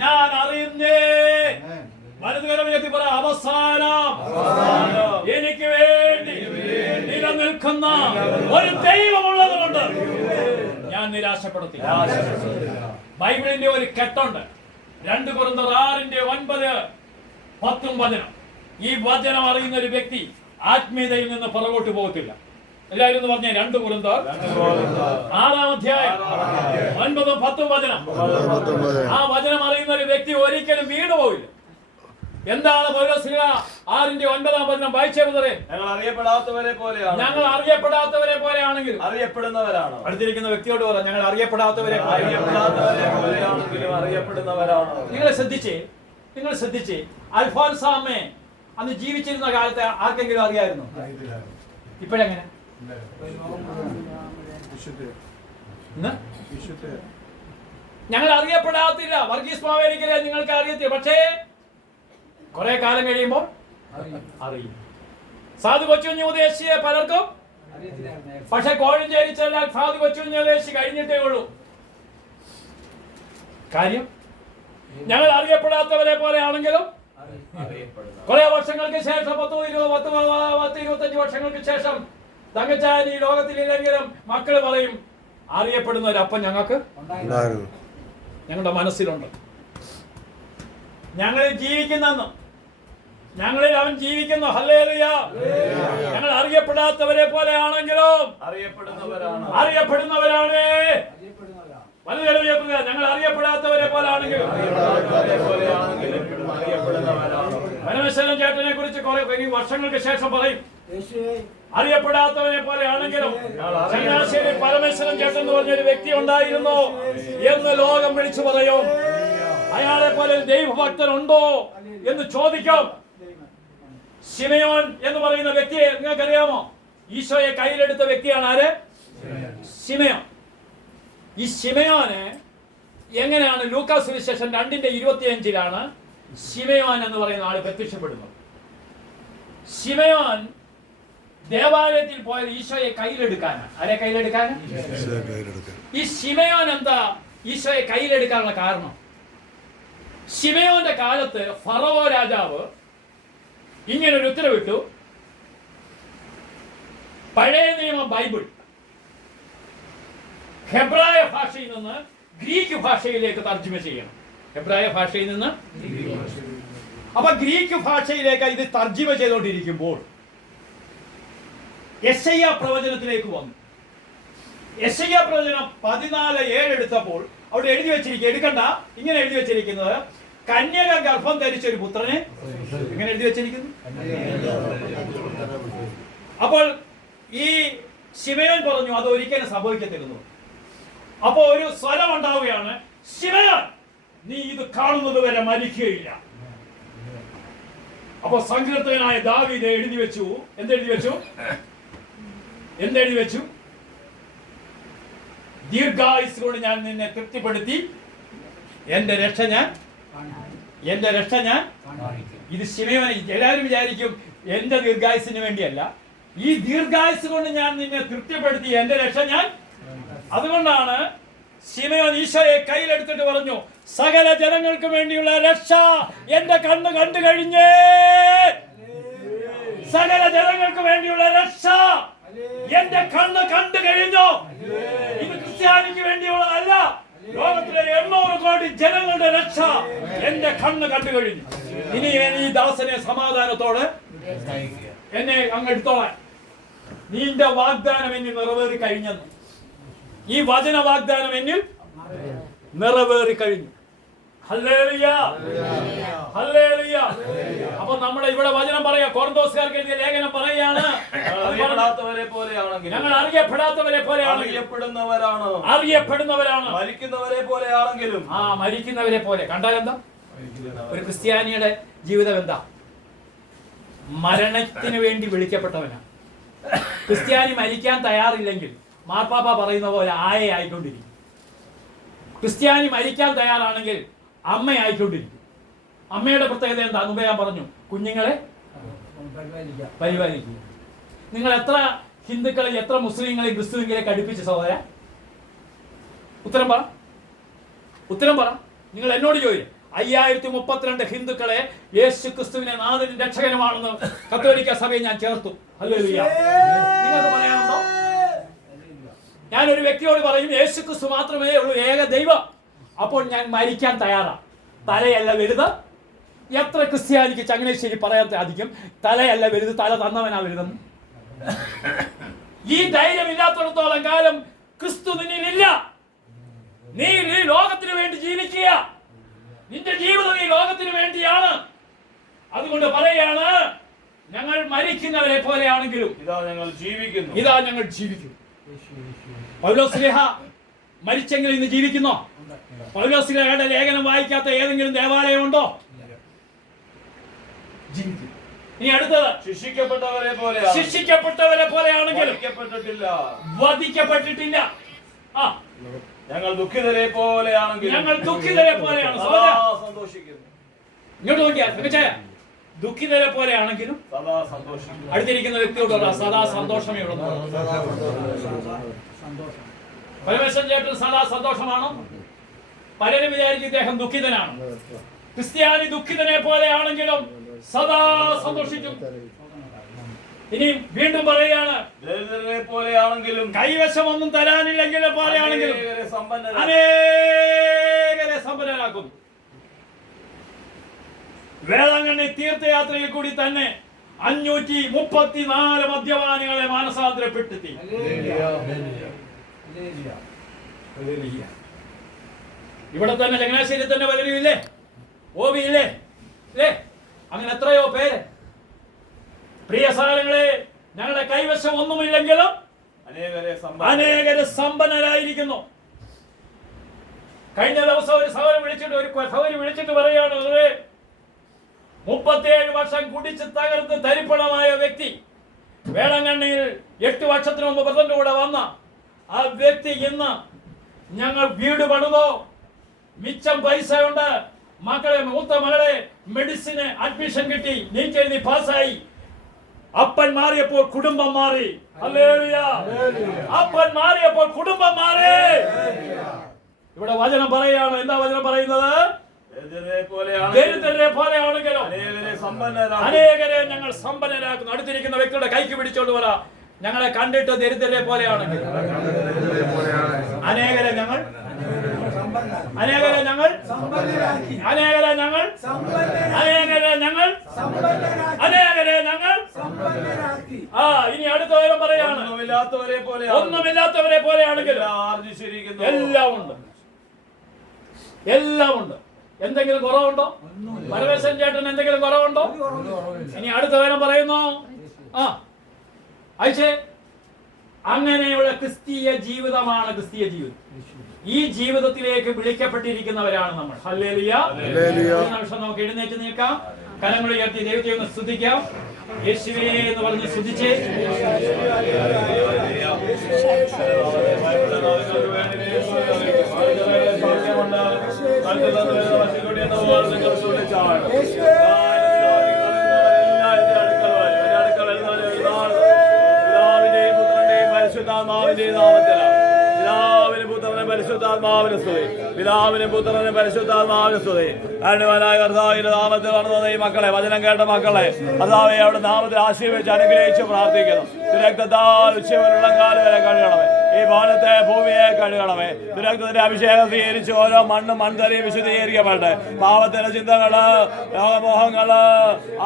ഞാൻ അറിയുന്നേ. വലതുകരമുയർത്തി പറ, അവസാനം എനിക്ക് വേണ്ടി നിലനിൽക്കുന്ന ഒരു ദൈവമുള്ളത് കൊണ്ട് ഞാൻ നിരാശപ്പെടുത്തില്ല. ബൈബിളിന്റെ ഒരു കെട്ടുണ്ട്. 2 കൊരിന്ത്യർ 6:9-10 ഈ വചനം അറിയുന്ന ഒരു വ്യക്തി ആത്മീയതയിൽ നിന്ന് പുറകോട്ട് പോകത്തില്ല. എല്ലാവരും ഒന്ന് പറഞ്ഞേ, 2 കൊരിന്ത്യർ 6:9-10 വചനം. ആ വചനം അറിയുന്ന ഒരു വ്യക്തി ഒരിക്കലും വീണു പോവില്ല. എന്താണ് പൗലോസ് 6:9 വായിച്ചേ മുതലേ? ഞങ്ങൾ അറിയപ്പെടാത്തവരെ പോലെയാണെങ്കിൽ അറിയപ്പെടുന്നവരാണ്. അടുത്തിരിക്കുന്ന വ്യക്തിയോട് പറയാം, ഞങ്ങൾ അറിയപ്പെടാത്തവരെ അറിയപ്പെടുന്നവരാണ്. നിങ്ങൾ ശ്രദ്ധിച്ചേ അൽഫോൻസാമ്മേ അന്ന് ജീവിച്ചിരുന്ന കാലത്ത് ആർക്കെങ്കിലും അറിയായിരുന്നു? ഇപ്പോഴെങ്ങനെ? ഞങ്ങൾ അറിയപ്പെടാത്തില്ല. വർഗീസ് മാവേലിക്കരെ നിങ്ങൾക്ക് അറിയത്തില്ല, പക്ഷേ കുറെ കാലം കഴിയുമ്പോൾ അറിയും. സാധു കൊച്ചുകുഞ്ഞ് ഉദ്ദേശിയെ പലർക്കും, പക്ഷെ കോഴഞ്ചേരി ചെല്ലാൻ സാധു കൊച്ചുകുഞ്ഞ് ഉദ്ദേശി കഴിഞ്ഞിട്ടേ ഉള്ളൂ. കാര്യം ഞങ്ങൾ അറിയപ്പെടാത്തവരെ പോലെ ആണെങ്കിലും കുറെ വർഷങ്ങൾക്ക് ശേഷം 10-25 വർഷങ്ങൾക്ക് ശേഷം തങ്കച്ചാൻ ഈ ലോകത്തിലില്ലെങ്കിലും മക്കള് പറയും, അറിയപ്പെടുന്ന ഒരു അപ്പം ഞങ്ങൾക്ക് ഞങ്ങളുടെ മനസ്സിലുണ്ട്. ഞങ്ങൾ ജീവിക്കുന്നെന്നും ഞങ്ങളിൽ അവൻ ജീവിക്കുന്നു. ഹല്ലേലൂയ. ഞങ്ങൾ അറിയപ്പെടാത്തവരെ പോലെ ആണെങ്കിലും അറിയപ്പെടുന്നവരാണ്. ഞങ്ങൾ അറിയപ്പെടാത്തവരെ പോലെ ആണെങ്കിലും. പരമേശ്വരൻ ചേട്ടനെ കുറിച്ച് കുറെ വർഷങ്ങൾക്ക് ശേഷം പറയും, അറിയപ്പെടാത്തവനെ പോലെ ആണെങ്കിലും ചങ്ങനാശ്ശേരി പരമേശ്വരൻ ചേട്ടൻ എന്ന് പറഞ്ഞൊരു വ്യക്തി ഉണ്ടായിരുന്നു എന്ന് ലോകം വിളിച്ചു പറയും. അയാളെ പോലെ ദൈവഭക്തനുണ്ടോ എന്ന് ചോദിക്കും. ശിമയോൻ എന്ന് പറയുന്ന വ്യക്തിയെ നിങ്ങൾക്കറിയാമോ? ഈശോയെ കയ്യിലെടുത്ത വ്യക്തിയാണ് ആര്? ശിമയോൻ. ഈ ശിമയോന് എങ്ങനെയാണ് ലൂക്കാസ് സുവിശേഷം 2:25 ശിമയോൻ എന്ന് പറയുന്ന ആള് പ്രത്യക്ഷപ്പെടുന്നത്. ശിമയോൻ ദേവാലയത്തിൽ പോയത് ഈശോയെ കയ്യിലെടുക്കാനാണ്. ആരെ കയ്യിലെടുക്കാൻ? ഈ ശിമയോൻ എന്താ ഈശോയെ കയ്യിലെടുക്കാനുള്ള കാരണം? ശിമയോന്റെ കാലത്ത് ഫറവോ രാജാവ് ഇങ്ങനൊരു ഉത്തരവിട്ടു, പഴയ നിയമ ബൈബിൾ ഹെബ്രായ ഭാഷയിൽ നിന്ന് ഗ്രീക്ക് ഭാഷയിലേക്ക് തർജ്ജമ ചെയ്യണം. ഹെബ്രായ ഭാഷയിൽ നിന്ന് അപ്പൊ ഗ്രീക്ക് ഭാഷയിലേക്ക് ഇത് തർജ്ജമ ചെയ്തുകൊണ്ടിരിക്കുമ്പോൾ യെശയ്യാ പ്രവചനത്തിലേക്ക് വന്നു. യെശയ്യാ പ്രവചനം 14:7 എടുത്തപ്പോൾ അവിടെ എഴുതി വെച്ചിരിക്കുക, എടുക്കണ്ട, ഇങ്ങനെ എഴുതി വെച്ചിരിക്കുന്നത്, കന്യക ഗർഭം ധരിച്ച ഒരു പുത്രനെ, ഇങ്ങനെ എഴുതി വെച്ചിരിക്കുന്നു. അപ്പോൾ ഈ ശിമയോൻ പറഞ്ഞു അത് ഒരിക്കലും സംഭവിക്കത്തില്ലെന്നു. അപ്പോ ഒരു സ്വരം ഉണ്ടാവുകയാണ്, ശിമയോൻ നീ ഇത് കാണുന്നത് വരെ മരിക്കുകയില്ല. അപ്പൊ സങ്കീർത്തകനായ ദാവീദ് എഴുതി വെച്ചു, എന്തെഴുതി വെച്ചു? ദീർഘായുസ് കൊണ്ട് ഞാൻ നിന്നെ തൃപ്തിപ്പെടുത്തി, എന്റെ രക്ഷ ഞാൻ. ഇത് ശിമയോൻ. എല്ലാവരും വിചാരിക്കും എന്റെ ദീർഘായുസിന് വേണ്ടിയല്ല, ഈ ദീർഘായുസ് കൊണ്ട് ഞാൻ നിന്നെ തൃപ്തിപ്പെടുത്തി, എന്റെ രക്ഷ ഞാൻ. അതുകൊണ്ടാണ് ശിമയോൻ ഈശോയെ കയ്യിലെടുത്തിട്ട് പറഞ്ഞു, സകല ജനങ്ങൾക്ക് വേണ്ടിയുള്ള രക്ഷ എന്റെ കണ്ണ് കണ്ടു കഴിഞ്ഞേ. സകല ജനങ്ങൾക്ക് വേണ്ടിയുള്ള രക്ഷ എന്റെ കണ്ണ് കണ്ടു കഴിഞ്ഞു. ഇത് ക്രിസ്ത്യാനിക്ക് വേണ്ടിയുള്ളതല്ല, ലോകത്തിലെ 800 കോടി ജനങ്ങളുടെ രക്ഷ എന്റെ കണ്ണ് കണ്ടു കഴിഞ്ഞു. ഇനി ഈ ദാസനെ സമാധാനത്തോടെ എന്നെ അങ്ങ് എടുത്തോളാൻ, നിന്റെ വാഗ്ദാനം എന്നിൽ നിറവേറി കഴിഞ്ഞെന്ന്. ഈ വചന വാഗ്ദാനം എന്നിൽ നിറവേറി കഴിഞ്ഞു. Hallelujah, hallelujah. അപ്പൊ നമ്മുടെ ഇവിടെ വചനം പറയാ, കൊറിന്തോസ്കാർക്ക് എഴുതിയ ലേഖനം പറയാണ്, അറിയപ്പെടാത്തവരെ പോലെയാണെങ്കിൽ, ഞങ്ങൾ അറിയപ്പെടാത്തവരെ പോലെയാണ്, അറിയപ്പെടുന്നവരാണ്, മരിക്കുന്നവരെ പോലെയാണെങ്കിലും. മരിക്കുന്നവരെ പോലെ. കണ്ടാൽ എന്താ ഒരു ക്രിസ്ത്യാനിയുടെ ജീവിതം? എന്താ? മരണത്തിന് വേണ്ടി വിളിക്കപ്പെട്ടവനാണ്. ക്രിസ്ത്യാനി മരിക്കാൻ തയ്യാറില്ലെങ്കിൽ മാർപ്പാപ്പ പറയുന്ന പോലെ ആയയായിക്കൊണ്ടിരിക്കും. ക്രിസ്ത്യാനി മരിക്കാൻ തയ്യാറാണെങ്കിൽ അമ്മയായിക്കൊണ്ടിരിക്കും. അമ്മയുടെ പ്രത്യേകത എന്താ? മുമ്പ് ഞാൻ പറഞ്ഞു, കുഞ്ഞുങ്ങളെ പരിപാലിക്കും. നിങ്ങൾ എത്ര ഹിന്ദുക്കളെ, എത്ര മുസ്ലിങ്ങളെ ക്രിസ്തുവിലേക്ക് അടുപ്പിച്ച് സഹോദര? ഉത്തരം പറ. നിങ്ങൾ എന്നോട് ചോദിക്കും, 5032 ഹിന്ദുക്കളെ യേശു ക്രിസ്തുവിനെ നാഥനും രക്ഷകനുമാണെന്ന് കത്തോലിക്ക സഭയെ ഞാൻ ചേർത്തു. ഹല്ലേലൂയ. നിങ്ങൾക്ക് പറയാനുണ്ടോ? ഞാനൊരു വ്യക്തിയോട് പറയും, യേശു ക്രിസ്തു മാത്രമേ ഉള്ളൂ ഏക ദൈവം. അപ്പോൾ ഞാൻ മരിക്കാൻ തയ്യാറാണ്. തലയല്ല വലുത്. എത്ര ക്രിസ്ത്യാനിക്ക് ചങ്ങനാശ്ശേരി പറയാൻ സാധിക്കും, തലയല്ല വലുത്, തല തന്നവനാ വലുതെന്ന്? ഈ ധൈര്യമില്ലാത്തിടത്തോളം കാലം ക്രിസ്തു നിന്നിലില്ല. നീ ഈ ലോകത്തിന് വേണ്ടി ജീവിക്കുക. നിന്റെ ജീവിതം ഈ ലോകത്തിന് വേണ്ടിയാണ്. അതുകൊണ്ട് പറയാണ്, ഞങ്ങൾ മരിക്കുന്നവരെ പോലെയാണെങ്കിലും ഇതാ ഞങ്ങൾ ജീവിക്കുന്നു. പൗലോസ്ലീഹ മരിച്ചെങ്കിൽ ഇന്ന് ജീവിക്കുന്നോ? പൗലോസ്ലീഹയുടെ ലേഖനം വായിക്കാത്ത ഏതെങ്കിലും ദേവാലയം ഉണ്ടോ? ജീവിക്കും. ഇനി അടുത്തത്, ശിക്ഷിക്കപ്പെട്ടവരെ പോലെയാണെങ്കിലും വധിക്കപ്പെട്ടിട്ടില്ല. ഞങ്ങൾ ദുഃഖിതരെ പോലെയാണ് സന്തോഷിക്കുന്നു. ഇങ്ങോട്ട് നോക്കിയാൽ ദുഃഖിതരെ പോലെയാണെങ്കിലും സദാ സന്തോഷിക്കുന്നു. അടുത്തിരിക്കുന്ന വ്യക്തിയോട് സദാ സന്തോഷമേ ഉള്ളൂ. പരമേശ്വരൻ ചേട്ടൻ സദാ സന്തോഷമാണോ? പലരും വിചാരിക്കും ഇദ്ദേഹം ദുഃഖിതനാണ്. ക്രിസ്ത്യാനി ദുഃഖിതനെ പോലെയാണെങ്കിലും സദാ സന്തോഷിക്കും. ഇനി വീണ്ടും പറയുകയാണ്, ദരിദ്രരെ പോലെയാണെങ്കിലും, കൈവശം ഒന്നും തരാനില്ലെങ്കിലെ പോലെയാണെങ്കിലും അനേകരെ സമ്പന്നരാക്കും. വേളാങ്കണ്ണി തീർത്ഥയാത്രയിൽ കൂടി തന്നെ 534 മദ്യപാനികളെ മാനസാന്തരപ്പെടുത്തി. ഇവിടെ തന്നെ ചങ്ങനാശ്ശേരി തന്നെ പലരും ഇല്ലേ? ഓബി ഇല്ലേ? അങ്ങനെ എത്രയോ പേര്. പ്രിയ സാരങ്ങളെ, ഞങ്ങളുടെ കൈവശം ഒന്നുമില്ലെങ്കിലും അനേകരെ സമ്പന്നരായിരിക്കുന്നു. കഴിഞ്ഞ ദിവസം ഒരു സഹോദരൻ വിളിച്ചിട്ട് പറയുകയാണ്, 37 വർഷം കുടിച്ച് തകർത്ത് തരിപ്പണമായ വ്യക്തി, വേളങ്കണ്ണിയിൽ 8 വർഷത്തിന് മുമ്പ് പ്രസിഡന്റ് കൂടെ വന്ന ആ വ്യക്തി ഇന്ന് ഞങ്ങൾ വീട് പണിതോ, മിച്ചം പൈസയുണ്ട്, മൂത്ത മകളെ മെഡിസിന് അഡ്മിഷൻ കിട്ടി, നീറ്റ് എഴുതി പാസ്സായി. അപ്പൻ മാറിയപ്പോൾ കുടുംബം മാറി. ഹല്ലേലൂയ. അപ്പൻ മാറിയപ്പോൾ കുടുംബം മാറി. ഇവിടെ വചനം പറയുകയാണ്. എന്താ വചനം പറയുന്നത്? ദരിദ്രരെ പോലെയാണെങ്കിലും അനേകരെ ഞങ്ങൾ സമ്പന്നരാക്കുന്നു. അടുത്തിരിക്കുന്ന വ്യക്തിയുടെ കൈക്ക് പിടിച്ചോണ്ട് പറ, ഞങ്ങളെ കണ്ടിട്ട് ദരിദ്രരെ പോലെയാണെങ്കിൽ അനേകരെ ഞങ്ങൾ ഇനി അടുത്ത വരം പറയാണ്, ഒന്നുമില്ലാത്തവരെ പോലെയാണെങ്കിൽ എല്ലാം ഉണ്ട്. എന്തെങ്കിലും കുറവുണ്ടോ? പരമേശ്വരൻ ചേട്ടൻ എന്തെങ്കിലും കുറവുണ്ടോ? ഇനി അടുത്ത വരം പറയുന്നു, അയച്ചേ, അങ്ങനെയുള്ള ക്രിസ്തീയ ജീവിതമാണ് ക്രിസ്തീയ ജീവിതം. ഈ ജീവിതത്തിലേക്ക് വിളിക്കപ്പെട്ടിരിക്കുന്നവരാണ് നമ്മൾ. ഹല്ലേലൂയ. ഒരു നിമിഷം നമുക്ക് എഴുന്നേറ്റ് നിൽക്കാം, കരങ്ങൾ ഉയർത്തി ദൈവത്തെ ഒന്ന് സ്തുതിക്കാം. യേശുവേ എന്ന് പറഞ്ഞ് സ്തുതിച്ച് പിതാവിനും പുത്രനും പരിശുദ്ധാത്മാവിനും സ്തുതി. കാരണവാനായ കർത്താവിന്റെ നാമത്തിൽ നടന്ന ഈ മക്കളെ, വചനം കേട്ട മക്കളെ കർത്താവേ അവിടെ നാമത്തിൽ ആശീർവദിച്ച് അനുഗ്രഹിച്ച് പ്രാർത്ഥിക്കുന്നു. രക്തത്താൽ ഉച്ചവരുള്ളം കാലം വരെ കഴുകണമേ, ഈ ഭവനത്തെ ഭൂമിയെ കഴുകണമേ. രക്തത്തിന്റെ അഭിഷേകം സ്വീകരിച്ച് ഓരോ മൺതരയും വിശുദ്ധീകരിക്കപ്പെടട്ടെ. പാവത്തിന്റെ ചിന്തകള്, രോഗമോഹങ്ങള്,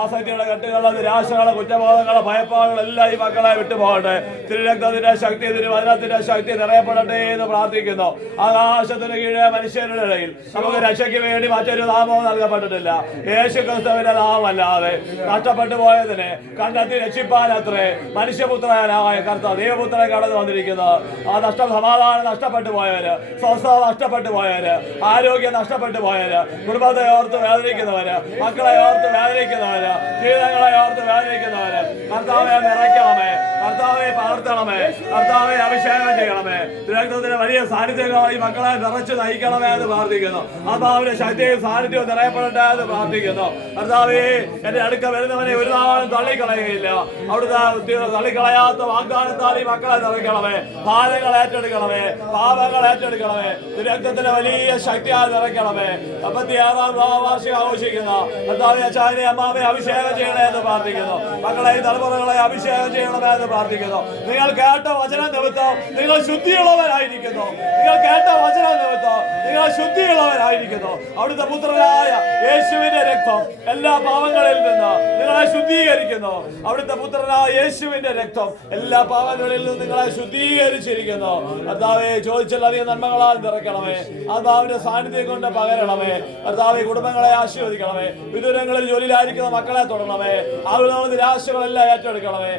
ആസക്തിയുടെ കെട്ടുകള്, നിരാശകള്, കുറ്റബോധങ്ങള്, ഭയപ്പാടുകൾ എല്ലാം ഈ മക്കളെ വിട്ടുപോകട്ടെ. തിരുരക്തത്തിന്റെ ശക്തി, തിരുവചനത്തിന്റെ ശക്തി നിറയപ്പെടട്ടെ എന്ന് പ്രാർത്ഥിക്കുന്നു. ആകാശത്തിന് കീഴെ മനുഷ്യരുടെ ഇടയിൽ നമുക്ക് രക്ഷയ്ക്ക് വേണ്ടി മറ്റൊരു നാമവും നൽകപ്പെട്ടിട്ടില്ല. യേശു ക്രിസ്തുവിന്റെ നാമമല്ലാതെ നഷ്ടപ്പെട്ടു പോയതിനെ കണ്ടെത്തി രക്ഷിപ്പാനത്രേ മനുഷ്യപുത്രനായ കർത്താവ് ദൈവപുത്രനെ കടന്നു വന്നിരിക്കുന്നത്. ആ സമാധാനം നഷ്ടപ്പെട്ടു പോയവര്, സ്വസ്ഥത നഷ്ടപ്പെട്ടു പോയവര്, ആരോഗ്യം നഷ്ടപ്പെട്ടു പോയവര്, കുടുംബത്തെ ഓർത്ത് വേദനിക്കുന്നവര്, മക്കളെ ഓർത്ത് വേദനിക്കുന്നവര്, ജീവിതങ്ങളെ ഓർത്ത് വേദനിക്കുന്നവര്, കർത്താവെ നിറയ്ക്കണമേ, കർത്താവെ പകർത്തണമേ, കർത്താവെ അഭിഷേകം ചെയ്യണമേ. രക്തത്തിന്റെ വലിയ സാന്നിധ്യങ്ങളായി മക്കളെ നിറച്ച് നയിക്കണമേ എന്ന് പ്രാർത്ഥിക്കുന്നു. ആത്മാവിന്റെ ശക്തിയും സാന്നിധ്യവും നിറയപ്പെടട്ടെ എന്ന് പ്രാർത്ഥിക്കുന്നു. കർത്താവേ, എന്റെ അടുക്ക വരുന്നവനെ ഒരു നാളും തള്ളിക്കളയുകയില്ല. അവിടുത്തെ തള്ളിക്കളയാത്ത വാഗ്ദാനത്താൽ ഈ മക്കളെ നിറയ്ക്കണമേ. ഭാരങ്ങൾ ഏറ്റെടുക്കണമേ, പാപങ്ങൾ ഏറ്റെടുക്കണമേ. രക്തത്തിന്റെ വലിയ ശക്തിയാൽ നിറയ്ക്കണമേ. 56ാം വാർഷികം ആഘോഷിക്കുന്ന കർത്താവേ, അച്ഛനെ അമ്മാവെ അഭിഷേകം ചെയ്യണേ എന്ന് പ്രാർത്ഥിക്കുന്നു. മക്കളെ, തലമുറകളെ അഭിഷേകം ചെയ്യണമേ എന്ന് പ്രാർത്ഥിക്കുന്നു. നിങ്ങൾ കേട്ട വചനം നിമിത്തം നിങ്ങൾ ശുദ്ധിയുള്ളവരായിരിക്കുന്നു. നിങ്ങൾ കേട്ട വചനം നിമിത്തം നിങ്ങൾ ശുദ്ധിയുള്ളവരായിരിക്കുന്നു. അവിടുത്തെ പുത്രനായ യേശുവിന്റെ രക്തം എല്ലാ പാപങ്ങളിൽ നിന്ന് നിങ്ങളെ ശുദ്ധീകരിക്കുന്നു. അവിടുത്തെ പുത്രനായ യേശുവിന്റെ രക്തം എല്ലാ പാപങ്ങളിൽ നിന്ന് നിങ്ങളെ ശുദ്ധീകരിച്ചിരിക്കുന്നു. കർത്താവേ, ചോദിച്ചല്ലധികം നന്മകളാൽ നിറയ്ക്കണമേ. ആത്മാവിന്റെ സാന്നിധ്യം കൊണ്ട് പകരണമേ. കർത്താവേ, കുടുംബങ്ങളെ ആശീർവദിക്കണമേ. വിദൂരങ്ങളിൽ ജോലിയിലായിരിക്കുന്ന മക്കളെ തുടരണമേ. അവരുടെ നിരാശകളെല്ലാം ഏറ്റെടുക്കണമേ.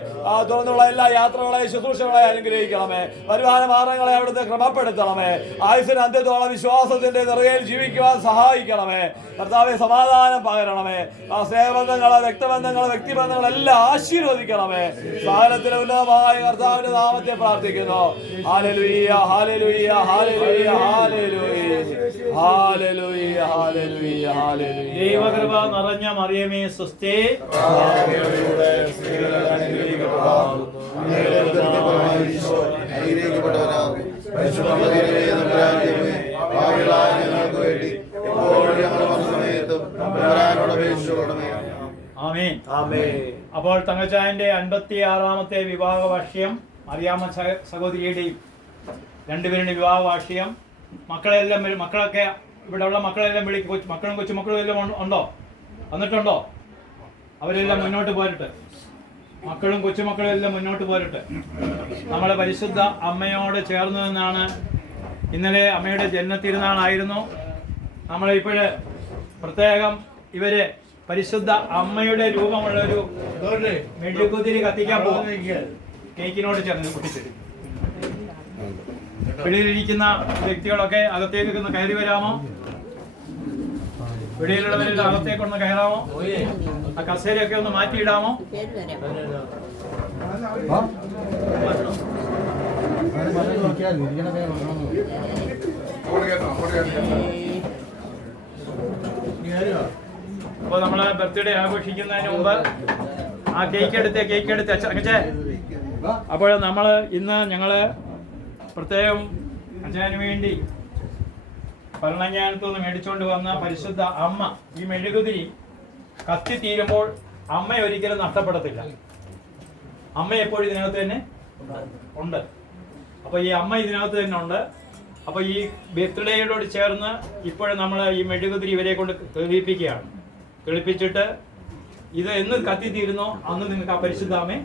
തുറന്നുള്ള എല്ലാ യാത്രകളെ ശുശ്രൂഷകളെ അനുഗ്രഹിക്കണമേ. വരുമാന മാർഗങ്ങളെ അവിടുത്തെ ക്രമപ്പെടുത്തണമേ. ആയുസിന് അന്ത്യത്തോളം വിശ്വാസത്തിന്റെ നിറകയിൽ ജീവിക്കുവാൻ സഹായിക്കണമേ. കർത്താവെ, സമാധാനം പകരണമേ. ആ സ്നേഹബന്ധങ്ങള്, വ്യക്തിബന്ധങ്ങള്, വ്യക്തിബന്ധങ്ങളെല്ലാം ആശീർവദിക്കണമേ. സകലത്തിലെ ഉന്നതമായ കർത്താവിന്റെ നാമത്തെ പ്രാർത്ഥിക്കുന്നു. Hallelujah, hallelujah, hallelujah, hallelujah, hallelujah, hallelujah, hallelujah. ദൈവകൃപ നിറഞ്ഞ മറിയമേ സ്വസ്തി. അപ്പോൾ തങ്കച്ചായന്റെ 56ാമത്തെ വിവാഹ വാർഷികം, അറിയാമ സഹോദരിയുടെയും രണ്ടുപേരുടെ വിവാഹ വാർഷികം. മക്കളൊക്കെ ഇവിടെ ഉള്ള മക്കളെല്ലാം വിളിക്കും. മക്കളും കൊച്ചുമക്കളും എല്ലാം ഉണ്ടോ? വന്നിട്ടുണ്ടോ? അവരെല്ലാം മുന്നോട്ട് പോരട്ടെ. മക്കളും കൊച്ചുമക്കളും എല്ലാം മുന്നോട്ട് പോരട്ടെ. നമ്മളെ പരിശുദ്ധ അമ്മയോട് ചേർന്ന് നിന്നാണ്. ഇന്നലെ അമ്മയുടെ ജന്മതിരുനാളായിരുന്നു. നമ്മളിപ്പോഴ് പ്രത്യേകം ഇവരെ പരിശുദ്ധ അമ്മയുടെ രൂപമുള്ള ഒരു മെഴുകുതിരി കത്തിക്കാൻ പോകും. കേക്കിനോട് ചേർന്ന് പൊട്ടിച്ചെടുക്കും. വെളിയിലിരിക്കുന്ന വ്യക്തികളൊക്കെ അകത്തേക്ക് ഒന്ന് കയറി വരാമോ? വെളിയിലുള്ളവരെല്ലാം അകത്തേക്ക് ഒന്ന് കയറാമോ? ആ കസേരയൊക്കെ ഒന്ന് മാറ്റിയിടാമോ? അപ്പൊ നമ്മളെ ബർത്ത്ഡേ ആഘോഷിക്കുന്നതിന് മുമ്പ് ആ കേക്ക് എടുത്ത് അച്ഛേ. അപ്പോൾ നമ്മള് ഇന്ന് ഞങ്ങള് പ്രത്യേകം അച്ഛന് വേണ്ടി ഭരണജ്ഞാനത്തു നിന്ന് മേടിച്ചുകൊണ്ട് വന്ന പരിശുദ്ധ അമ്മ ഈ മെഴുകുതിരി കത്തി തീരുമ്പോൾ അമ്മ ഒരിക്കലും നഷ്ടപ്പെടത്തില്ല. അമ്മ എപ്പോഴും ഇതിനകത്ത് തന്നെ ഉണ്ട്. അപ്പൊ ഈ അമ്മ ഇതിനകത്ത് തന്നെ ഉണ്ട്. അപ്പൊ ഈ ബർത്ത്ഡേയോട് ചേർന്ന് ഇപ്പോഴും നമ്മൾ ഈ മെഴുകുതിരി ഇവരെ കൊണ്ട് തെളിയിപ്പിക്കുകയാണ്. തെളിപ്പിച്ചിട്ട് ഇത് എന്ന് കത്തിത്തീരുന്നോ അന്ന് നിങ്ങൾക്ക് ആ പരിശുദ്ധ അമ്മയെ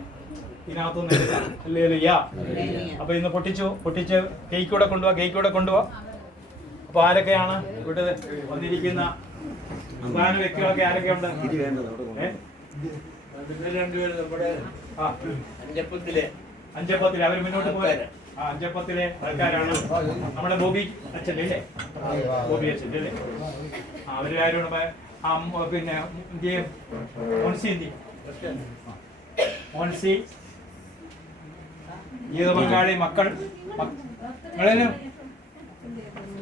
ഇതിനകത്തുനിന്ന് എടുക്കാം. ഹല്ലേലൂയ. അപ്പൊ ഇന്ന് പൊട്ടിച്ച് കേക്ക് കൂടെ കൊണ്ടുപോവാ. അപ്പൊ ആരൊക്കെയാണ് ഇവിടെ വന്നിരിക്കുന്ന പ്രധാന വ്യക്തികളൊക്കെ ആരൊക്കെയുണ്ട്? അഞ്ചപ്പത്തിലെ അവർ മുന്നോട്ട് പോയത് അഞ്ചപ്പത്തിലെ ആൾക്കാരാണ്. നമ്മുടെ ബോബി അച്ഛൻ അല്ലേ? ബോബി അച്ഛൻ അല്ലേ? അവരാരും പിന്നെ മോൻസി ജീവിത പങ്കാളി മക്കൾ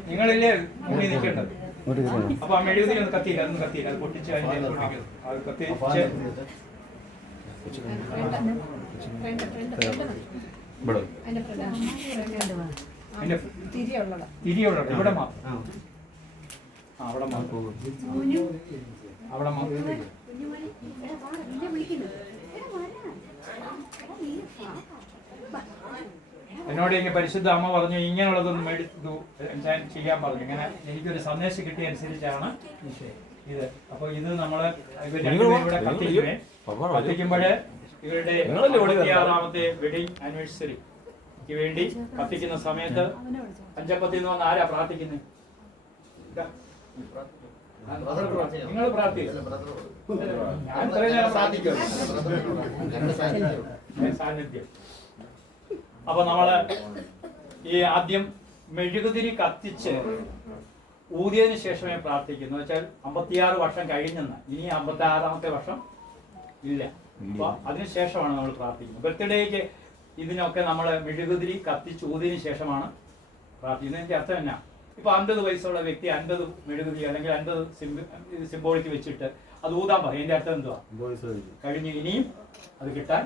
നിങ്ങളില്ലേ മുന്നിൽ നിൽക്കേണ്ടത്. അപ്പൊ ആ മെഴുകുതിരി ഒന്ന് കത്തിയില്ല, അതൊന്നും കത്തിയില്ല. അത് പൊട്ടിച്ച് അതിന്റെ അത് കത്തിച്ച് തിരിയുള്ള ഇവിടെ മാത്രം അവിടെ മാത്രം എന്നോട് ഇങ്ങനെ പരിശുദ്ധ അമ്മ പറഞ്ഞു ഇങ്ങനെയുള്ളതൊന്നും മേടിച്ചു ഞാൻ ചെയ്യാൻ പറഞ്ഞു. ഇങ്ങനെ എനിക്കൊരു സന്ദേശം കിട്ടിയ അനുസരിച്ചാണ് ഇത്. അപ്പൊ ഇത് നമ്മള് ഇവിടെ കത്തിക്കുമ്പോഴ് ഇവരുടെ 56ാമത്തെ വെഡിങ് ആനിവേഴ്സറിക്ക് വേണ്ടി കത്തിക്കുന്ന സമയത്ത് അഞ്ചപ്പത്തിൽ നിന്ന് വന്ന് ആരാ പ്രാർത്ഥിക്കുന്നത്? നിങ്ങൾ പ്രാർത്ഥിക്കും. ഞാൻ ഇത്രയും നേരം പ്രാർത്ഥിക്കുമല്ലോ സാന്നിധ്യം. അപ്പൊ നമ്മള് ഈ ആദ്യം മെഴുകുതിരി കത്തിച്ച് ഊതിയതിനു ശേഷമേ പ്രാർത്ഥിക്കുന്നു. വെച്ചാൽ 56 വർഷം കഴിഞ്ഞെന്ന്, ഇനി 56ാമത്തെ വർഷം ഇല്ല. അപ്പൊ അതിനുശേഷമാണ് നമ്മൾ പ്രാർത്ഥിക്കുന്നത്. ബർത്ത്ഡേക്ക് ഇതിനൊക്കെ നമ്മൾ മെഴുകുതിരി കത്തിച്ച് ഊതിയതിനു ശേഷമാണ് പ്രാർത്ഥിക്കുന്നത്. എനിക്ക് അർത്ഥം എന്നാ, ഇപ്പൊ 50 വയസ്സുള്ള വ്യക്തി 50 മെഴുകുതിരി അല്ലെങ്കിൽ 50 സിംബോളിക്ക് വെച്ചിട്ട് അത് ഊതാൻ പറയും. എന്റെ അർത്ഥം എന്തുവാ? കഴിഞ്ഞ് ഇനിയും അത് കിട്ടാൻ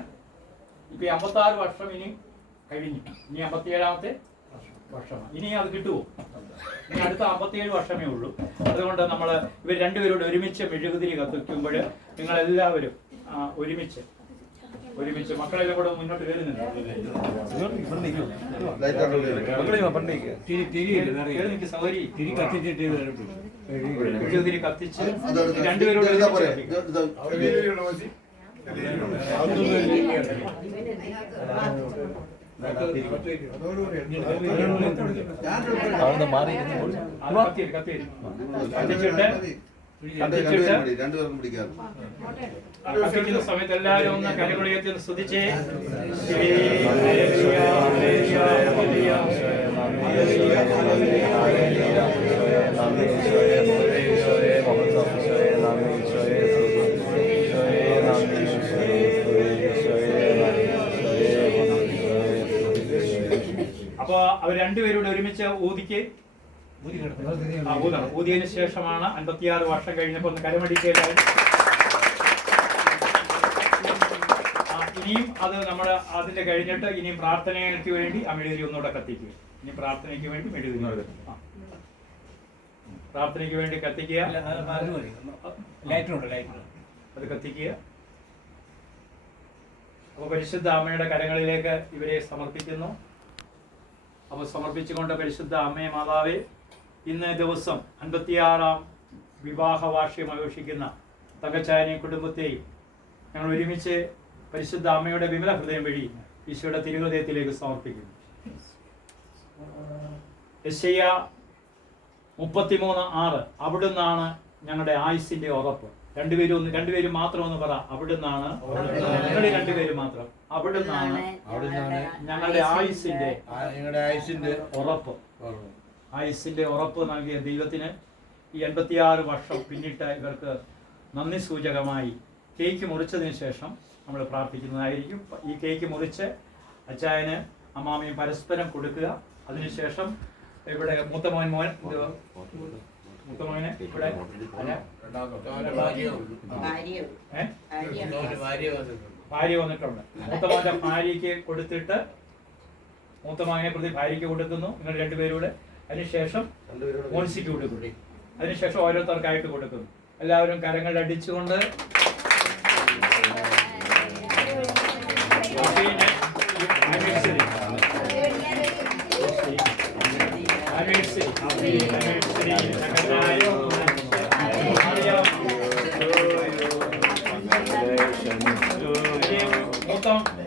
ഇപ്പൊ 56 വർഷം ഇനി കഴിഞ്ഞു, ഇനി 57ാമത്തെ വർഷമാണ്. ഇനി അത് കിട്ടുമോ? ഇനി അടുത്ത 57 വർഷമേ ഉള്ളൂ. അതുകൊണ്ട് നമ്മൾ ഇവർ രണ്ടുപേരോട് ഒരുമിച്ച് മെഴുകുതിരി കത്തിക്കുമ്പോൾ നിങ്ങളെല്ലാവരും ഒരുമിച്ച് മക്കളെല്ലാം കൂടെ മുന്നോട്ട് വരുന്നുണ്ട്. സൗകര്യം തിരി കത്തിച്ചിട്ട് മെഴുകുതിരി കത്തിച്ച് രണ്ടുപേരോട് കത്തിക്കുന്ന സമയത്ത് എല്ലാവരും ഒന്ന് കരകുളിയത്തിൽ സ്തുതിച്ചേ. അപ്പൊ അവർ രണ്ടുപേരോട് ഒരുമിച്ച് ഊതിക്ക് ഊതിയതിനു ശേഷമാണ് 56 വർഷം കഴിഞ്ഞപ്പോ ഒന്ന് കരമടിക്കലായി. ഇനിയും അത് നമ്മൾ അതിന്റെ കഴിഞ്ഞിട്ട് ഇനിയും പ്രാർത്ഥനയ്ക്ക് വേണ്ടി ആ മെഴുകുതിരി ഒന്നുകൂടെ കത്തിക്കുക. ഇനി പ്രാർത്ഥനയ്ക്ക് വേണ്ടി മെഴുകുതിരി പ്രാർത്ഥനയ്ക്ക് വേണ്ടി കത്തിക്കുക. അത് കത്തിക്കുക. അപ്പൊ പരിശുദ്ധ അമ്മയുടെ കരങ്ങളിലേക്ക് ഇവരെ സമർപ്പിക്കുന്നു. അപ്പൊ സമർപ്പിച്ചുകൊണ്ട് പരിശുദ്ധ അമ്മയെ മാതാവേ, ഇന്ന് ദിവസം 56ാം വിവാഹ വാർഷികം ആഘോഷിക്കുന്ന തങ്കച്ചായനെയും കുടുംബത്തെയും ഞങ്ങൾ ഒരുമിച്ച് പരിശുദ്ധ അമ്മയുടെ വിമല ഹൃദയം വഴി ഈശോയുടെ തിരുഹൃദയത്തിലേക്ക് സമർപ്പിക്കുന്നു. യെശയ്യാ 33:6 അവിടുന്നാണ് ഞങ്ങളുടെ ആയുസ്സിന്റെ ഉറപ്പ്. രണ്ടുപേരും മാത്രം ഒന്ന് പറ. അവിടുന്നാണ്, ഞങ്ങളുടെ രണ്ടുപേരും മാത്രം. അവിടുന്നാണ് ഞങ്ങളുടെ ആയുസിന്റെ നിങ്ങളുടെ ആയുസിന്റെ ഉറപ്പ്. ആയുസിന്റെ ഉറപ്പ് നൽകിയ ദൈവത്തിന് ഈ 86 വർഷം പിന്നിട്ട് ഇവർക്ക് നന്ദി സൂചകമായി കേക്ക് മുറിച്ചതിന് ശേഷം നമ്മൾ പ്രാർത്ഥിക്കുന്നതായിരിക്കും. ഈ കേക്ക് മുറിച്ച് അച്ചായന് അമ്മാമയും പരസ്പരം കൊടുക്കുക. അതിനുശേഷം ഇവിടെ മൂത്തമോനെ ഇവിടെ ഭാര്യ വന്നിട്ടുണ്ട്. മൂത്തമോന്റെ ഭാര്യയ്ക്ക് കൊടുത്തിട്ട് മൂത്തമകനെ പ്രതി ഭാര്യയ്ക്ക് കൊടുക്കുന്നു. നിങ്ങൾ രണ്ടുപേരൂടെ. അതിനുശേഷം മോൻസിക്ക് കൊടുക്കുന്നു. അതിനുശേഷം ഓരോരുത്തർക്കായിട്ട് കൊടുക്കുന്നു. എല്ലാവരും കരങ്ങൾ അടിച്ചുകൊണ്ട്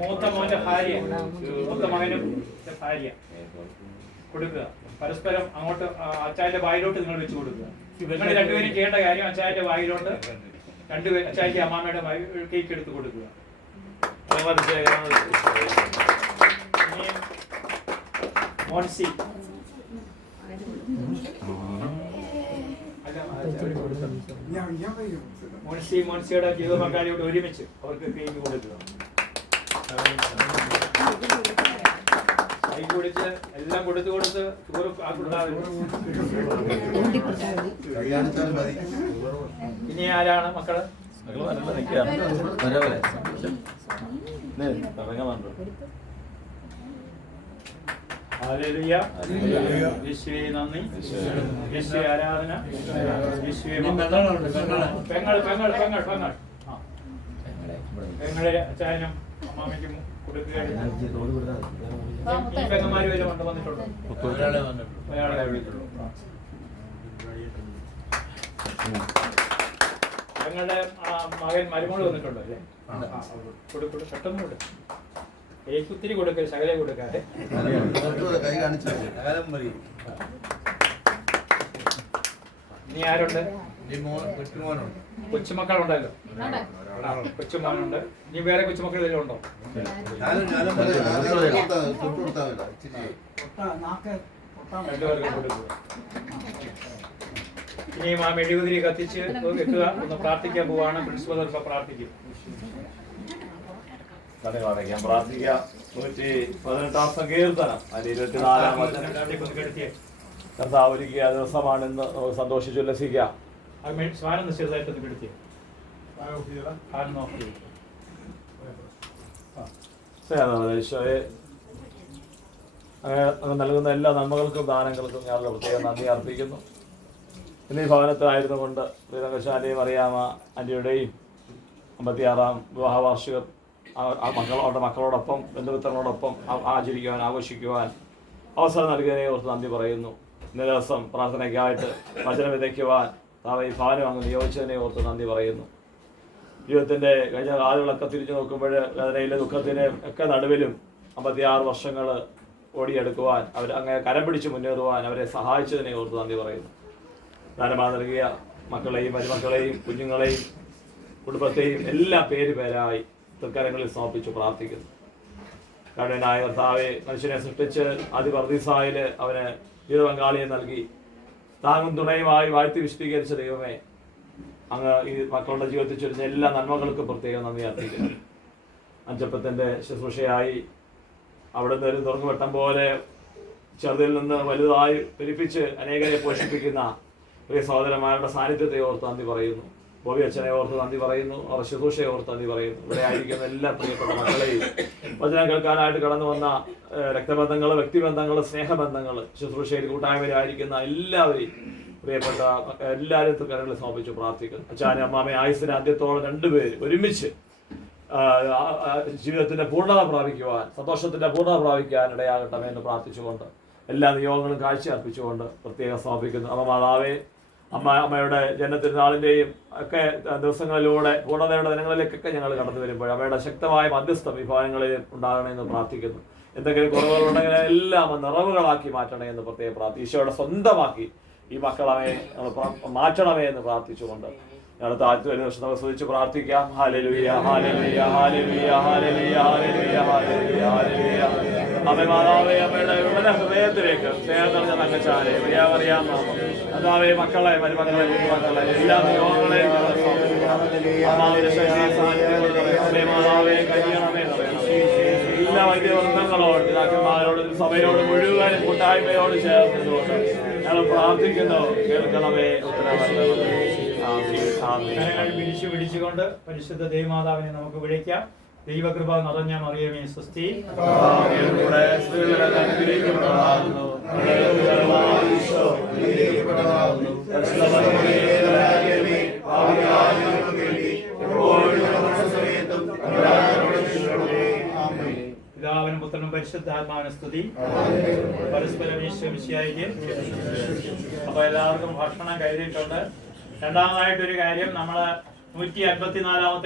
മൂത്ത മോന്റെ ഭാര്യ, മൂത്ത മകനും ഭാര്യ കൊടുക്കുക. പരസ്പരം അങ്ങോട്ട് അച്ചായന്റെ വായിലോട്ട് നിങ്ങൾ വെച്ച് കൊടുക്കുക. നിങ്ങൾ രണ്ടുപേരും ചെയ്യേണ്ട കാര്യം അച്ചായന്റെ വായിലോട്ട് രണ്ടുപേരും അച്ചായന്റെ അമ്മാമ്മയുടെ കേക്ക് എടുത്ത് കൊടുക്കുക. മോൻസി മോൻസിയുടെ ജീവിത പങ്കാളിയോട് ഒരുമിച്ച് അവർക്ക് കേക്ക് കൊടുക്കുക. കൈ കുടിച്ച് എല്ലാം കൊടുത്ത് ചോറ് ഇനി ആരാണ് മക്കള്? ഹല്ലേലൂയ. യേശുവേ നന്ദി, യേശുവേ ആരാധന, യേശുവേ പെങ്ങളെ അച്ചായനും അമ്മാമയ്ക്കും കൊടുക്കുകയാണ്. ഈ പെങ്ങന്മാര് വരെ വന്നിട്ടുണ്ടോ? ഒരാളെ വിളിച്ചുള്ളൂ. പെങ്ങളുടെ മകൻ മരുമോള് വന്നിട്ടുണ്ടോ അല്ലേ? കൊടുക്കും, പെട്ടെന്ന് കൊടുക്കും. എനിക്ക് ഒത്തിരി കൊടുക്കുക, ശകലം കൊടുക്കാതെ. ഇനി ആരുണ്ട്? കൊച്ചുമക്കളുണ്ടല്ലോ. കൊച്ചുമോനുണ്ട്. ഇനി വേറെ കൊച്ചുമക്കൾ ഇതിലും ഉണ്ടോ? രണ്ടുപേർക്കും കൊടുക്കുക. ഇനിയും ആ മെഴുകുതിരി കത്തിച്ച് വെക്കുക. ഒന്ന് പ്രാർത്ഥിക്കാൻ പോവാണ്. പ്രിൻസിപ്പൽ പ്രാർത്ഥിക്കും. പ്രാർത്ഥിക്കാം. 118 സങ്കീർത്തനം 24 വചനം. കർത്താവ് ഒരുക്കിയ ദിവസമാണെന്ന് സന്തോഷിച്ച് ഉല്ലസിക്കാം. സ്വാനൊന്ന് ചെറുതായിട്ടൊന്ന് പിടിക്കുക. ഈശോയെ അങ്ങ് നൽകുന്ന എല്ലാ നന്മകൾക്കും ദാനങ്ങൾക്കും ഞങ്ങളുടെ പ്രത്യേകം നന്ദി അർപ്പിക്കുന്നു. ഇന്ന് ഈ ഭവനത്തിലായിരുന്നു കൊണ്ട് ശ്രീരംഗശാലയും അറിയാമ ആൻറ്റിയുടെയും 56ാം വിവാഹ വാർഷികം അവരുടെ മക്കളോടൊപ്പം ബന്ധുമിത്രങ്ങളോടൊപ്പം ആചരിക്കുവാൻ ആഘോഷിക്കുവാൻ അവസരം നൽകിയതിനെ ഓർത്ത് നന്ദി പറയുന്നു. ഇന്ന ദിവസം പ്രാർത്ഥനയ്ക്കായിട്ട് വചനം വിതയ്ക്കുവാൻ ഈ ഭവനം അങ്ങ് നിയോഗിച്ചതിനെ ഓർത്ത് നന്ദി പറയുന്നു. ജീവിതത്തിൻ്റെ കഴിഞ്ഞ കാലുകളൊക്കെ തിരിഞ്ഞു നോക്കുമ്പോൾ വേദനയിലെ ദുഃഖത്തിന് ഒക്കെ നടുവിലും 56 വർഷങ്ങൾ ഓടിയെടുക്കുവാൻ അങ്ങനെ കരം പിടിച്ച് മുന്നേറുവാൻ അവരെ സഹായിച്ചതിനെ ഓർത്ത് നന്ദി പറയുന്നു. ദാനമായി നൽകിയ മക്കളെയും മരുമക്കളെയും കുഞ്ഞുങ്ങളെയും കുടുംബത്തെയും എല്ലാ പേരായി തൃക്കരങ്ങളിൽ സമർപ്പിച്ച് പ്രാർത്ഥിക്കുന്നു. കരുണനായ കർത്താവെ, മനുഷ്യനെ സൃഷ്ടിച്ച് അതിപർദീസായിൽ അവന് ജീവിത പങ്കാളിയെ നൽകി താങ്ങും തുണയുമായി വാഴ്ത്തി വിശദീകരിച്ച ദൈവമേ, അങ്ങ് ഈ മക്കളുടെ ജീവിതത്തിൽ ചൊരിഞ്ഞ എല്ലാ നന്മകൾക്കും പ്രത്യേകം നന്ദി അർപ്പിക്കുന്നു. അഞ്ചപ്പത്തിൻ്റെ ശുശ്രൂഷയായി അവിടുന്ന് ഒരു തുറന്നുവെട്ടം പോലെ ചെറുതിൽ നിന്ന് വലുതായി പെരുപ്പിച്ച് അനേകരെ പോഷിപ്പിക്കുന്ന പ്രിയ സഹോദരന്മാരുടെ സാന്നിധ്യത്തെ ഓർത്ത് നന്ദി പറയുന്നു. ബോബി അച്ഛനെ ഓർത്ത് നന്ദി പറയുന്നു. അവരുടെ ശുശ്രൂഷയെ ഓർത്ത് നന്ദി പറയുന്നു. ഇവിടെ ആയിരിക്കുന്ന എല്ലാ പ്രിയപ്പെട്ട മക്കളെയും വചനം കേൾക്കാനായിട്ട് കടന്നു വന്ന രക്തബന്ധങ്ങൾ, വ്യക്തിബന്ധങ്ങൾ, സ്നേഹബന്ധങ്ങൾ, ശുശ്രൂഷയിൽ കൂട്ടായ്മയിലായിരിക്കുന്ന എല്ലാവരെയും പ്രിയപ്പെട്ട എല്ലാവരും കരങ്ങളിൽ സമർപ്പിച്ച് പ്രാർത്ഥിക്കുന്നു. അച്ഛനും അമ്മാമയും ആയുസ്സിന്റെ ആദ്യത്തോളം രണ്ടുപേര് ഒരുമിച്ച് ജീവിതത്തിന്റെ പൂർണ്ണത പ്രാപിക്കുവാൻ, സന്തോഷത്തിന്റെ പൂർണ്ണത പ്രാപിക്കാൻ ഇടയാകട്ടെ എന്ന് പ്രാർത്ഥിച്ചുകൊണ്ട് എല്ലാ നിയോഗങ്ങളും കാഴ്ച അർപ്പിച്ചുകൊണ്ട് പ്രത്യേകം സമർപ്പിക്കുന്നു. അമ്മ മാതാവേ, അമ്മയുടെ ജനത്തിരുന്നാളിൻ്റെയും ഒക്കെ ദിവസങ്ങളിലൂടെ പൂർണ്ണതയുടെ ദിനങ്ങളിലേക്കൊക്കെ ഞങ്ങൾ കടന്നു വരുമ്പോൾ അമ്മയുടെ ശക്തമായ മധ്യസ്ഥം ഈ ഭവനങ്ങളിൽ ഉണ്ടാകണമെന്ന് പ്രാർത്ഥിക്കുന്നു. എന്തെങ്കിലും കുറവുകളുണ്ടെങ്കിൽ എല്ലാം നിറവുകളാക്കി മാറ്റണേ എന്ന് പ്രത്യേകം ഈശോയുടെ സ്വന്തമാക്കി ഈ മക്കളെ മാറ്റണമേ എന്ന് പ്രാർത്ഥിച്ചുകൊണ്ട് ഞങ്ങൾ താഴ്ത്തു വരുന്ന വർഷം നമുക്ക് സ്തുതിച്ച് പ്രാർത്ഥിക്കാം. Hallelujah hallelujah hallelujah hallelujah hallelujah hallelujah hallelujah. അമ്മേ മാതാവേ, അമ്മയുടെ ഇവിടെ ഹൃദയത്തിലേക്ക് സ്നേഹം നിറഞ്ഞ തങ്കച്ചാനെ അറിയാം അതാവേ, മക്കളെ മരുമക്കളെ മക്കളെ എല്ലാ നിയോഗങ്ങളെയും അമ്മാവിന്റെ ശക്തി സാന്നിധ്യം മാതാവേ കഴിയണമേ പറയണം. എല്ലാ വൈദ്യവൃന്ദങ്ങളോട് പിതാക്കന്മാരോട് സഭയോട് മുഴുവൻ കൂട്ടായ്മയോട് ചേർന്നുകൊണ്ട് ഞങ്ങൾ പ്രാർത്ഥിക്കുന്നു. കേൾക്കണമേ, പിടിച്ചുകൊണ്ട് പരിശുദ്ധ ദേവമാതാവിനെ നമുക്ക് വിളിക്കാം. ദൈവകൃപ നിറഞ്ഞ മറിയമേ സ്വസ്തി. പിതാവിനും പുത്രനും പരിശുദ്ധാത്മാവിനും സ്തുതി. പരസ്പരം ഈശ്വരിയായി. അപ്പൊ എല്ലാവർക്കും ഭക്ഷണം കരുതിയിട്ടുണ്ട്. രണ്ടാമതായിട്ടൊരു കാര്യം, നമ്മള് 154